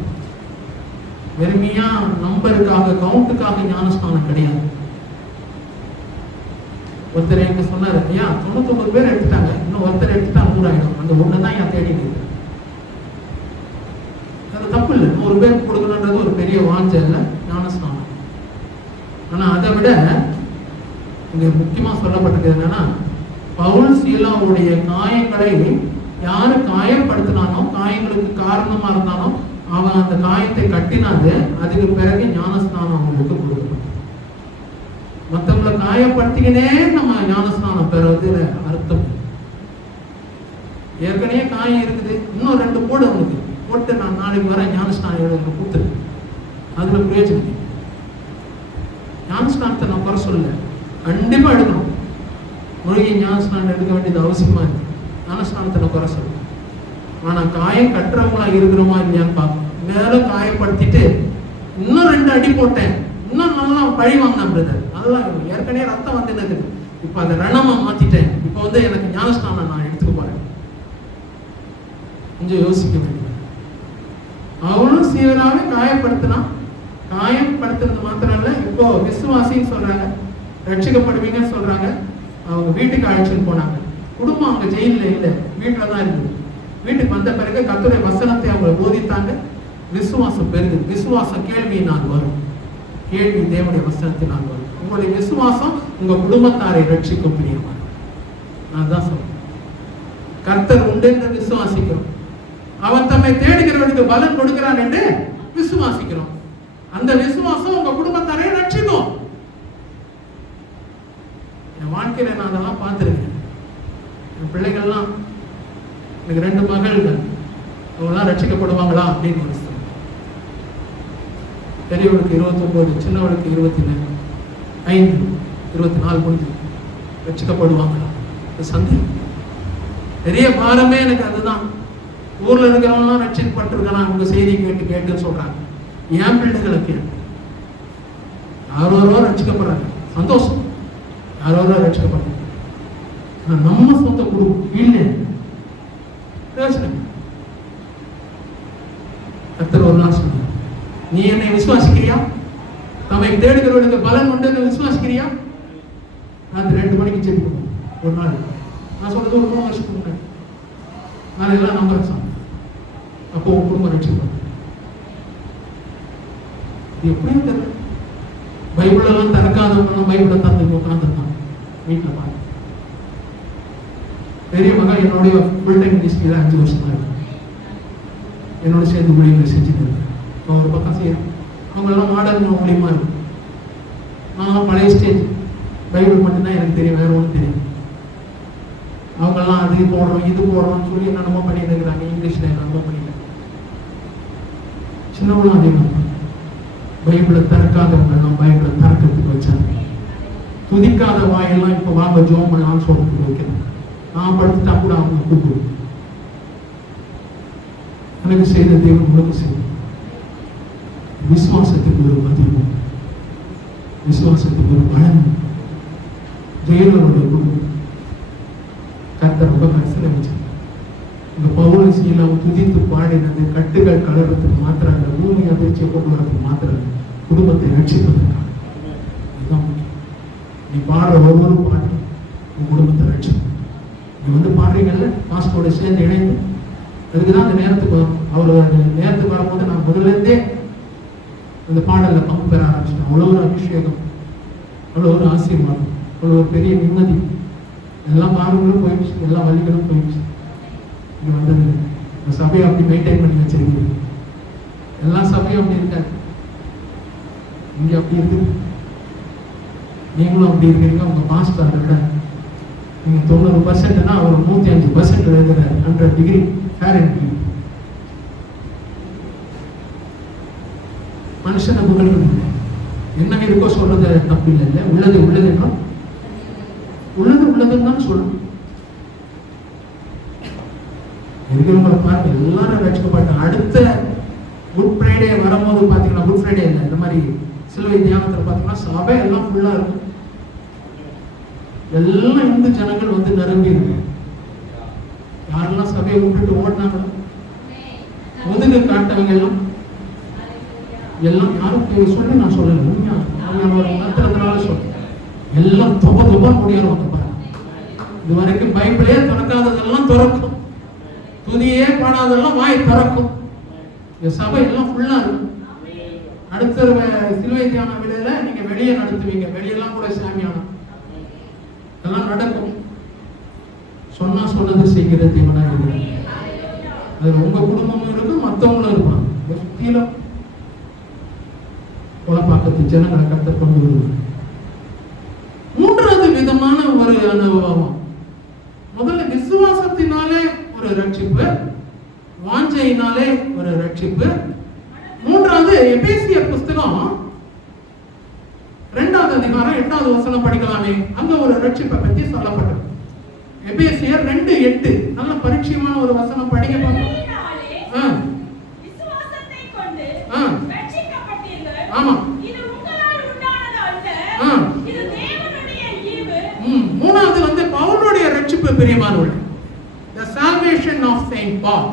வெறுமையா நம்பருக்காக, கவுண்ட்டுக்காக ஞானஸ்நானம் கிடையாது. ஒருத்தர் எங்க சொன்னாரு, ஐயா 99 பேர் எடுத்துட்டாங்க, இன்னும் ஒருத்தர் எடுத்துட்டா 100 ஆயிடும், அந்த ஒண்ணுதான் என் தேடி. அது தப்பு இல்லை, 100 பேர் கொடுக்கணுன்றது ஒரு பெரிய வாஞ்சை இல்லை, ஞானஸ்நானம். ஆனா அதை விட இங்க முக்கியமா சொல்லப்பட்டது என்னன்னா, பவுல் சீலாவுடைய காயங்களை யாரு காயப்படுத்தினானோ, காயங்களுக்கு காரணமா இருந்தானோ, அவன் அந்த காயத்தை கட்டினாது. அதுக்கு பிறகு ஞானஸ்நானம் அவங்களுக்கு கொடுக்கணும். மற்றவங்களை காயப்படுத்திக்கினே நம்ம ஞானஸ்நானம் பெறுவது அர்த்தம். ஏற்கனவே காயம் இருக்குது, இன்னும் 2 போடு அவனுக்கு போட்டு, நான் நாளைக்கு வர ஞானஸ்நானம் எழுத கொடுத்துரு, அதுல பிரயோஜனம். ஞானஸ்நானத்தை நான் குறை சொல்லல, கண்டிப்பா எடுக்கணும். மூழ்கி ஞானஸ்நானம் எடுக்க வேண்டியது அவசியமா இருக்கு. ஞானஸ்நானத்தை நான் குறை சொல்ல. ஆனா காயம் கட்டுறவங்களா இருக்கிறோமா இல்லையான்னு பார்க்கணும். மேல காயப்படுத்திட்டு இன்னும் 2 அடி போட்டேன், இன்னும் நல்லா பழி வாங்கினேன் பிரதர், அதெல்லாம் ஏற்கனவே ரத்தம் வந்து இருக்குது, இப்ப அதை ரணமா மாத்திட்டேன், இப்ப வந்து எனக்கு ஞானஸ்நானம் நான் எடுத்துக்க போறேன். கொஞ்சம் யோசிக்க வேண்டியது. அவளும் சீவராவே காயப்படுத்தினா, காயப்படுத்துறது மாத்திரம் இல்ல, இப்போ விசுவாசின்னு சொல்றாங்க, ரட்சிக்கப்படுவீங்கன்னு சொல்றாங்க. அவங்க வீட்டுக்கு அழைச்சிட்டு போனாங்க. குடும்பம் அவங்க ஜெயில இல்ல, வீட்டுல தான் இருக்குது. வீட்டுக்கு வந்த பிறகு கர்த்தருடைய வசனத்தை அவங்க போதித்தாங்க. விசுவாசம் பெருகு. விசுவாசம் கேள்வியினால் வரும், கேள்வி தேவனுடைய வசனத்தினால் வரும். உங்களுடைய விசுவாசம் உங்க குடும்பத்தாரை ரட்சிக்கும். பிரியமா, நான் தான் சொல்றேன், கர்த்தர் உண்டு என்று விசுவாசிக்கிறோம். அவன் தம்மை தேடுகிறவனுக்கு பலன் கொடுக்கிறான் என்று விசுவாசிக்கிறோம். அந்த விசுவாசம் உங்க குடும்பத்தாரை ரட்சிக்கும். என் வாழ்க்கையில நான் அதெல்லாம் பார்த்துருக்கேன். என் பிள்ளைகள்லாம், எனக்கு 2 மகள்கள், அவங்களாம் ரட்சிக்கப்படுவாங்களா அப்படின்னு ஒரு பெரியவளுக்கு 29, சின்னவளுக்கு 25, 24 முடிஞ்சு ரட்சிக்கப்படுவாங்களா சந்தேகம். பெரிய பாரமே எனக்கு அதுதான். ஊர்ல இருக்கிறவங்களாம் ரட்சிக்கப்பட்டிருக்கான், உங்க செய்தி கேட்டு கேட்டுன்னு சொல்றாங்க. என் பிள்ளைகளுக்கு யாரோ ரட்சிக்கப்படுறாங்க, சந்தோஷம், யாரோ ரட்சிக்கப்படுறாங்க. நம்ம சொந்த குடும்பம் இல்லை, கர்த்தர் ஒரு நாள் சொன்னார், நீ என்னை விசுவாசிக்கிறியா? தம்மை தேடுகிறவனுக்கு பலன் உண்டு விசுவாசிக்கிறியா? நான் 2 மணிக்கு ஜெபிக்கணும் ஒரு நாள். நான் சொல்றது ஒரு 3 வருஷத்துக்கு முன்னாடி. நான் எல்லாம் நம்புறேன் சார். அப்போ உன் குடும்பம் ரட்சிப்போம். எப்படியும் தெரியல. பைபிளெல்லாம் திறக்காதவங்க பைபிளை தந்து உட்காந்துருக்காங்க வீட்டில் பாருங்க. பெரிய மகன் என்னுடைய ஃபுல் டைம் மினிஸ்ட்ரியில் 5 வருஷம் தான் இருக்கு. என்னோட சேர்ந்து ஊழியங்களை செஞ்சுட்டு இருக்கேன். ஒரு பக்கம் செய்யறேன். அவங்களெல்லாம் மாடர்ன் மூலியமா இருக்கும். நான் பழைய ஸ்டேஜ், பைபிள் மட்டும்தான் எனக்கு தெரியும், வேற ஒன்றும் தெரியும். அவங்கெல்லாம் அது போடுறோம் இது போடுறோம்னு சொல்லி என்னென்னமோ பண்ணிட்டு இருக்கிறாங்க. இங்கிலீஷ்ல என்னென்னமோ பண்ணிட்டு, சின்னவங்களும் அதே மாதிரி பைபிளை திறக்காதவங்க எல்லாம் பைபிளை திறக்கிறதுக்கு வச்சாங்க. துதிக்காத வாயெல்லாம் இப்போ வாங்க ஜோம் பண்ணலாம்னு சொல்றதுக்கு வைக்கிறேன். நான் படுத்துட்டா கூட அவங்க கூப்பிடுவோம். எனக்கு செய்த தேவன் உங்களுக்கு செய்யும். விசுவாசத்துக்கு ஒரு மதிப்பு, விசுவாசத்துக்கு ஒரு பலன். ஜெயலலிதாவுடைய குடும்பம் கர்த்தர் ரொம்ப கரிசனை வச்சார். இந்த பவுலும் சீலாவும் துதித்து பாடினது கட்டுகள் கலர்றதுக்கு மாத்திரம் இல்லை, பூமி அதிர்ச்சியை கொண்டு வரதுக்கு மாத்திரம் இல்லை, குடும்பத்தை ரட்சிப்பதற்காக. இதுதான் முக்கியம். நீ பாடுற ஒவ்வொரு பாட்டு உன் குடும்பத்தை ரட்சிக்கும். நீ வந்து பாடுறீங்கல்ல பாஸ்டரோட சேர்ந்து இணைந்து, அதுக்குதான் அந்த நேரத்துக்கு அவர் நேரத்துக்கு வரும்போது நான் முதல்லேருந்தே அந்த பாடல்ல பங்கு பெற ஆரம்பிச்சிட்டேன். அவ்வளோ ஒரு அபிஷேகம், அவ்வளோ ஒரு ஆசீர்வாதம், அவ்வளோ ஒரு பெரிய நிம்மதி. எல்லா பாவங்களும் போயிடுச்சு, எல்லா வழிகளும் போயிடுச்சு. இங்க வந்தது இந்த சபையை அப்படி மெயின்டைன் பண்ணி வச்சிருக்கீங்க. எல்லா சபையும் அப்படி இருக்காது, இங்க அப்படி இருக்கு. நீங்களும் அப்படி இருக்கீங்க. உங்க பாஸ்டர் இருக்க நீங்க 90%னா அவர் 105% எழுதுறாரு. 100 டிகிரி ஃபாரன்ஹீட். மனுஷனை புகழ்றது என்ன இருக்கோ சொல்றது தப்பு இல்லை. உள்ளது உள்ளது என்றும் உள்ளது உள்ளதுன்னு தான் சொல்லணும். இருக்கிறவங்களை பாருங்க, எல்லாரும் ரட்சிக்கப்பட்ட அடுத்த குட் ஃப்ரைடே வரும்போது பாத்தீங்கன்னா, குட் ஃப்ரைடே இல்லை, இந்த மாதிரி சிலுவை தியானத்தில் பாத்தீங்கன்னா சபை எல்லாம் ஃபுல்லா இருக்கும். எல்லாம் இந்து ஜனங்கள் வந்து நிரம்பி இருக்கு. யாரெல்லாம் சபையை விட்டுட்டு ஓடினாங்களோ, முதுகு காட்டவங்க எல்லாம் யாரும் சொல்லி நான் சொல்லல, உண்மையா சொல்றேன். எல்லாம் தொப முடியாத பாருங்க. இது வரைக்கும் பைபிளே திறக்காததெல்லாம் திறக்கும், துதியே பாடாதெல்லாம் வாய் திறக்கும். இந்த சபை எல்லாம் ஃபுல்லா இருக்கும். அடுத்த சிலுவை தியான விலையில நீங்க வெளியே நடத்துவீங்க, வெளியெல்லாம் கூட சாமியானம் எல்லாம் நடக்கும். சொன்னா சொன்னது செய்கிற தேவனா இருக்கு. அது உங்க குடும்பமும் இருக்கு, மற்றவங்களும் இருப்பாங்க. கொலப்பாக்கத்து ஜனங்களை கத்த கொண்டு வருவாங்க. மூன்றாவது விதமான ஒரு அனுபவம், முதல்ல விசுவாசத்தினாலே ஒரு ரட்சிப்பு, வாஞ்சையினாலே ஒரு ரட்சிப்பு. மூன்றாவது எபேசியர் புஸ்தகம் 2வது அதிகாரம் 8வது வசனம் படிக்கலாமே. அங்க ஒரு ரட்சிப்பை பற்றி சொல்லப்பட்டது. எபேசியர் 2:8 நல்ல பரிச்சயமான ஒரு வசனம் படிக்க பார்ப்போம். ஆமா, மூணாவது வந்து பவுலுடைய ரட்சிப்பு பிரியமானவர்களே, the salvation of Saint Paul.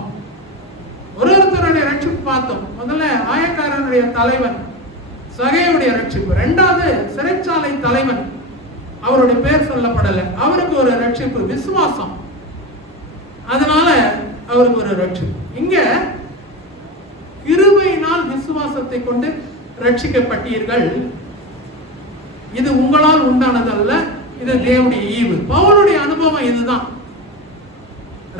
ஒருத்தருடைய ரட்சிப்பு பார்த்தோம். முதல்ல ஆயக்காரனுடைய தலைவன் சகையுடைய ரட்சிப்பு. இரண்டாவது சிறைச்சாலை தலைவன், அவருடைய பேர் சொல்லப்படலை, அவருக்கு ஒரு ரட்சிப்பு விசுவாசம், அதனால அவருக்கு ஒரு ரட்சிப்பு. இங்க கிருபையினால் விசுவாசத்தை கொண்டு ரட்சிக்கப்பட்டீர்கள், இது உங்களால் உண்டானதல்ல, இது தேவனுடைய ஈவு. பவுலுடைய அனுபவம் இதுதான்.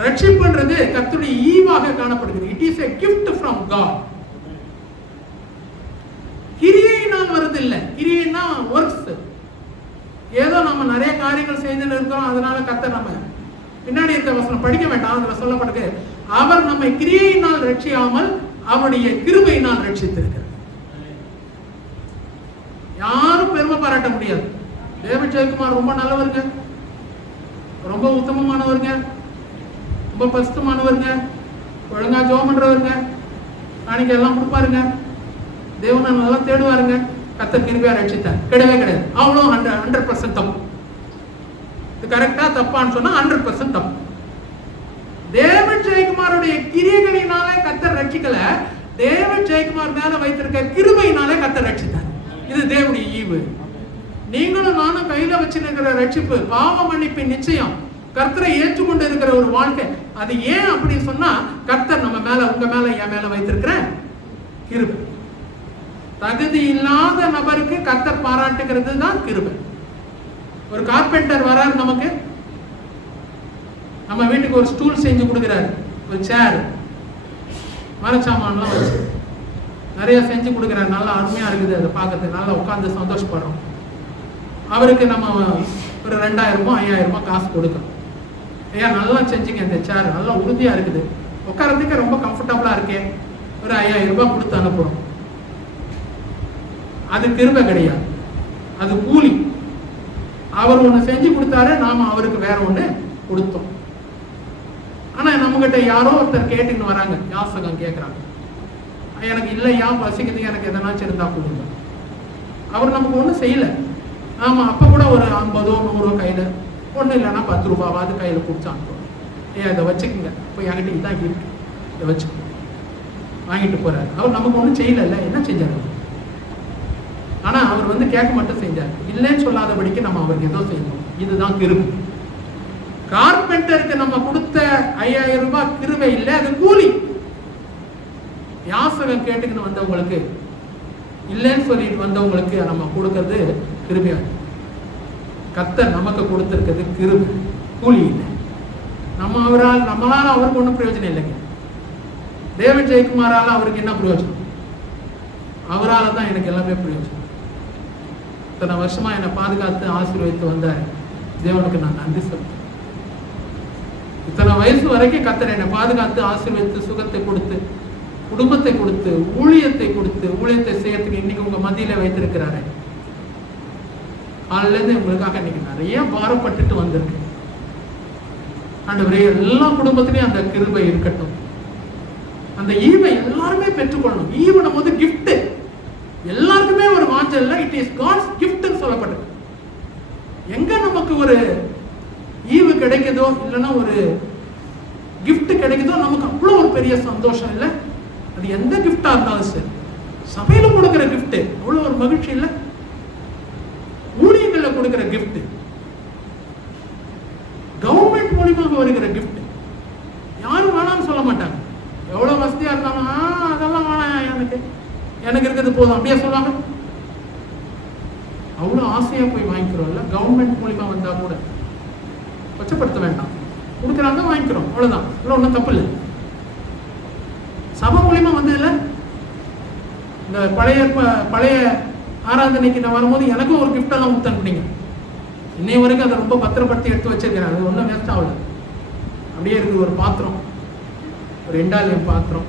ரட்சிப்புன்றது கர்த்தருடைய ஈவாக காணப்படுகிறது. It is a gift from God. கிரியையினால் வருது இல்ல, கிரியைனா ஒர்க்ஸ். ஏதோ நம்ம நிறைய காரியங்கள் செய்துட்டு இருக்கிறோம், அதனால கர்த்தர் நம்ம பின்னாடி இருக்க வசனம் படிக்க வேண்டாம், அதுல சொல்லப்படுது அவர் நம்மை கிரியையினால் ரட்சியாமல் அவருடைய கிருபையினால் ரட்சித்திருக்கிறார். யாரும் பெருமை பாராட்ட முடியாது. டேவிட் ஜெயக்குமார் ரொம்ப நல்லவருங்க, ரொம்ப உத்தமமானவருங்க, ரொம்ப பரிசுத்தமானவருங்க, ஒழுங்கா ஜெபம் பண்றவருங்க, காணிக்கை எல்லாம் கொடுப்பாருங்க, தேவனை நல்லா தேடுவாருங்க, கர்த்தர் கிருபையா ரட்சித்தார். கிடையவே கிடையாது. அவ்வளோ 100% தப்பு. இது கரெக்டா தப்பான்னு சொன்னா 100% தப்பு. டேவிட் ஜெயக்குமாருடைய கிரியைகளினாலே கர்த்தர் ரட்சிக்கல, டேவிட் ஜெயக்குமார் மேல வைத்திருக்க கிருபையினாலே கர்த்தர் ரட்சித்தார். இது தேவனுடைய ஈவு. நீங்களும் நானும் கையில வச்சிருக்கிற ரட்சிப்பு பாவ மன்னிப்பின் நிச்சயம், கர்த்தரை ஏற்றுக்கொண்டு இருக்கிற ஒரு வாழ்க்கை. அது ஏன் அப்படி சொன்னா, கர்த்தர் நம்ம மேல, உங்க மேல, என் மேல வைத்திருக்கிற கிருபை. தகுதி இல்லாத நபருக்கு கர்த்தர் பாராட்டுகிறது தான் கிருபை. ஒரு கார்பெண்டர் வராரு, நமக்கு நம்ம வீட்டுக்கு ஒரு ஸ்டூல் செஞ்சு கொடுக்கிறாரு, ஒரு சேர், மரச்சாமான்லாம் வச்சு நிறைய செஞ்சு கொடுக்குறாரு. நல்லா அருமையா இருக்குது, அதை பார்க்கறதுக்கு நல்லா உட்காந்து சந்தோஷப்படுறோம். அவருக்கு நம்ம ஒரு 2000 5000 காசு கொடுக்கணும். ஐயா நல்லா செஞ்சுங்க, இந்த சேர் நல்லா உறுதியா இருக்குது, உட்காரத்துக்கு ரொம்ப கம்ஃபர்டபுளா இருக்கே, ஒரு 5000 கொடுத்து அனுப்புறோம். அது கிருபை கிடையாது, அது கூலி. அவர் ஒண்ணு செஞ்சு கொடுத்தாரு, நாம அவருக்கு வேற ஒண்ணு கொடுத்தோம். ஆனா நம்ம கிட்ட யாரோ ஒருத்தர் கேட்டுன்னு வராங்க, யாசகம் கேட்கறாங்க, எனக்கு இல்லையா பசிக்குது, எனக்கு எதனாச்சும் இருந்தா கொடுங்க. அவர் நமக்கு ஒன்றும் செய்யல. ஆமா, அப்ப கூட ஒரு 50 100 கையில, ஒண்ணு இல்லைன்னா 10 ரூபாவாவது கையில கொடுத்து அனுப்புறோம். இதை வச்சுக்கோங்க, இப்போ என்கிட்ட இதான் இருக்கு, இதை வச்சுக்கோ வாங்கிட்டு போறாரு. அவர் நமக்கு ஒன்றும் செய்யல, என்ன செஞ்சாரு? ஆனா அவர் வந்து கேட்க மட்டும் செஞ்சார், இல்லைன்னு சொல்லாதபடிக்கு நம்ம அவருக்கு ஏதோ செய்யணும். இதுதான் கிருபை. கார்பெண்டருக்கு நம்ம கொடுத்த 5000 ரூபாய் கிருபை இல்லை, அது கூலி. யாசகம் கேட்டுக்கின்னு வந்தவங்களுக்கு, இல்லைன்னு சொல்லிட்டு வந்தவங்களுக்கு நம்ம கொடுக்கறது கிருபையா. கர்த்தர் நமக்கு கொடுத்திருக்கிறது கிருபை, கூலி இல்லை. நம்மளால அவருக்கு ஒன்றும் பிரயோஜனம் இல்லைங்க. டேவிட் ஜெயக்குமாரால அவருக்கு என்ன பிரயோஜனம்? அவரால் தான் எனக்கு எல்லாமே பிரயோஜனம். இத்தனை வருஷமா என்னை பாதுகாத்து ஆசீர்வதித்து வந்த தேவனுக்கு நான் நன்றி சொல்றேன். இத்தனை வயசு வரைக்கும் கர்த்தர் என்னை பாதுகாத்து ஆசீர்வதித்து சுகத்தை கொடுத்து குடும்பத்தை கொடுத்து ஊழியத்தை செய்யறதுக்கு இன்னைக்கு உங்க மத்தியில வைத்திருக்கிறாரு. காலையில இருந்து உங்களுக்காக இன்னைக்கு நிறைய பாரப்பட்டுட்டு வந்திருக்கு. ஆண்டவரே, எல்லா குடும்பத்திலையும் அந்த கிருபை இருக்கட்டும். அந்த ஈவை எல்லாருமே பெற்றுக்கொள்ளணும். ஈவனும் போது கிஃப்ட் எல்லாருக்குமே ஒரு வாஞ்சல் இல்லை, இட் இஸ் காட்ஸ் கிஃப்ட்னு சொல்லப்பட்டது. எங்க நமக்கு ஒரு ஈவு கிடைக்குதோ இல்லைன்னா ஒரு கிஃப்ட் கிடைக்குதோ நமக்கு அவ்வளோ ஒரு பெரிய சந்தோஷம் இல்லை. அது எந்த கிஃப்டா இருந்தாலும் சரி, சபையில கொடுக்கிற கிஃப்ட் அவ்வளோ ஒரு மகிழ்ச்சி இல்லை, ஊழியங்கள்ல கொடுக்கிற கிஃப்ட், கவர்மெண்ட் மூலியமாக வருகிற கிஃப்ட் யாரும் வேணாம்னு சொல்ல மாட்டாங்க. எவ்வளவு வசதியா இருந்தாலும் அதெல்லாம் வேணாம், எனக்கு இருக்கிறது போதும் அப்படியே சொல்லுவாங்க. அவ்வளோ ஆசையா போய் வாங்கிக்கிறோம்ல. கவர்மெண்ட் மூலியமா வந்தா கூட கொச்சப்படுத்த வேண்டாம், கொடுக்குறாங்க வாங்கிக்கிறோம், அவ்வளவுதான். இல்லை ஒன்றும் தப்பு இல்லை. சபை மூலியமா வந்ததில்ல, இந்த பழைய ஆராதனைக்கு நான் வரும்போது எனக்கும் ஒரு கிஃப்ட் எல்லாம் கொடுத்து அனுப்பினீங்க. இன்னைய வரைக்கும் அதை ரொம்ப பத்திரப்படுத்தி எடுத்து வச்சிருக்கிறேன். அது ஒன்றும் வேஸ்ட் ஆகல, அப்படியே இருக்குது. ஒரு பாத்திரம், ஒரு இண்டாலியம் பாத்திரம்,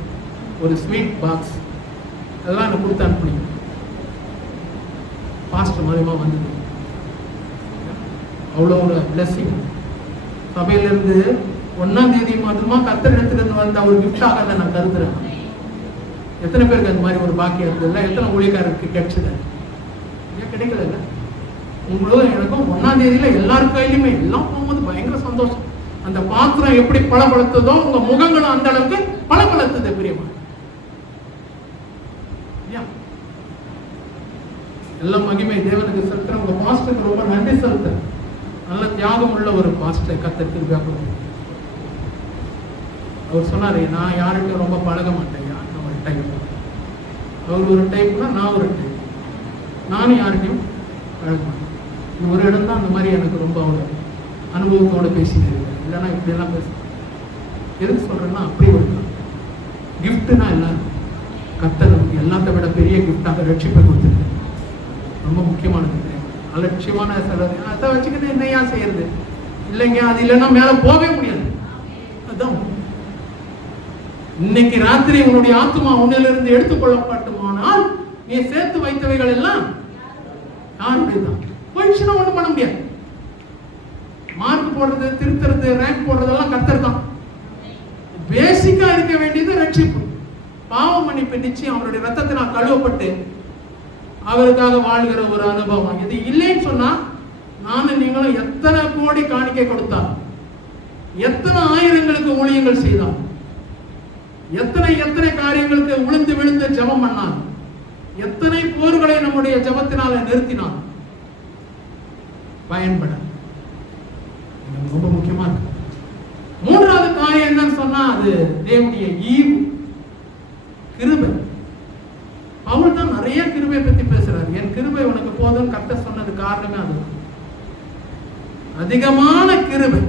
ஒரு ஸ்வீட் பாக்ஸ், அதெல்லாம் எனக்கு கொடுத்து அனுப்புனீங்க. பாஸ்டர் மூலியமா வந்தது அவ்வளோ ஒரு பிளெஸிங். சபையிலிருந்து 1ஆம் தேதி மாதமா கர்த்தர் இடத்துல வந்த ஒரு கிஃப்டாக அதை நான் கருதுறேன். எத்தனை பேருக்கு அந்த மாதிரி ஒரு பாக்கியம் இருந்ததுல, எத்தனை ஊழியக்காரருக்கு கிடைச்சது? ஏன் கிடைக்கல? உங்களும் எனக்கும் 1ஆம் தேதியில எல்லாரும் கையிலுமே எல்லாம் போகும்போது பயங்கர சந்தோஷம். அந்த பாத்திரம் எப்படி பலப்படுத்ததோ உங்க முகங்களும் அந்த அளவுக்கு பலப்படுத்துது. பிரியமா, எல்லாம் மகிமை தேவனுக்கு செலுத்துற. உங்க பாஸ்டருக்கு ரொம்ப நன்றி செலுத்த. நல்ல தியாகம் உள்ள ஒரு பாஸ்டர் கர்த்தர் கிருபையா கொடுத்தார். அவர் சொன்னாரு, நான் யார்கிட்ட ரொம்ப பழக மாட்டேன், நான் ஒரு டைப். அவர் ஒரு டைப்னா நான் ஒரு டைப். நானும் யார்கிட்டையும் பழக மாட்டேன். இந்த ஒரு இடம் தான் அந்த மாதிரி எனக்கு ரொம்ப ஒரு அனுபவத்தோட பேசிட்டு இருக்கேன். இல்லைன்னா இப்படியெல்லாம் பேச எதுக்கு சொல்றேன்னா, அப்படி ஒரு கிஃப்ட்னா எல்லாரும் கர்த்தர் எல்லாத்த விட பெரிய கிஃப்டாக ரட்சிப்பை கொடுத்துருக்கு. ரொம்ப முக்கியமானது. அலட்சியமான செலவு அதை வச்சுக்கிட்டு என்னையா செய்யறது? இல்லைங்க, அது இல்லைன்னா மேல போகவே முடியாது. அதுதான் இன்னைக்கு ராத்திரி உன்னுடைய ஆத்மா உன்னிலிருந்து எடுத்துக்கொள்ளப்பட்டுமானால் நீ சேர்த்து வைத்தவைகள் எல்லாம் யாருடையதான்? போயிடுச்சுன்னா ஒண்ணும் பண்ண முடியாது. மார்க் போடுறது, திருத்துறது, ரேங்க் போடுறதெல்லாம் கர்த்தர் தான். பேசிக்கா இருக்க வேண்டியது ரட்சிப்பு, பாவ மன்னிப்பு. நிச்சயம் அவருடைய ரத்தத்தினால் கழுவப்பட்டு அவருக்காக வாழ்கிற ஒரு அனுபவம். இது இல்லைன்னு சொன்னா நானும் நீங்களும் எத்தனை கோடி காணிக்கை கொடுத்தா, எத்தனை ஆயிரங்களுக்கு ஊழியங்கள் செய்தால், எத்தனை காரியங்களுக்கு விழுந்து விழுந்து ஜெபம் பண்ணால், எத்தனை போர்களை நம்முடைய ஜெபத்தினால நிறுத்தினால் பயன்பட ரொம்ப முக்கியமா இருக்கு. 3வது காரியம் என்னன்னு சொன்னா அது தேவனுடைய ஈவு, கிருபை. பவுல் தான் நிறைய கிருபை பத்தி பேசுறாரு. என் கிருபை உனக்கு போதும் கர்த்தர் சொன்னது காரணமே அது. அதிகமான கிருபை,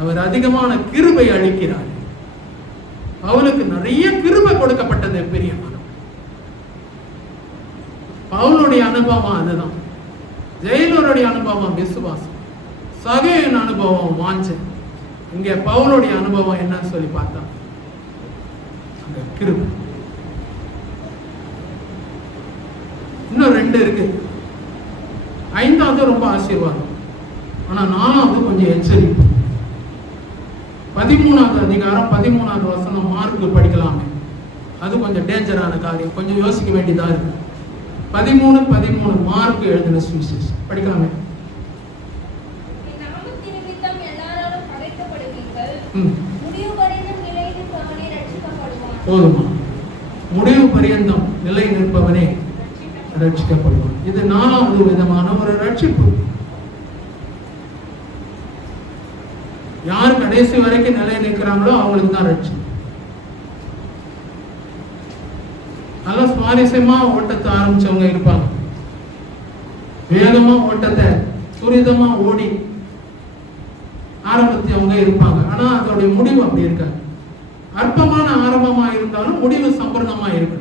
அவர் அதிகமான கிருபை அளிக்கிறார். பவுலுக்கு நிறைய கிருபை கொடுக்கப்பட்டது. பெரிய பவுலுடைய அனுபவம் அதுதான். ஜெயிலருடைய அனுபவம் விசுவாசம், சகையின் அனுபவம் வாஞ்சை. இங்க பவுலுடைய அனுபவம் என்னன்னு சொல்லி பார்த்தா அந்த கிருபை. இன்னும் 2 இருக்கு. 5வது ரொம்ப ஆசீர்வாதம், ஆனா 4வது கொஞ்சம் எச்சரிப்பு. 13வது அதிகாரம் 13வது வசனம் மார்க்கு படிக்கலாமே. அது கொஞ்சம் டேஞ்சரான காரியம், கொஞ்சம் யோசிக்க வேண்டியதா இருக்கு. 13 மார்க் எழுதின சுவிசேஷம் படிக்கலாமே. முடிவு பரியந்தம் நிலை நிற்பவனே ரட்சிக்கப்படுவான். போதுமா? முடிவு பரியந்தம் நிலை நிற்பவனே ரட்சிக்கப்படுவான். இது 4வது விதமான ஒரு ரட்சிப்பு. யார் கடைசி வரைக்கும் நிலை நிற்கிறாங்களோ அவங்களுக்கு தான் ரட்சிப்பு. நல்ல சுவாரஸ்யமா ஓட்டத்தை ஆரம்பிச்சவங்க இருப்பாங்க, வேகமா ஓட்டத்தை துரிதமா ஓடி ஆரம்பித்தவங்க இருப்பாங்க. ஆனா அதோடைய முடிவு அப்படி இருக்காது. அற்பமான ஆரம்பமா இருந்தாலும் முடிவு சம்பூர்ணமா இருக்கு.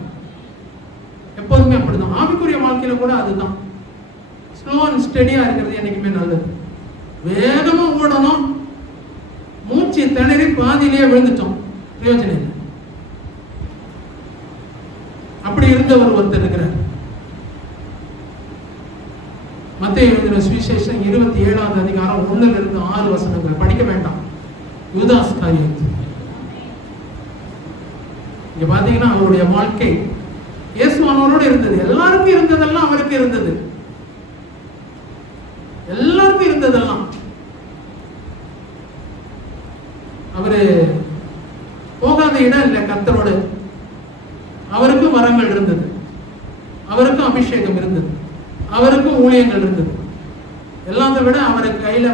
எப்போதுமே அப்படிதான். ஆவிக்குரிய வாழ்க்கையில கூட அதுதான். ஸ்லோ அண்ட் ஸ்டெடியா இருக்கிறது என்னைக்குமே நல்லது. வேகமா ஓடணும், மூச்சு திணறி பாதியிலேயே விழுந்துட்டோம், பிரயோஜனம் இல்லை. அப்படி இருந்தவர் ஒருத்தர் இருக்கிறார். மத்தேயு எழுதின சுவிசேஷம் 27வது அதிகாரம் 1-6 வசனங்கள் படிக்க வேண்டாம். யூதாஸ் காரியத்து. இங்க பாத்தீங்கன்னா அவருடைய வாழ்க்கை இயேசுவானவரோடு இருந்தது. எல்லாருக்கும் இருந்ததெல்லாம் அவருக்கு இருந்தது. எல்லாருக்கும் இருந்ததெல்லாம் அவரு போகாத இடம் இல்லை கர்த்தரோடு. அவருக்கும் வரங்கள் இருந்தது, அவருக்கும் அபிஷேகம் இருந்தது, அவருக்கும் ஊழியங்கள் இருந்தது. எல்லாத்தை விட அவருக்கு கையில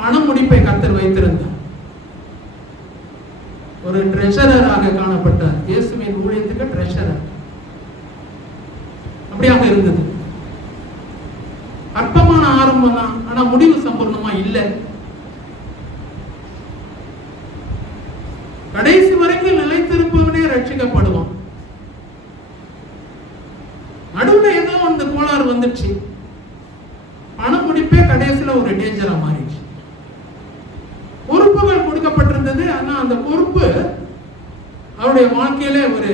பண முடிப்பை கர்த்தர் வைத்திருந்தார். ஒரு ட்ரெஷரராக காணப்பட்டார். இயேசுவின் ஊழியத்துக்கு ட்ரெஷரர் அப்படியாக இருந்தது. அற்பமான ஆரம்பம் தான், ஆனா முடிவு சம்பூர்ணமா இல்லை. கடைசி வரைக்கும் நிலைத்திருப்பவனே ரட்சிக்கப்படுவான். நடுவுல ஏதோ அந்த கோளாறு வந்துச்சு, பண முடிப்பே கடைசியில ஒரு டேஞ்சரா மாறிடுச்சு. பொறுப்புகள் கொடுக்கப்பட்டிருந்தது, ஆனா அந்த பொறுப்பு அவருடைய வாழ்க்கையில ஒரு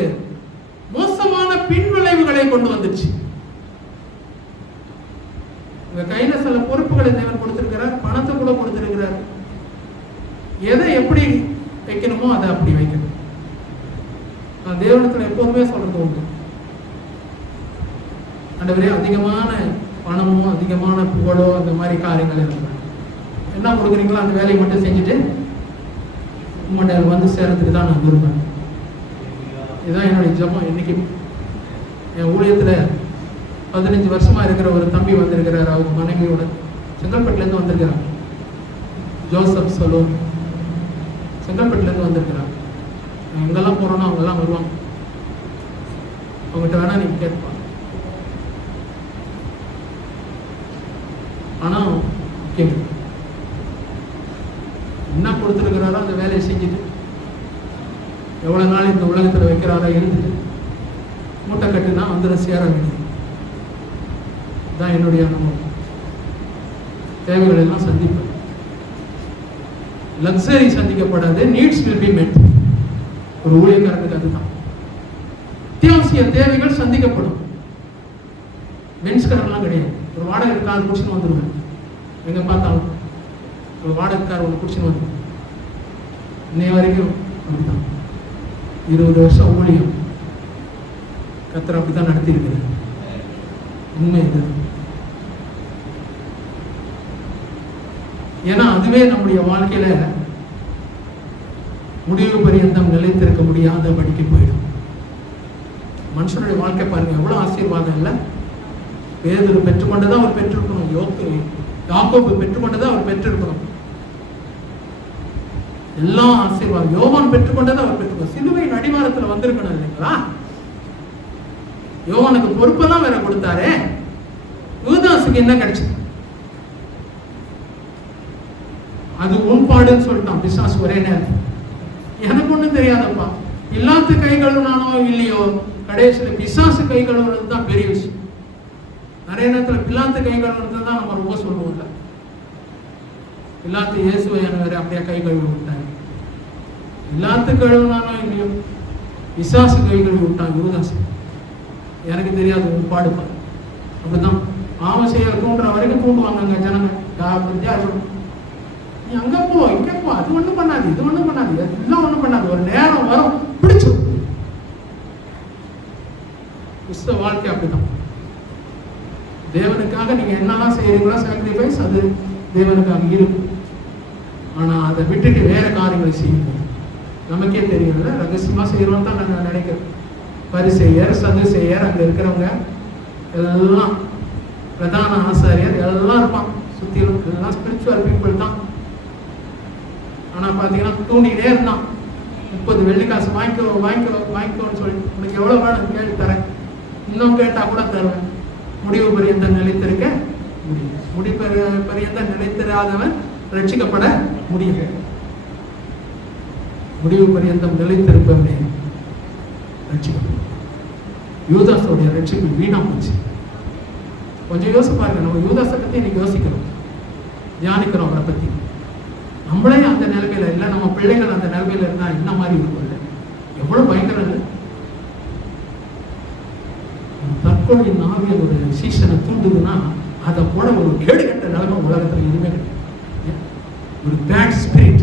மோசமான பின் விளைவுகளை கொண்டு வந்துச்சு. உங்க கையில சில பொறுப்புகளை தேவன் கொடுத்திருக்கிறார், பணத்தை கூட கொடுத்திருக்கிறார். எதை எப்படி வைக்கணுமோ அதை அப்படி வைக்கணும். நான் தேவனத்துல எப்போதுமே சொல்றது உண்டு, ஆண்டவரே அதிகமான பணமோ அதிகமான புகழோ அந்த மாதிரி காரியங்கள் இருக்கிறாங்க, என்ன கொடுக்குறீங்களோ அந்த வேலையை மட்டும் செஞ்சுட்டு உங்கள்கிட்ட சேர்றதுக்கு தான் நான் விரும்புகிறேன். இதுதான் என்னுடைய ஜெபம். இன்னைக்கு என் ஊழியத்துல 15 வருஷமா இருக்கிற ஒரு தம்பி வந்திருக்கிறார். அவங்க மனைவியோட செங்கல்பட்டுலேருந்து வந்திருக்கிறார். ஜோசப் சலூன் செங்கல்பட்டுலேருந்து வந்திருக்கிறார். எங்கெல்லாம் போறோம்னா அவங்கெல்லாம் வருவாங்க. அவங்ககிட்ட வேணா நீங்க கேட்பாங்க. ஆனா என்ன கொடுத்துருக்கிறாரோ அந்த வேலையை செஞ்சுட்டு எவ்வளவு நாள் இந்த உலகத்துல வைக்கிறாரோ இருந்துட்டு மூட்டை கட்டுனா சேர வேண்டியது தான் என்னுடைய அனுபவம். தேவைகள் எல்லாம் சந்திப்பேன். லக்ஸரி சந்திக்கப்படாது, நீட்ஸ் வில் பி மெட். ஒரு ஊழியக்காரனுக்கு அதுதான். அத்தியாவசிய தேவைகள் சந்திக்கப்படும். பென்ஸ்காரெல்லாம் கிடையாது. ஒரு வாடகை கார் குடிச்சுன்னு வந்துடுவேன். எங்க பார்த்தாலும் ஒரு வாடகை கார் ஒன்று குடிச்சுன்னு வந்துடுவேன். இன்னைய வரைக்கும் அப்படித்தான். 20 வருஷம் ஊழியம் கர்த்தர் அப்படித்தான் நடத்தி இருக்கிறார். உண்மை இது. ஏன்னா அதுவே நம்முடைய வாழ்க்கையில முடிவு பரியந்தம் நிலைத்திருக்க முடியாத படிக்க போயிடும். மனுஷனுடைய வாழ்க்கை பாருங்க எவ்வளவு ஆசீர்வாதம் இல்லை. பேதுரு பெற்றுக்கொண்டதான் அவர் பெற்றிருக்கணும். யாக்கோபு பெற்றுக்கொண்டதான் அவர் பெற்றிருக்கணும். எல்லாம் ஆசீர்வாதம். யோவான் பெற்றுக்கொண்டதை அவர் பெற்றுக்கணும். சிலுவையின் அடிவாரத்துல வந்திருக்கணும் இல்லைங்களா? யோவானுக்கு பொறுப்பெல்லாம் வேற கொடுத்தாரே. யூதாசுக்கு என்ன கிடைச்சது? அது உன்பாடுன்னு சொல்லிட்டான் பிசாசு ஒரே நேரம். எனக்கு ஒண்ணும் தெரியாதப்பா, இல்லாத கை கழுவுனானோ இல்லையோ கடைசியில பிசாசு கை கழுவுறது தான் பெரிய விஷயம். நிறைய நேரத்துல பிலாத்து கை கழுவுறது தான் நம்ம ரொம்ப சொல்லுவோம்ல. பிலாத்து இயேசுவை அப்படியே கை கழுவி விட்டாங்க. இல்லாத கழுவுனானோ இல்லையோ பிசாசு கை கழுவி விட்டான் யூதாசு. எனக்கு தெரியாது உன்பாடுப்பா. அப்படிதான் ஆவம் செய்ய தூண்டுற வரைக்கும் தூண்டுவாங்க ஜனங்க. நீ அங்க போ இங்க போ, அது ஒண்ணும் பண்ணாது இது ஒண்ணும் பண்ணாது எல்லாம் ஒண்ணும் பண்ணாது. ஒரு நேரம் வரும் பிடிச்சு. கிறிஸ்தவ வாழ்க்கை அப்படிதான். தேவனுக்காக நீங்க என்னெல்லாம் செய்யறீங்களோ சாக்ரிஃபைஸ் அது தேவனுக்காக இருக்கும். ஆனா அதை விட்டுட்டு வேற காரியங்களை செய்யணும். நமக்கே தெரியல, ரகசியமா செய்யறோம் தான் நான் நினைக்கிறேன். பரிசேயர், சதுசேயர், அங்க இருக்கிறவங்க எல்லாம், பிரதான ஆசாரியர் எல்லாம் இருப்பான் சுத்திலும், எல்லாம் ஸ்பிரிச்சுவல் பீப்புள் தான். ஆனா பாத்தீங்கன்னா தூண்டிகிட்டே இருந்தான். 30 வெள்ளிக்காசு வாங்கிக்கோன்னு சொல்லி, உனக்கு எவ்வளவு வேணும் கேள்வி தரேன், இன்னும் கேட்டா கூட தருவேன். முடிவு பரியந்தம் நிலைத்திருக்க முடியும். முடிவு பரியந்தம் நிலைத்திராதவன் ரட்சிக்கப்பட முடியல. முடிவு பரியந்தம் நிலைத்திருப்பவனே ரட்சிக்கப்படும். யூதாஸோடைய ரட்சிப்பு வீணா போச்சு. கொஞ்சம் யோசிச்சு பாருங்க. நம்ம யூதாஸை பத்தி இன்னைக்கு யோசிக்கிறோம், தியானிக்கிறோம் அவரை பத்தி. நம்மளே அந்த நிலைமையில இல்லை, நம்ம பிள்ளைகள் அந்த நிலைமையில இருந்தா என்ன மாதிரி இருக்கும்? இல்லை, எவ்வளவு பயங்கரம் இல்லை? தற்கொலை நாவிய ஒரு சீசனை தூண்டுதுன்னா அதை போல ஒரு கேடுகட்ட நிலைமை உலகத்துல எதுவுமே கிடையாது. ஒரு பேட் ஸ்பிரிட்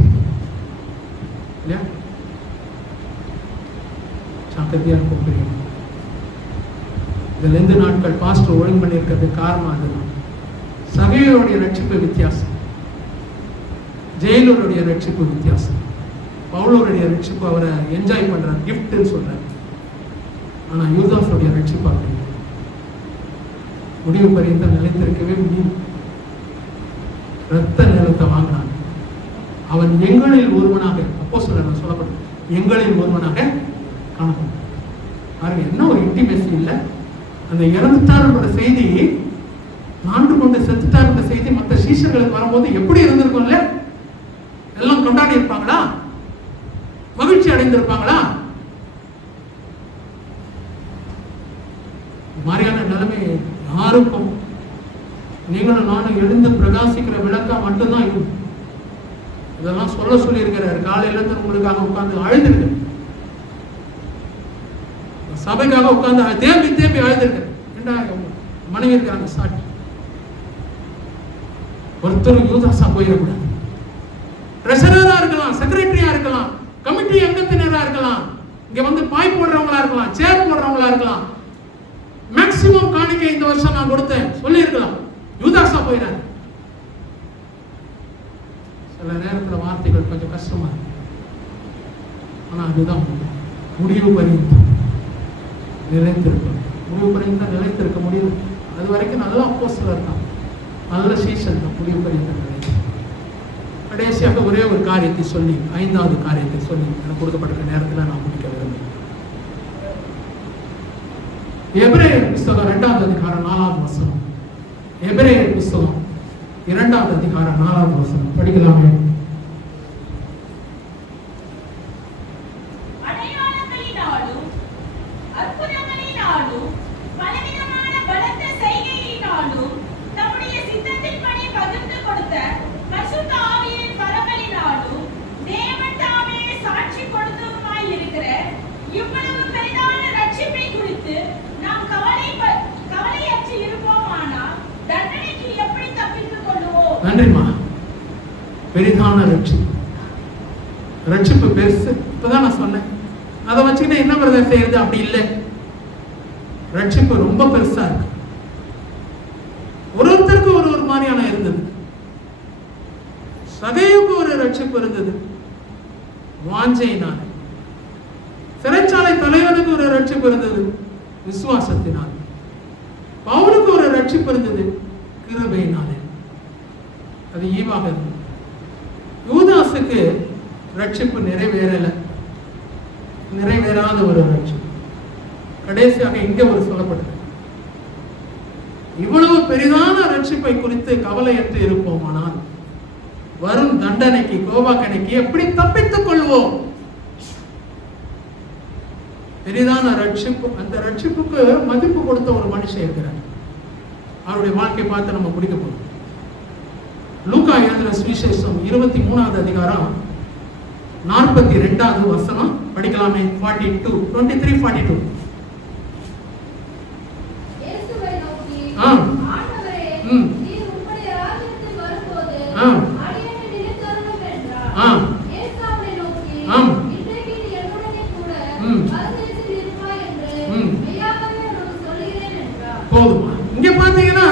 இல்லையா? சாக்கத்தியா இருக்கும் பெரிய. இதுல இருந்து நாட்கள் பாஸ்டர் ஒழுங்கு பண்ணியிருக்கிறது காரணம் அதுதான். சகையோடைய ரட்சிப்பு வித்தியாசம், ஜெயிலருடைய ரட்சிப்பு வித்தியாசம். பவுலோருடைய ரட்சிப்பு அவரை என்ஜாய் பண்றார், கிஃப்ட்னு சொல்றாரு. ஆனா யூதாஸுடைய ரட்சிப்பு அப்படி முடிவு பரியந்த நிலைத்திருக்கவே முடியும். ரத்த நிலத்தை வாங்கினான். அவன் எங்களில் ஒருவனாக, அப்போஸ்தலர் சொல்லப்பட்டது, எங்களில் ஒருவனாக காணப்படும். பாருங்க, என்ன ஒரு இன்டிமேசி இல்லை. அந்த இறந்துட்டாருன்ற செய்தி, நாண்டு கொண்டு செத்துட்டாருன்ற செய்தி மற்ற சீஷர்களுக்கு வரும்போது எப்படி இருந்திருக்கும்ல? எல்லாம் கொண்டாடி இருப்பாங்களா? மகிழ்ச்சி அடைந்திருப்பாங்களா? மாதிரியான நிலைமை யாருக்கும், நீங்களும் நானும் எழுந்து பிரகாசிக்கிற விளக்கா மட்டும்தான் இருக்கும். இதெல்லாம் சொல்லி இருக்கிறாரு. காலையில இருந்து உங்களுக்காக உட்கார்ந்து அழுதுருக்கு, சபைக்காக உட்கார்ந்து தேம்பி அழுதுருக்கு. மனைவி இருக்கிறாங்க சாட்சி. ஒருத்தரும் யூதாஸா போயிடக்கூடாது. ட்ரெஷரரா இருக்கலாம், செக்ரட்டரியா இருக்கலாம், கமிட்டி அங்கத்தினரா இருக்கலாம், இங்க வந்து பாய் போடுறவங்களா இருக்கலாம், சேர் போடுறவங்களா இருக்கலாம். மேக்சிமம் காணிக்கை இந்த வருஷம் நான் கொடுத்தேன் சொல்லி இருக்கலாம். யூதாஸா போயிடாது. சில நேரத்தில் வார்த்தைகள் கொஞ்சம் கஷ்டமா இருக்கு. ஆனா அதுதான் முடிவு பரியந்தம் நிலைத்திருக்கும். முடிவு பரியந்தம் நிலைத்திருக்க முடியும். அது வரைக்கும் நல்ல அப்போஸ்தலர் தான், நல்ல சீசன் தான். முடிவு பரியந்தம் நிலைத்து கடைசியாக ஒரே ஒரு காரியத்தை சொல்லி, 5வது காரியத்தை சொல்லி எனக்கு கொடுக்கப்பட்ட நேரத்தில் நான் முடிக்க விரும்புகிறேன். எபிரேயர் புஸ்தகம் 2வது அதிகாரம் 4வது வசனம். எபிரேயர் புஸ்தகம் 2வது அதிகாரம் 4வது வசனம் படிக்கலாமே? நன்றிமா. பெரிதான ரட்சிப்பு பெருசு. இப்பதான் நான் சொன்னேன், அதை வச்சுக்கிட்டு என்ன பிரதர் செய்யறது? அப்படி இல்லை. ரட்சிப்பு ரொம்ப பெருசா இருக்கு. ஒருத்தருக்கு ஒரு மாதிரியான இருந்தது. சகையுக்கு ஒரு ரட்சிப்பு இருந்தது வாஞ்சையினால். சிறைச்சாலை தலைவனுக்கு ஒரு ரட்சிப்பு இருந்தது விசுவாசத்தினால். பவுலுக்கு ஒரு ரட்சிப்பு இருந்தது கிருபையினாலே. அது ஈவாக இருந்தது. யூதாஸுக்கு ரட்சிப்பு நிறைவேறாத ஒரு ரட்சிப்பு. கடைசியாக இங்க ஒரு சொல்லப்பட்டது. இவ்வளவு பெரிதான ரட்சிப்பை குறித்து கவலையற்று இருப்போமானால் வரும் தண்டனைக்கு, கோபாக்கனைக்கு எப்படி தப்பித்துக் கொள்வோம்? பெரிதான ரட்சிப்பு, அந்த ரட்சிப்புக்கு மதிப்பு கொடுத்த ஒரு மனுஷன் இருக்கிறார். அவருடைய வாழ்க்கை பார்த்து நம்ம பிடிக்க போறோம். லூக்கா எழுதின சுவிசேஷம் 23வது அதிகாரம் 42வது வசனம் படிக்கலாமே? 23:42. இயேசுவை நோக்கி, ஆண்டவரே, நீர் உம்முடைய ராஜ்யத்தில் வரும்போது அடியேனை நினைத்தருளும் என்றார். இயேசு அவரை நோக்கி, இன்றைக்கு நீ என்னுடனே கூட பரதேசில் இருப்பாய் என்று மெய்யாகவே உனக்கு சொல்கிறேன் என்றார். போதுமா? இங்க பாத்தீங்கன்னா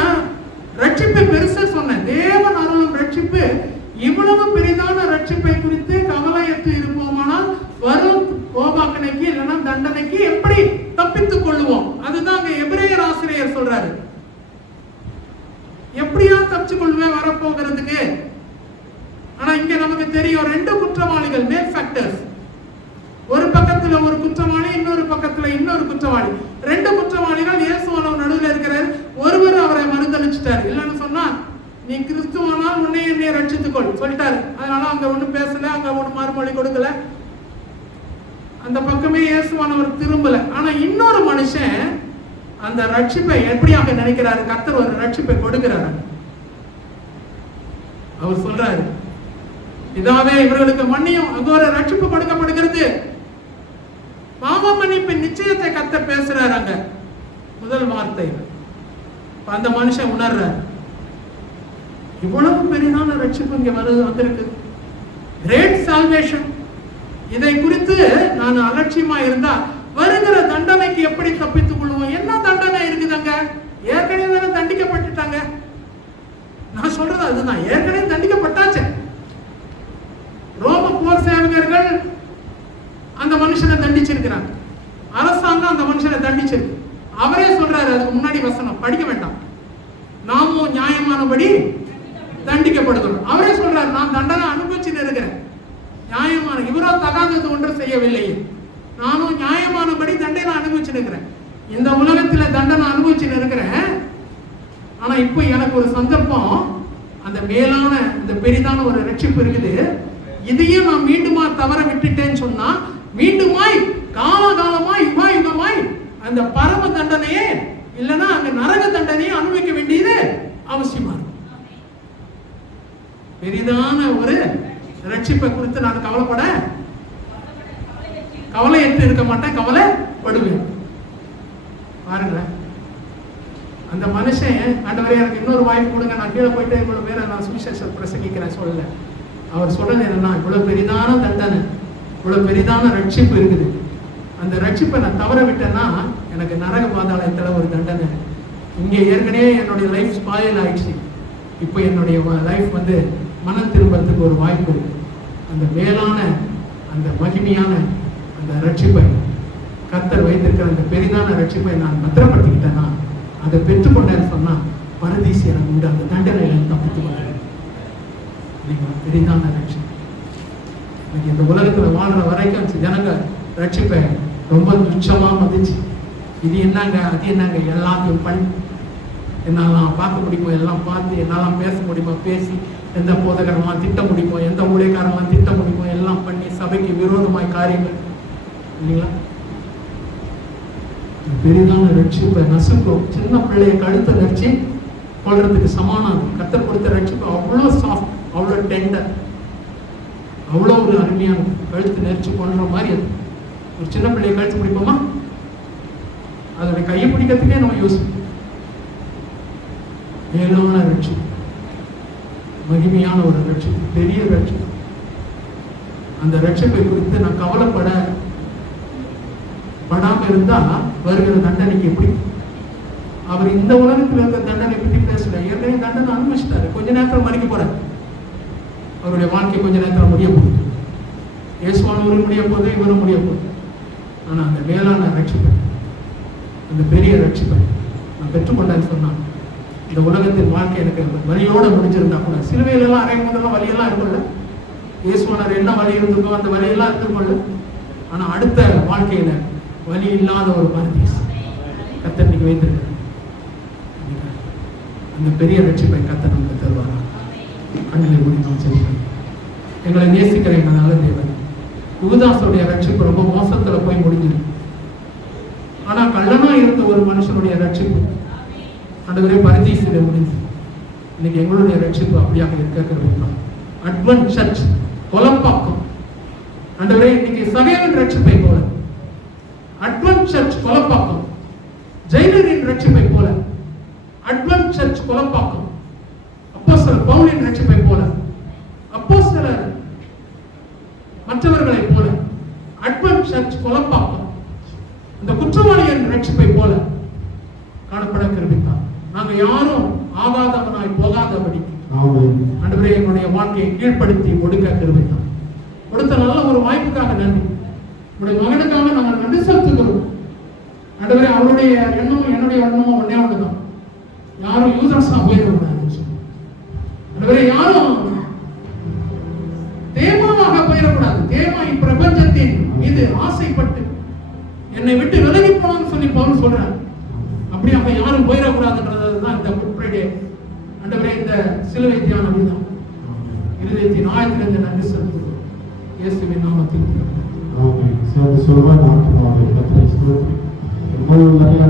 ரட்சிப்பு பெருசா சொன்னேன். தேவன் அருளும் ரட்சிப்பு இவ்வளவு பெரிதான சோதனைக்கு இல்லைன்னா தண்டனைக்கு எப்படி தப்பித்துக் கொள்ளுவோம்? அதுதான் அங்க எபிரேயர் ஆசிரியர் சொல்றாரு. எப்படியா தப்பிச்சு கொள்வேன் வரப்போகிறதுக்கு? ஆனா இங்க நமக்கு தெரியும், ரெண்டு குற்றவாளிகள், மேல் ஃபேக்டர்ஸ். ஒரு பக்கத்துல ஒரு குற்றவாளி, இன்னொரு பக்கத்துல இன்னொரு குற்றவாளி. ரெண்டு குற்றவாளிகள். இயேசுவானவர் நடுவில் இருக்கிறார். ஒருவர் அவரை மறுதளிச்சிட்டாரு. இல்லைன்னு சொன்னா நீ கிறிஸ்துவானால் உன்னை என்னை ரட்சித்துக்கொள் சொல்லிட்டாரு. அதனால அங்க ஒண்ணு பேசல, அங்க ஒண்ணு மறுமொழி கொடுக்கல. அந்த பக்கமே இயேசுவானவர் திரும்பல. ஆனா இன்னொரு மனுஷன் அந்த ரட்சிப்பை எப்படியாக நினைக்கிறாரு? கர்த்தர் ஒரு ரட்சிப்பை கொடுக்கிறாரு. அவர் சொல்றாரு, இதாவே இவர்களுக்கு மன்னியும். அங்க ஒரு ரட்சிப்பு கொடுக்கப்படுகிறது. பாவ மன்னிப்பின் நிச்சயத்தை கர்த்தர் பேசுறாரு அங்க முதல் வார்த்தை. அந்த மனுஷன் உணர்றாரு, இவ்வளவு பெரிதான ரட்சிப்பு இங்க வந்திருக்கு. Great salvation. இதை குறித்து நான் அலட்சியமா இருந்தா வருகிற தண்டனைக்கு எப்படி தப்பித்துக் கொள்வோம்? என்ன தண்டனை இருக்குதாங்க? ஏற்கனவே தண்டிக்கப்பட்டுட்டாங்க. நான் சொல்றது அதுதான், ஏற்கனவே தண்டிக்கப்பட்டாச்சு. ரோம போர் சேவகர்கள் அந்த மனுஷனை தண்டிச்சிருக்கிறாங்க. அரசாங்கம் அந்த மனுஷனை தண்டிச்சிருக்கு. அவரே சொல்றாரு, அதுக்கு முன்னாடி வசனம் படிக்க வேண்டாம், நாமும் நியாயமானபடி தண்டிக்கப்படுகிறோம். அவரே சொல்றாரு, நான் தண்டனை அனுபவிச்சுட்டு இருக்கிறேன். நியாயமான இவரோ தகாதது ஒன்று செய்யவில்லையே, நானும் நியாயமானபடி தண்டனை அனுபவிச்சுட்டு இருக்கிறேன். இந்த உலகத்துல தண்டனை அனுபவிச்சுட்டு இருக்கிறேன். ஆனா இப்போ எனக்கு ஒரு சந்தர்ப்பம், அந்த மேலான இந்த பெரிதான ஒரு ரட்சிப்பு இருக்குது. இதையும் நான் மீண்டுமா தவற விட்டுட்டேன்னு சொன்னா மீண்டுமாய் காலகாலமாய் யுகமாய் அந்த பரம தண்டனையே இல்லைன்னா அங்க நரக தண்டனையை அனுபவிக்க வேண்டியது அவசியமா இருக்கும். பெரிதான ஒரு ரட்சிப்பை குறித்து நான் கவலையற்று இருக்க மாட்டேன், கவலைப்படுவேன். பாருங்களேன், அந்த மனுஷன், ஆண்டவரே எனக்கு இன்னொரு வாய்ப்பு கொடுங்க, நான் கீழே போயிட்டு இவ்வளவு பேரை நான் சுவிசேஷம் பிரசங்கிக்கிறேன் சொல்லல. அவர் சொல்றது என்னன்னா, இவ்வளவு பெரிதான தண்டனை, இவ்வளவு பெரிதான ரட்சிப்பு இருக்குது. அந்த ரட்சிப்பை நான் தவற விட்டேன்னா எனக்கு நரக பாதாளத்துல ஒரு தண்டனை. இங்கே ஏற்கனவே என்னுடைய லைஃப் ஸ்பாயில் ஆயிடுச்சு. இப்போ என்னுடைய லைஃப் மனம் திரும்பறதுக்கு ஒரு வாய்ப்பு இருக்கு. அந்த மேலான அந்த மகிமையான அந்த ரட்சிப்பை கர்த்தர் வைத்திருக்கிற அந்த பெரிதான ரட்சிப்பை நான் பத்திரப்படுத்திக்கிட்டேன்னா, அதை பெற்றுக்கொண்டேன்னு சொன்னா பரதீசி எனக்கு உண்டு. அந்த தண்டனையில தப்பித்துக் கொண்டேன். பெரிதான ரட்சிப்பு. இந்த உலகத்துல வாழ்ற வரைக்கும் ஜனங்க ரட்சிப்பை ரொம்ப துச்சமா மதிச்சு, இது என்னங்க அது என்னங்க எல்லாத்தையும் பண்ணி, என்னெல்லாம் பார்க்க முடியுமோ எல்லாம் பார்த்து, என்னெல்லாம் பேச முடியுமோ பேசி, எந்த போதகரெல்லாம் திட்ட முடியுமோ, எந்த ஊழியக்காரெல்லாம் திட்ட முடியுமோ எல்லாம் பண்ணி சபைக்கு விரோதமாய் காரியங்கள் இல்லைங்களா? பெரிதான ரட்சிப்பை நசுக்கும். சின்ன பிள்ளைய கழுத்தை நடிச்சு கொள்றதுக்கு சமானம். கர்த்தர் கொடுத்த ரட்சிப்பு அவ்வளோ சாஃப்ட், அவ்வளோ டெண்டர், அவ்வளோ ஒரு அருமையான கழுத்து நெரிச்சு கொள்ற மாதிரி. அது ஒரு சின்ன பிள்ளைய கழுத்து பிடிப்போமா? அதோடைய கையை பிடிக்கிறதுக்கே நம்ம யோசிப்போம். மேலான ரட்சிப்பு, மகிமையான ஒரு ரட்சிப்பு, பெரிய ரட்சிப்பு. அந்த ரட்சிப்பை குறித்து நான் கவலைப்படாம இருந்தா வருகிற தண்டனைக்கு எப்படி? அவர் இந்த உலகத்தில் இருக்க தண்டனை பற்றி பேசல. ஏற்கனவே தண்டனை அனுபவிச்சிட்டாரு. கொஞ்ச நேரத்தில் மறிக்க போறாரு. அவருடைய வாழ்க்கை கொஞ்ச நேரத்தில் முடிய போகுது. இயேசுவானவரும் முடிய போகுது, இவரும் முடிய போகுது. ஆனா அந்த மேலான ரட்சிப்பை, அந்த பெரிய ரட்சிப்பை நான் பெற்றுக்கொண்டேன்னு சொன்னான். இந்த உலகத்தின் வாழ்க்கை எனக்கு வலியோட முடிஞ்சிருந்தா கூட, சிலுவையிலெல்லாம் அறையும் போதெல்லாம் வலியெல்லாம் இருக்கும்ல, இயேசுவானர் என்ன வலி இருந்திருக்கோ அந்த வலியெல்லாம் இருந்துக்கொள்ள. ஆனா அடுத்த வாழ்க்கையில வலி இல்லாத ஒரு பரதீஸ் கர்த்தர் இன்னைக்கு வைத்திருக்கிறார். அந்த பெரிய ரட்சிப்பை கர்த்தர் நமக்கு தருவாரா? கண்களை மூடி நாம் செய்வோம். எங்களை நேசிக்கிற எங்கள் நல்ல தேவன், யூதாசுடைய ரட்சிப்பு ரொம்ப மோசத்துல போய் முடிஞ்சது. ஆனா கள்ளனா இருந்த ஒரு மனுஷனுடைய ரட்சிப்பு ஆண்டவரே பரதீசிலே முடிஞ்சு. இன்னைக்கு எங்களுடைய ரட்சிப்பு அப்படியாக இருக்க அட்வென்ட் சர்ச் கொலப்பாக்கம் ஆண்டவரே, இன்னைக்கு சகைவன் ரட்சிப்பை போல, அட்வென்ட் சர்ச் கொலப்பாக்கம் ஜெயிலரின் ரட்சிப்பை போல, அட்வென்ட் சர்ச் கொலப்பாக்கம் அப்போஸ்தலர் பவுலின் ரட்சிப்பை போல, அப்போஸ்தலர் மற்றவர்களை போல, அட்வென்ட் சர்ச் கொலப்பாக்கம் இந்த குற்றவாளியின் ரட்சிப்பை போல காணப்பட கிருபித்தார். நாங்கள் யாரும் ஆகாதவனாய் போகாதபடி ஆண்டவரே என்னுடைய வாழ்க்கையை கீழ்ப்படுத்தி ஒடுக்க கிருபித்தார். கொடுத்த நல்ல ஒரு வாய்ப்புக்காக நன்றி. உடைய மகனுக்காக ஆண்டவரே அவருடைய எண்ணமும் என்னுடைய எண்ணமும் ஒண்ணே ஒண்ணுதான். யாரும் யூதர்ஸா போயிடக்கூடாதுன்னு சொல்லி ஆண்டவரே யாரும் தேமாவாக போயிடக்கூடாது. தேமா இப்பிரபஞ்சத்தின் மீது ஆசைப்பட்டு என்னை விட்டு விலகி போனான்னு சொல்லி பவுல் சொல்றார். அப்படி அப்ப யாரும் போயிடக்கூடாதுன்றதுதான் இந்த குட் ஃப்ரைடே ஆண்டவரே இந்த சிலுவை தியான விதம் இருதயத்தின் ஆயத்திலிருந்து நன்றி செலுத்துகிறோம் இயேசுவின் நாமத்தில். ஆமென். சேர்ந்து சொல்வார். நாட்டு கர்த்தரை ஸ்தோத்திரி. எவ்வளவு நிறைய